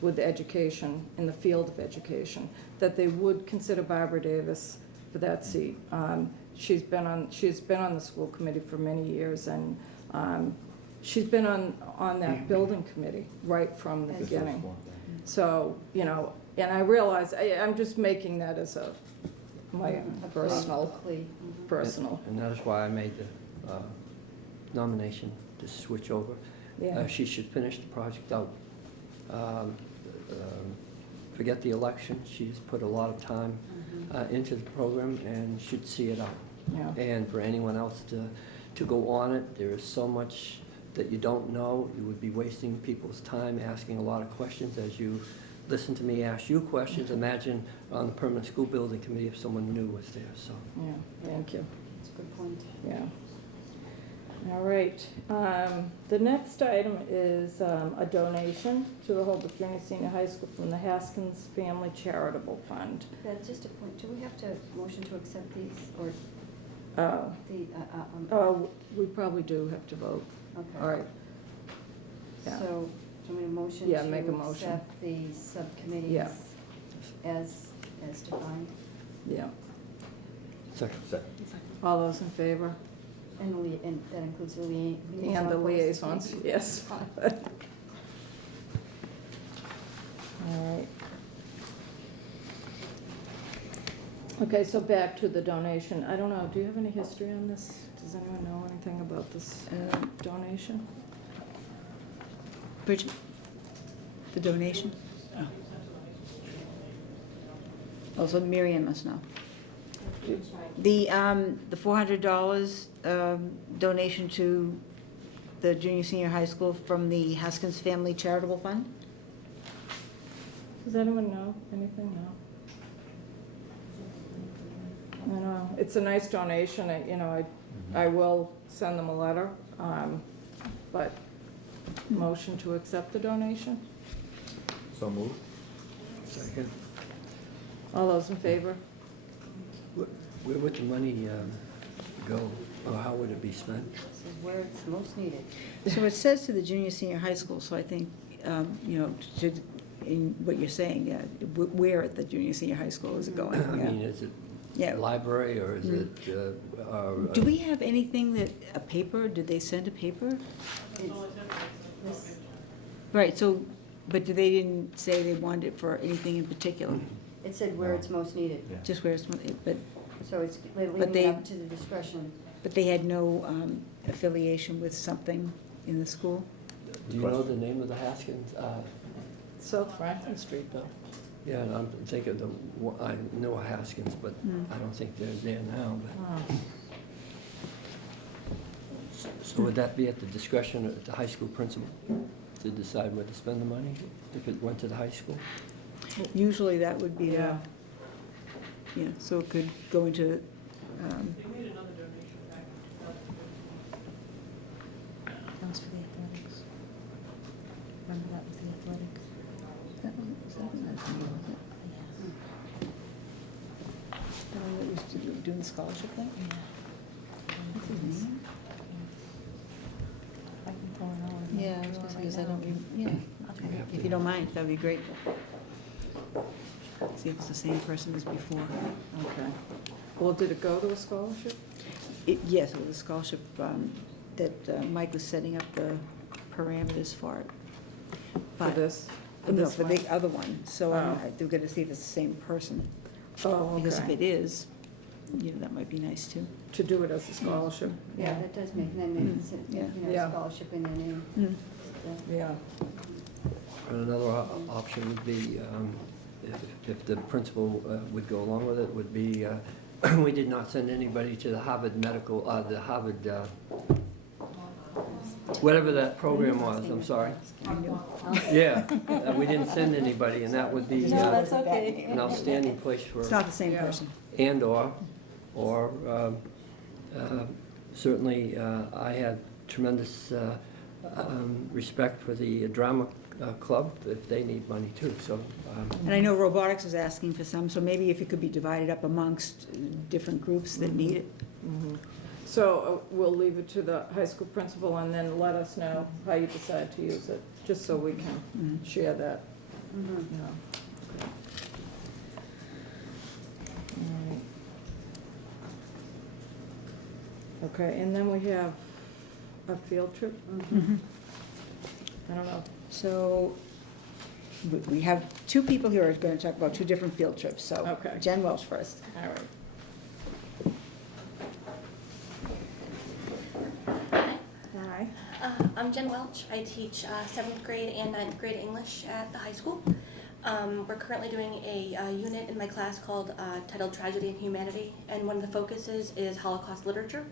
with education, in the field of education, that they would consider Barbara Davis for that seat. She's been on the school committee for many years, and she's been on that building committee right from the beginning. So, you know, and I realize, I'm just making that as my personal. And that is why I made the nomination to switch over. Yeah. She should finish the project out. Forget the election, she's put a lot of time into the program and should see it out. Yeah. And for anyone else to go on it, there is so much that you don't know. You would be wasting people's time asking a lot of questions as you listen to me ask you questions. Imagine on the permanent school building committee if someone new was there, so. Yeah, thank you. That's a good point. Yeah. All right, the next item is a donation to the Holbrook Junior Senior High School from the Haskins Family Charitable Fund. That's just a point, do we have to motion to accept these, or the, Oh, we probably do have to vote. okay. All right. Yeah. So, do we motion Yeah, make a to motion. accept the subcommittees Yeah. as defined? Yeah. Second. Second. All those in favor? And that includes the liaison. And the posts? liaisons, yes. All right. Okay, so back to the donation. I don't know, do you have any history on this? Does anyone know anything about this donation? Bridget, the donation? Oh, so Miriam must know. The $400 donation to the junior, senior high school from the Haskins Family Charitable Fund? Does anyone know anything? No. I know, it's a nice donation, I will send them a letter, but motion to accept the donation? So moved. Second. All those in favor? Where would the money go, or how would it be spent? This is where it's most needed. So it says to the junior, senior high school, so I think, in what you're saying, where at the junior, senior high school is it going? I mean, is it Yeah. library, or is it? Do we have anything a paper, did they send a paper? This- Right, so, but they didn't say they wanted it for anything in particular, It said where it's most needed, Yeah. just where it's, but so it's leaving But they- it up to the discretion. they had no affiliation with something in the school? Do you know the name of the Haskins? South Franklin Street, though. Yeah, and I'm thinking I know Haskins, but I don't think they're there now. But. So would that be at the discretion of the high school principal to decide where to spend the money if it went to the high school? Usually that would be, Yeah. So it could go into, That was for the athletics. Remember that was the athletics? the one that used to doing the scholarship thing? What's his name? I can throw it on. Yeah, I was gonna say, because I don't, yeah, Okay. if you don't mind, that'd be great. See if it's the same person as before. Okay. Well, did it go to a scholarship? Yes, it was a scholarship that Mike was setting up the parameters for it. For But- this? No, this for one? the other one, so Oh. they're gonna see if it's the same person. Oh, Because if okay. it is, that might be nice too. To do it as a scholarship? Yeah, that does make, then it's, Yeah. Yeah. scholarship in their name. Yeah. And another option would be, if the principal would go along with it, would be, we did not send anybody to the Harvard Medical, the Harvard, whatever that program was, I'm sorry. Yeah, we didn't send anybody, and that would be okay. an outstanding place for, It's not the same Yeah. person. and/or, certainly, I had tremendous respect for the drama club, if they need money too, so. And I know robotics is asking for some, so maybe if it could be divided up amongst different groups that need it. Mhm. So we'll leave it to the high school principal and then let us know how you decide to use it, just so we can Mhm. share that, Mhm. you know. All right. Okay, and then we have a field trip. Mhm. I don't know. So we have two people here who are going to talk about two different field trips, so Okay. Jen Welch first. All right. Hi. I'm Jen Welch. I teach 7th grade and 9th grade English at the high school. We're currently doing a unit in my class called titled Tragedy and Humanity, and one of the focuses is Holocaust literature.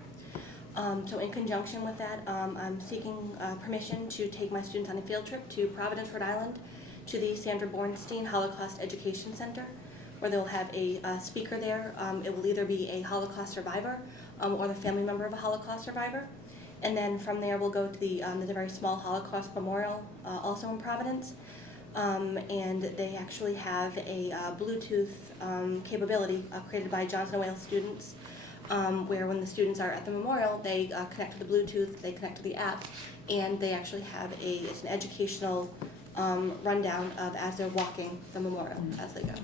So in conjunction with that, I'm seeking permission to take my students on a field trip to Providence, Rhode Island, to the Sandra Bornstein Holocaust Education Center, where they'll have a speaker there. It will either be a Holocaust survivor or the family member of a Holocaust survivor. And then from there, we'll go to there's a very small Holocaust memorial, also in Providence. And they actually have a Bluetooth capability created by Johnson & Wales students, where when the students are at the memorial, they connect to the Bluetooth, they connect to the app, and they actually have it's an educational rundown of as they're walking the memorial as they go.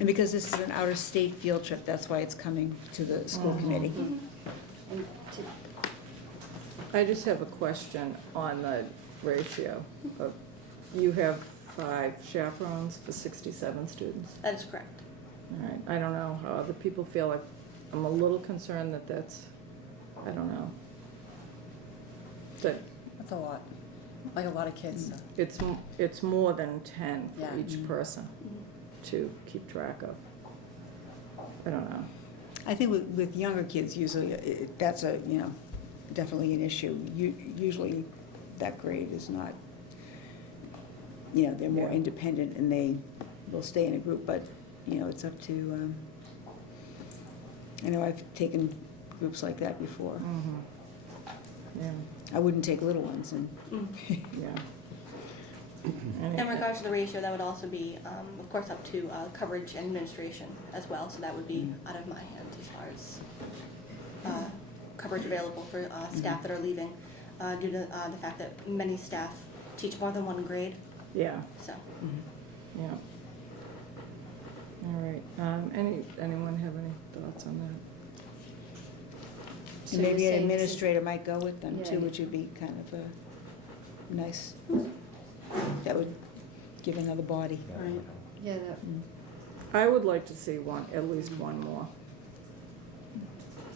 And because this is an out-of-state field trip, that's why it's coming to the school committee. And to, I just have a question on the ratio. You have 5 chaperones for 67 students. That is correct. All right, I don't know how other people feel. Like, I'm a little concerned that that's, I don't know. That That's a lot, like a lot of kids. it's more than 10 for Yeah. each person to keep track of. I don't know. I think with younger kids, usually, that's definitely an issue. Usually, that grade is not, they're more independent and they will stay in a group, but, it's up to, I know I've taken groups like that before. Yeah, I wouldn't take little ones and, yeah. In regards to the ratio, that would also be, of course, up to coverage and administration as well, so that would be out of my hands as far as coverage available for staff that are leaving due to the fact that many staff teach more than one grade, Yeah, so. yeah. All right, anyone have any thoughts on that? So and maybe you're an saying this is- administrator might go with them Yeah. too, which would be kind of a nice, that would give another body. right, yeah, that, I would like to see at least one more.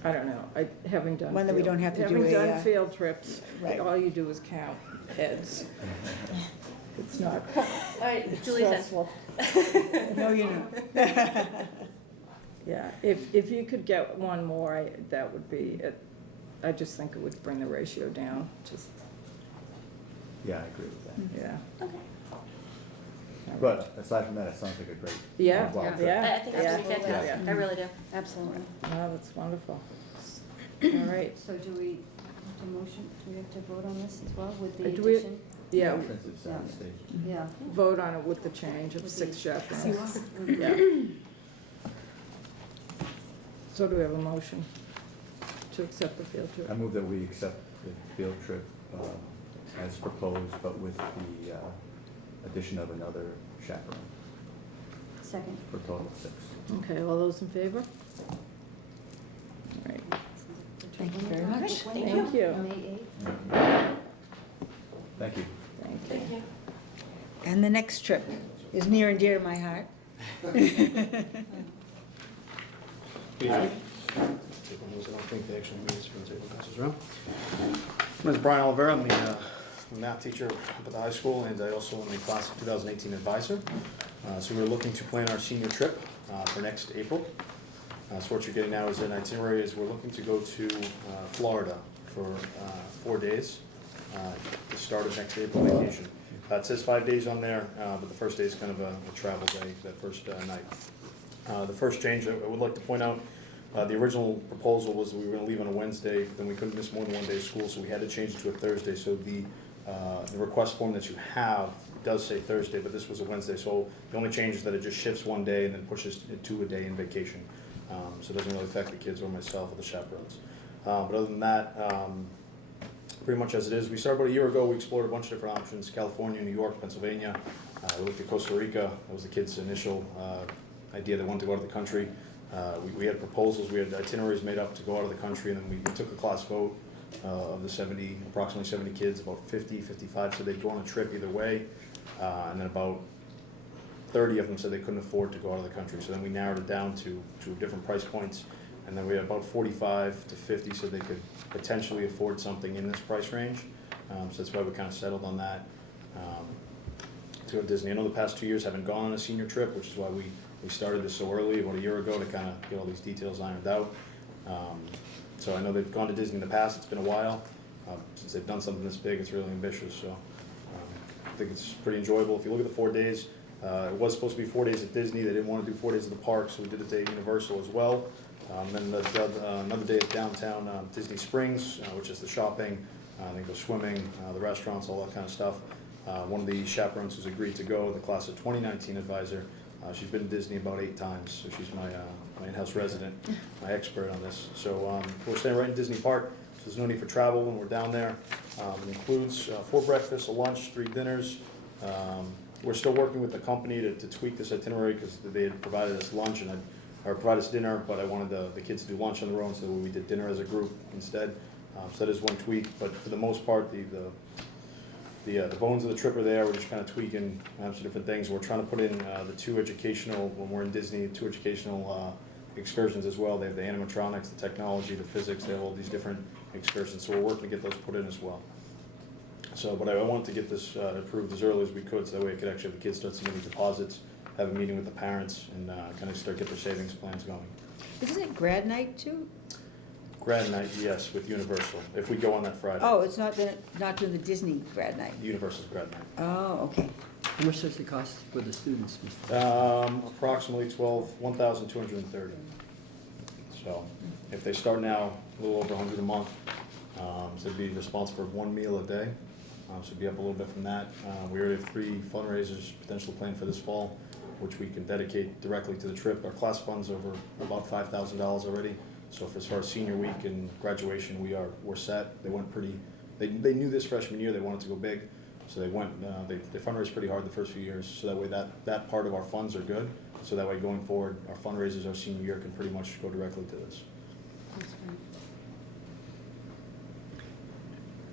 I don't know, having done. One that we don't have to do Having a, done field trips, right. all you do is count heads. It's not. All right, Julie says. stressful. No, you're not. Yeah, if you could get one more, that would be it. I just think it would bring the ratio down, just, Yeah, I agree with that. yeah. Okay. But aside from that, it sounds like a great. Yeah, worthwhile trip. yeah. I think that's really Yeah. fantastic, I really do. absolutely. Oh, that's wonderful. All right, So do we have to motion, do we have to vote on this as well with the Do we- addition? yeah, Since it's out of state. Yeah. vote on it with the change of With 6 the- chaperones. Mhm. Yeah. So do we have a motion to accept the field trip? I move that we accept the field trip as proposed, but with the addition of another chaperone Second. for a total of 6. Okay, all those in favor? All right, Thank you very much. Thank you. thank you. May 8th. Thank you. Thank you. And the next trip is near and dear to my heart. I don't think they actually meet for the table passes around. My name is Brian Oliveira. I'm the math teacher up at the high school, and I also am the class of 2018 advisor. So we're looking to plan our senior trip for next April. So what you're getting now is an itinerary. Is we're looking to go to Florida for 4 days. The start of next April vacation. It says 5 days on there, but the first day is kind of a travel day, that first night. The first change I would like to point out, the original proposal was that we were going to leave on a Wednesday, then we couldn't miss more than 1 day of school, so we had to change it to a Thursday. So the request form that you have does say Thursday, but this was a Wednesday. So the only change is that it just shifts 1 day and then pushes it to a day in vacation. So it doesn't really affect the kids or myself or the chaperones. But other than that, pretty much as it is. We started about a year ago. We explored a bunch of different options: California, New York, Pennsylvania. We looked at Costa Rica. That was the kids' initial idea. They wanted to go out of the country. We had proposals. We had itineraries made up to go out of the country, and then we took a class vote of the approximately 70 kids. About 50, 55 said they'd go on a trip either way, and then about 30 of them said they couldn't afford to go out of the country. So then we narrowed it down to different price points, and then we had about 45 to 50 said they could potentially afford something in this price range. So that's why we kind of settled on that to go to Disney. I know the past 2 years haven't gone on a senior trip, which is why we started this so early, about a year ago, to kind of get all these details ironed out. So I know they've gone to Disney in the past. It's been a while. Since they've done something this big, it's really ambitious. So I think it's pretty enjoyable. If you look at the 4 days, it was supposed to be 4 days at Disney. They didn't want to do 4 days at the park, so we did it at Universal as well. Then another day at downtown Disney Springs, which is the shopping, they go swimming, the restaurants, all that kind of stuff. One of the chaperones who's agreed to go, the class of 2019 advisor, she's been to Disney about 8 times, so she's my in-house resident, my expert on this. So we're staying right in Disney Park, so there's no need for travel when we're down there. It includes 4 breakfasts, a lunch, 3 dinners. We're still working with the company to tweak this itinerary because they had provided us lunch or provided us dinner, but I wanted the kids to do lunch on their own, so we did dinner as a group instead. So that is one tweak, but for the most part, the bones of the trip are there. We're just kind of tweaking some different things. We're trying to put in the 2 educational, when we're in Disney, 2 educational excursions as well. They have the animatronics, the technology, the physics, they have all these different excursions, so we're working to get those put in as well. So, but I wanted to get this approved as early as we could, so that way I could actually have the kids start submitting deposits, have a meeting with the parents, and kind of start get their savings plans going. Isn't it grad night too? Grad night, yes, with Universal, if we go on that Friday. Oh, it's not doing the Disney grad night? Universal's grad night. Oh, okay. How much does it cost for the students, Mr.? Approximately $1,230. So if they start now, a little over $100 a month, so they'd be responsible for 1 meal a day. So it'd be up a little bit from that. We already have 3 fundraisers potentially planned for this fall, which we can dedicate directly to the trip. Our class fund's over about $5,000 already. So for as far as senior week and graduation, we're set. They went pretty. They knew this freshman year they wanted to go big, so they went. They fundraised pretty hard the first few years. So that way that part of our funds are good. So that way going forward, our fundraisers our senior year can pretty much go directly to this. That's great.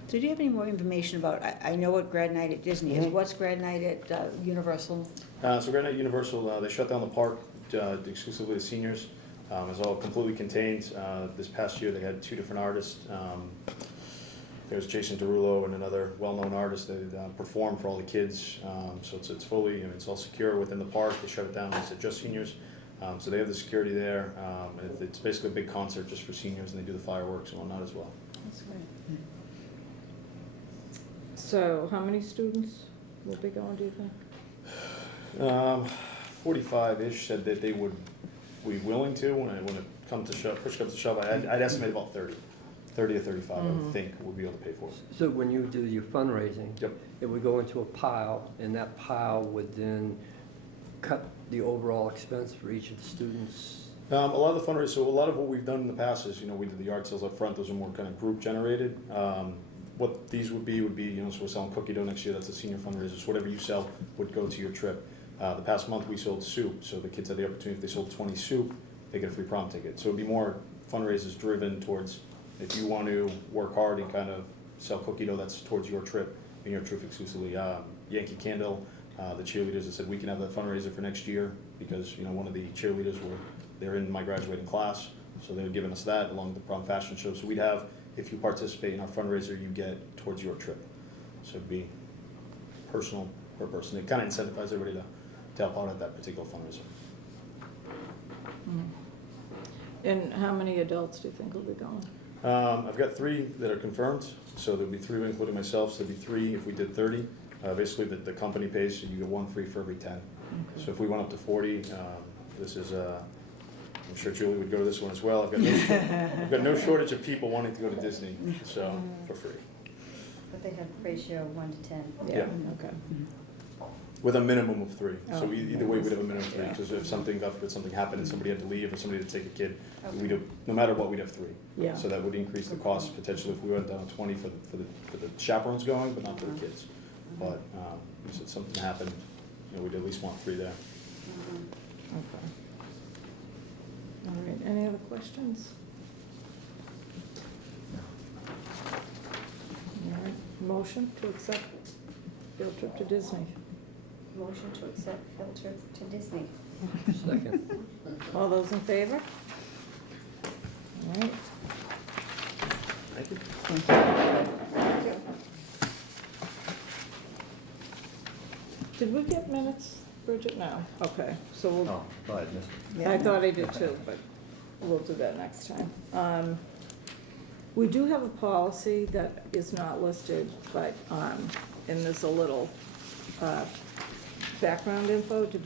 So do you have any more information about, I know what grad night at Disney is, what's grad night at Universal? So grad night at Universal, they shut down the park exclusively to seniors. It's all completely contained. This past year they had 2 different artists. There's Jason Derulo and another well-known artist that perform for all the kids. So it's fully, it's all secure within the park. They shut it down, they said just seniors. So they have the security there. And it's basically a big concert just for seniors, and they do the fireworks and whatnot as well. That's great. So how many students will be going, do you think? 45-ish said that they would be willing to when it comes to shove, push comes to shove. I'd estimate about 30 or 35. I would think would be able to pay for it. So when you do your fundraising, Yep. it would go into a pile, and that pile would then cut the overall expense for each of the students? A lot of the fundraisers, so a lot of what we've done in the past is, we did the yard sales up front. Those are more kind of group generated. What these would be, so we're selling cookie dough next year. That's a senior fundraiser. So whatever you sell would go to your trip. The past month we sold soup, so the kids had the opportunity, if they sold 20 soup, they get a free prom ticket. So it'd be more fundraisers driven towards, if you want to work hard and kind of sell cookie dough, that's towards your trip, and your trip exclusively. Yankee Candle, the cheerleaders have said we can have that fundraiser for next year because, one of the cheerleaders they're in my graduating class, so they're giving us that along with the prom fashion show. So we'd have, if you participate in our fundraiser, you get towards your trip. So it'd be personal per person. It kind of incentivizes everybody to help out at that particular fundraiser. And how many adults do you think will be going? I've got 3 that are confirmed, so there'll be 3 including myself, so there'll be 3 if we did 30. Basically, the company pays, so you get 1 free for every 10. Okay. So if we went up to 40, this is, I'm sure Julie would go to this one as well. I've got no shortage of people wanting to go to Disney, so for free. But they have ratio 1 to 10. Yeah. Okay. With a minimum of 3. Oh. So either way, we'd have a minimum of 3, because if something happened and somebody had to leave or somebody had to take a kid, we'd have, no matter what, we'd have 3. Yeah. So that would increase the cost potentially if we went down to 20 for the chaperones going, but not for the kids. But if something happened, we'd at least want 3 there. Okay. All right, any other questions? All right, motion to accept field trip to Disney. Motion to accept field trip to Disney. Second. All those in favor? All right. Thank you. Thank you. Did we get minutes, Bridget? No. Okay, so we'll. Oh, go ahead, miss. I thought I did too, but we'll do that next time. We do have a policy that is not listed, but, and there's a little, background info. Did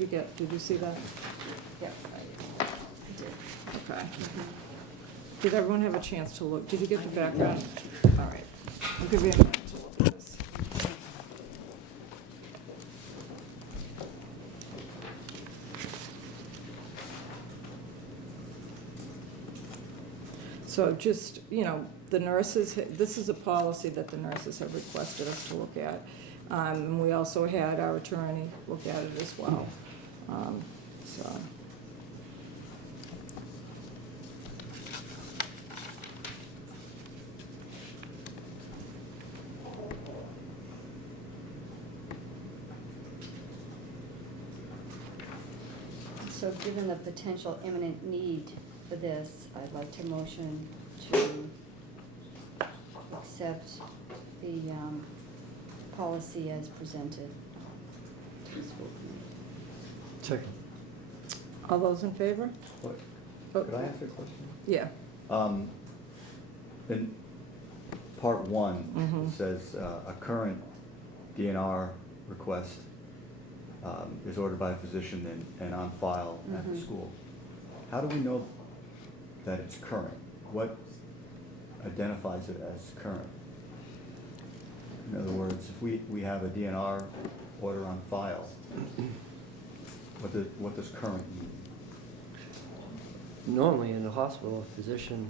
you see that? Yeah, I did. Okay. Did everyone have a chance to look? Did you get the background? All right. I'll give you a minute to look at this. So just, you know, the nurses, this is a policy that the nurses have requested us to look at. And we also had our attorney look at it as well. So. So given the potential imminent need for this, I'd like to motion to accept the policy as presented to the school committee. Second. All those in favor? What, Oh, could I ask a question? Yeah. In part one, Mhm. it says, a current DNR request is ordered by a physician and on file at the Mhm. school. How do we know that it's current? What identifies it as current? In other words, if we have a DNR order on file, what does current mean? Normally in the hospital, a physician,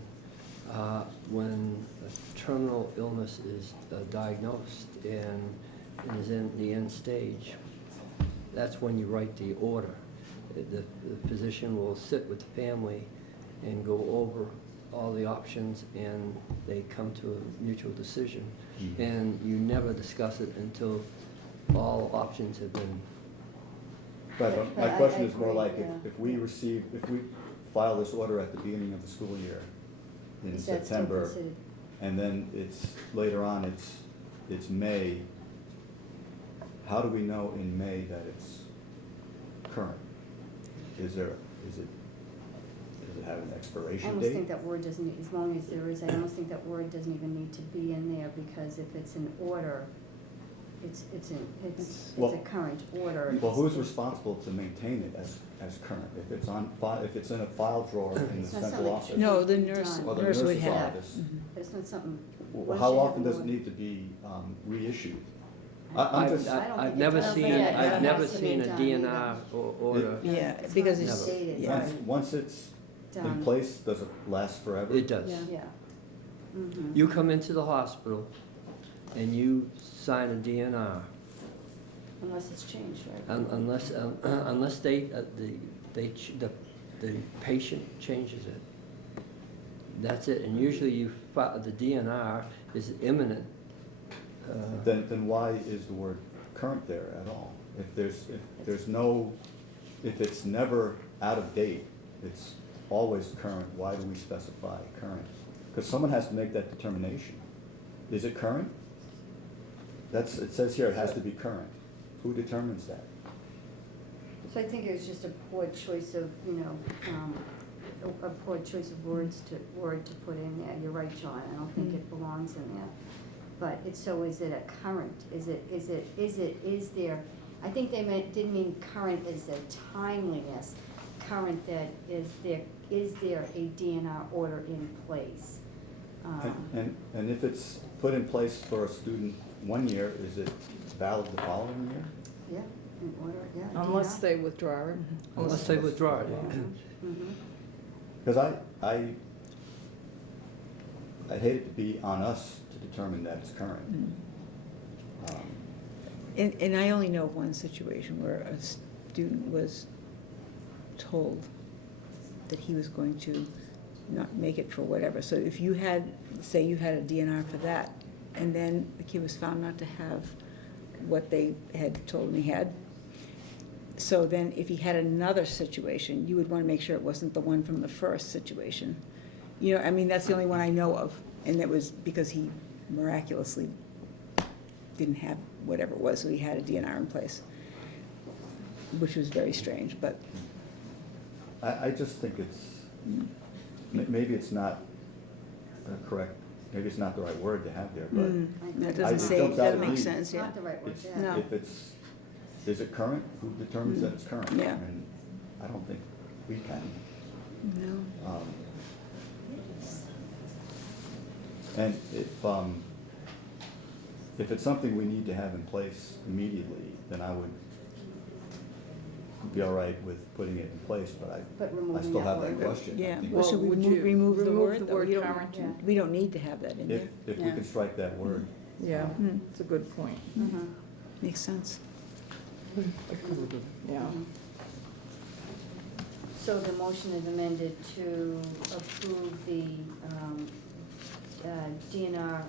when a terminal illness is diagnosed and is in the end stage, that's when you write the order. The physician will sit with the family and go over all the options, and they come to a mutual decision. Mhm. And you never discuss it until all options have been. But But my I question is more agree, like, yeah. if we file this order at the beginning of the school year in Is that still September, considered? and then it's, later on, it's May, how do we know in May that it's current? Does it have an I expiration almost date? think that word doesn't, as long as there is, I almost think that word doesn't even need to be in there, because if it's an order, it's Well- a current order. Well, who's responsible to maintain it as current? If it's on file, if it's in a file drawer in the It's not central something office? No, the nurse, Done. Or the nurse would nurse's have. office? Mhm. But it's not something. Well, once how you have often an does it order- need to be reissued? I'm I just, don't think I've it never does. seen, Yeah, it I've never has to be seen a done DNR either. order. Yeah, It's because not it's, stated, yeah. right. once it's in Done. place, does it last forever? It does. Yeah. Mhm. You come into the hospital and you sign a DNR, Unless it's changed, right? unless the patient changes it. That's it, and usually the DNR is imminent. Then why is the word current there at all? If it's never out of date, it's always current, why do we specify current? Because someone has to make that determination. Is it current? It says here it has to be current. Who determines that? So I think it was just a poor choice of, a poor choice of word to put in there. You're right, John, I don't think it belongs in there. But is it a current? Is there, I think they didn't mean current as a timeliness, current that is there a DNR order in place? And if it's put in place for a student 1 year, is it valid the following year? Yeah, in order, yeah. Unless DNR. they withdraw it. Unless they withdraw it. Mhm. Because I hate it to be on us to determine that it's current. And I only know of one situation where a student was told that he was going to not make it for whatever. So if you had, say you had a DNR for that, and then the kid was found not to have what they had told him he had, so then if he had another situation, you would want to make sure it wasn't the one from the first situation. You know, I mean, that's the only one I know of, and that was because he miraculously didn't have whatever it was, so he had a DNR in place, which was very strange, but. I just think maybe it's not correct, maybe it's not the right word to have there, but That I- doesn't it say, jumps it out doesn't at make me. sense, It's yeah. not the right word, It's, yeah. No. is it current? Who determines that it's current? Yeah. And I don't think we can. No. And if it's something we need to have in place immediately, then I would be all right with putting it in place, but I removing still that have that word. question. I Yeah, think well, should we would you remove the word? the though? word We don't- current? We don't need to have that in there. If we Yeah. can strike that word. Yeah, Mm. it's a good point, Makes sense. yeah. So the motion is amended to approve the DNR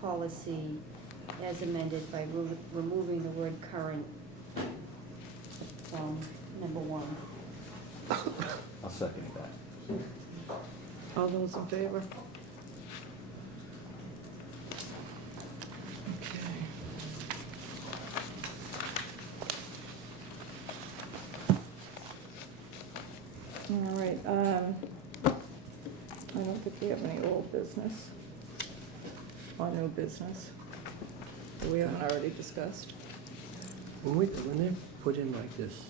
policy as amended by removing the word current from number 1. I'll second that. All those in favor? All right, I don't think we have any old business or new business that we haven't already discussed. When they're put in like this,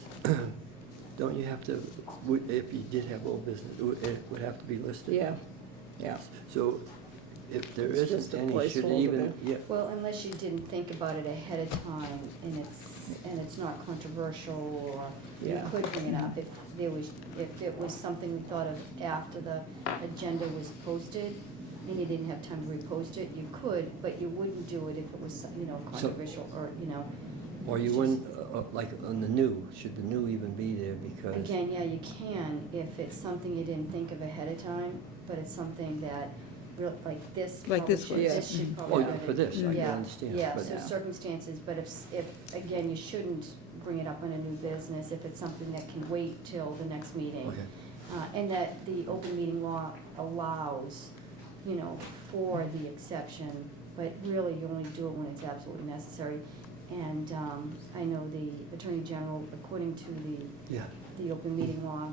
don't you have to, if you did have old business, it would have to be listed? Yeah. So if there It's just isn't a any, should it placeholder even, there. yeah, Well, unless you didn't think about it ahead of time and it's not controversial, or you Yeah. could bring it up if it was something we thought of after the agenda was posted and you didn't have time to repost it, you could, but you wouldn't do it if it was, controversial or, or you wouldn't, like on the new, should the new even be there because? Again, yeah, you can if it's something you didn't think of ahead of time, but it's something that, like this. Like this probably one. should- This should Oh, probably. yeah, for this, I can Yeah, understand. Yeah, but- so circumstances, but if, again, you shouldn't bring it up on a new business if it's something that can wait till the next meeting. Okay. And that the open meeting law allows, for the exception, but really you only do it when it's absolutely necessary. And I know the Attorney General, according to Yeah. the open meeting law,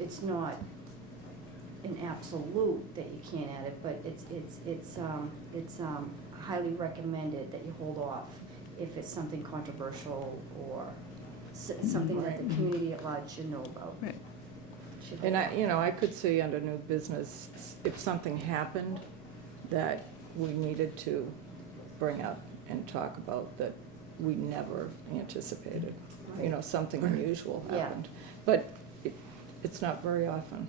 it's not an absolute that you can't add it, but it's highly recommended that you hold off if it's something controversial or something that the community at large should know about. Right. Should hold And off. I could see under new business, if something happened that we needed to bring up and talk about that we never anticipated, something unusual Yeah. happened. But it's not very often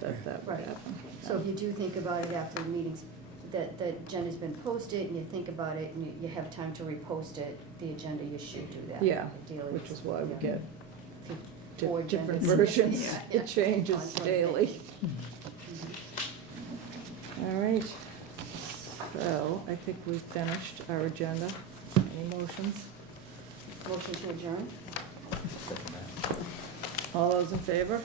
that would Right. happen. So if you do think about it after the meetings, that the agenda's been posted, and you think about it, and you have time to repost it, the agenda, you should do that. Yeah, ideally. which is why we Yeah. get Four different agendas. versions. Yeah, It yeah. changes On one daily. page. All right, so I think we've finished our agenda. Any motions? Motion to adjourn? Second that. All those in favor?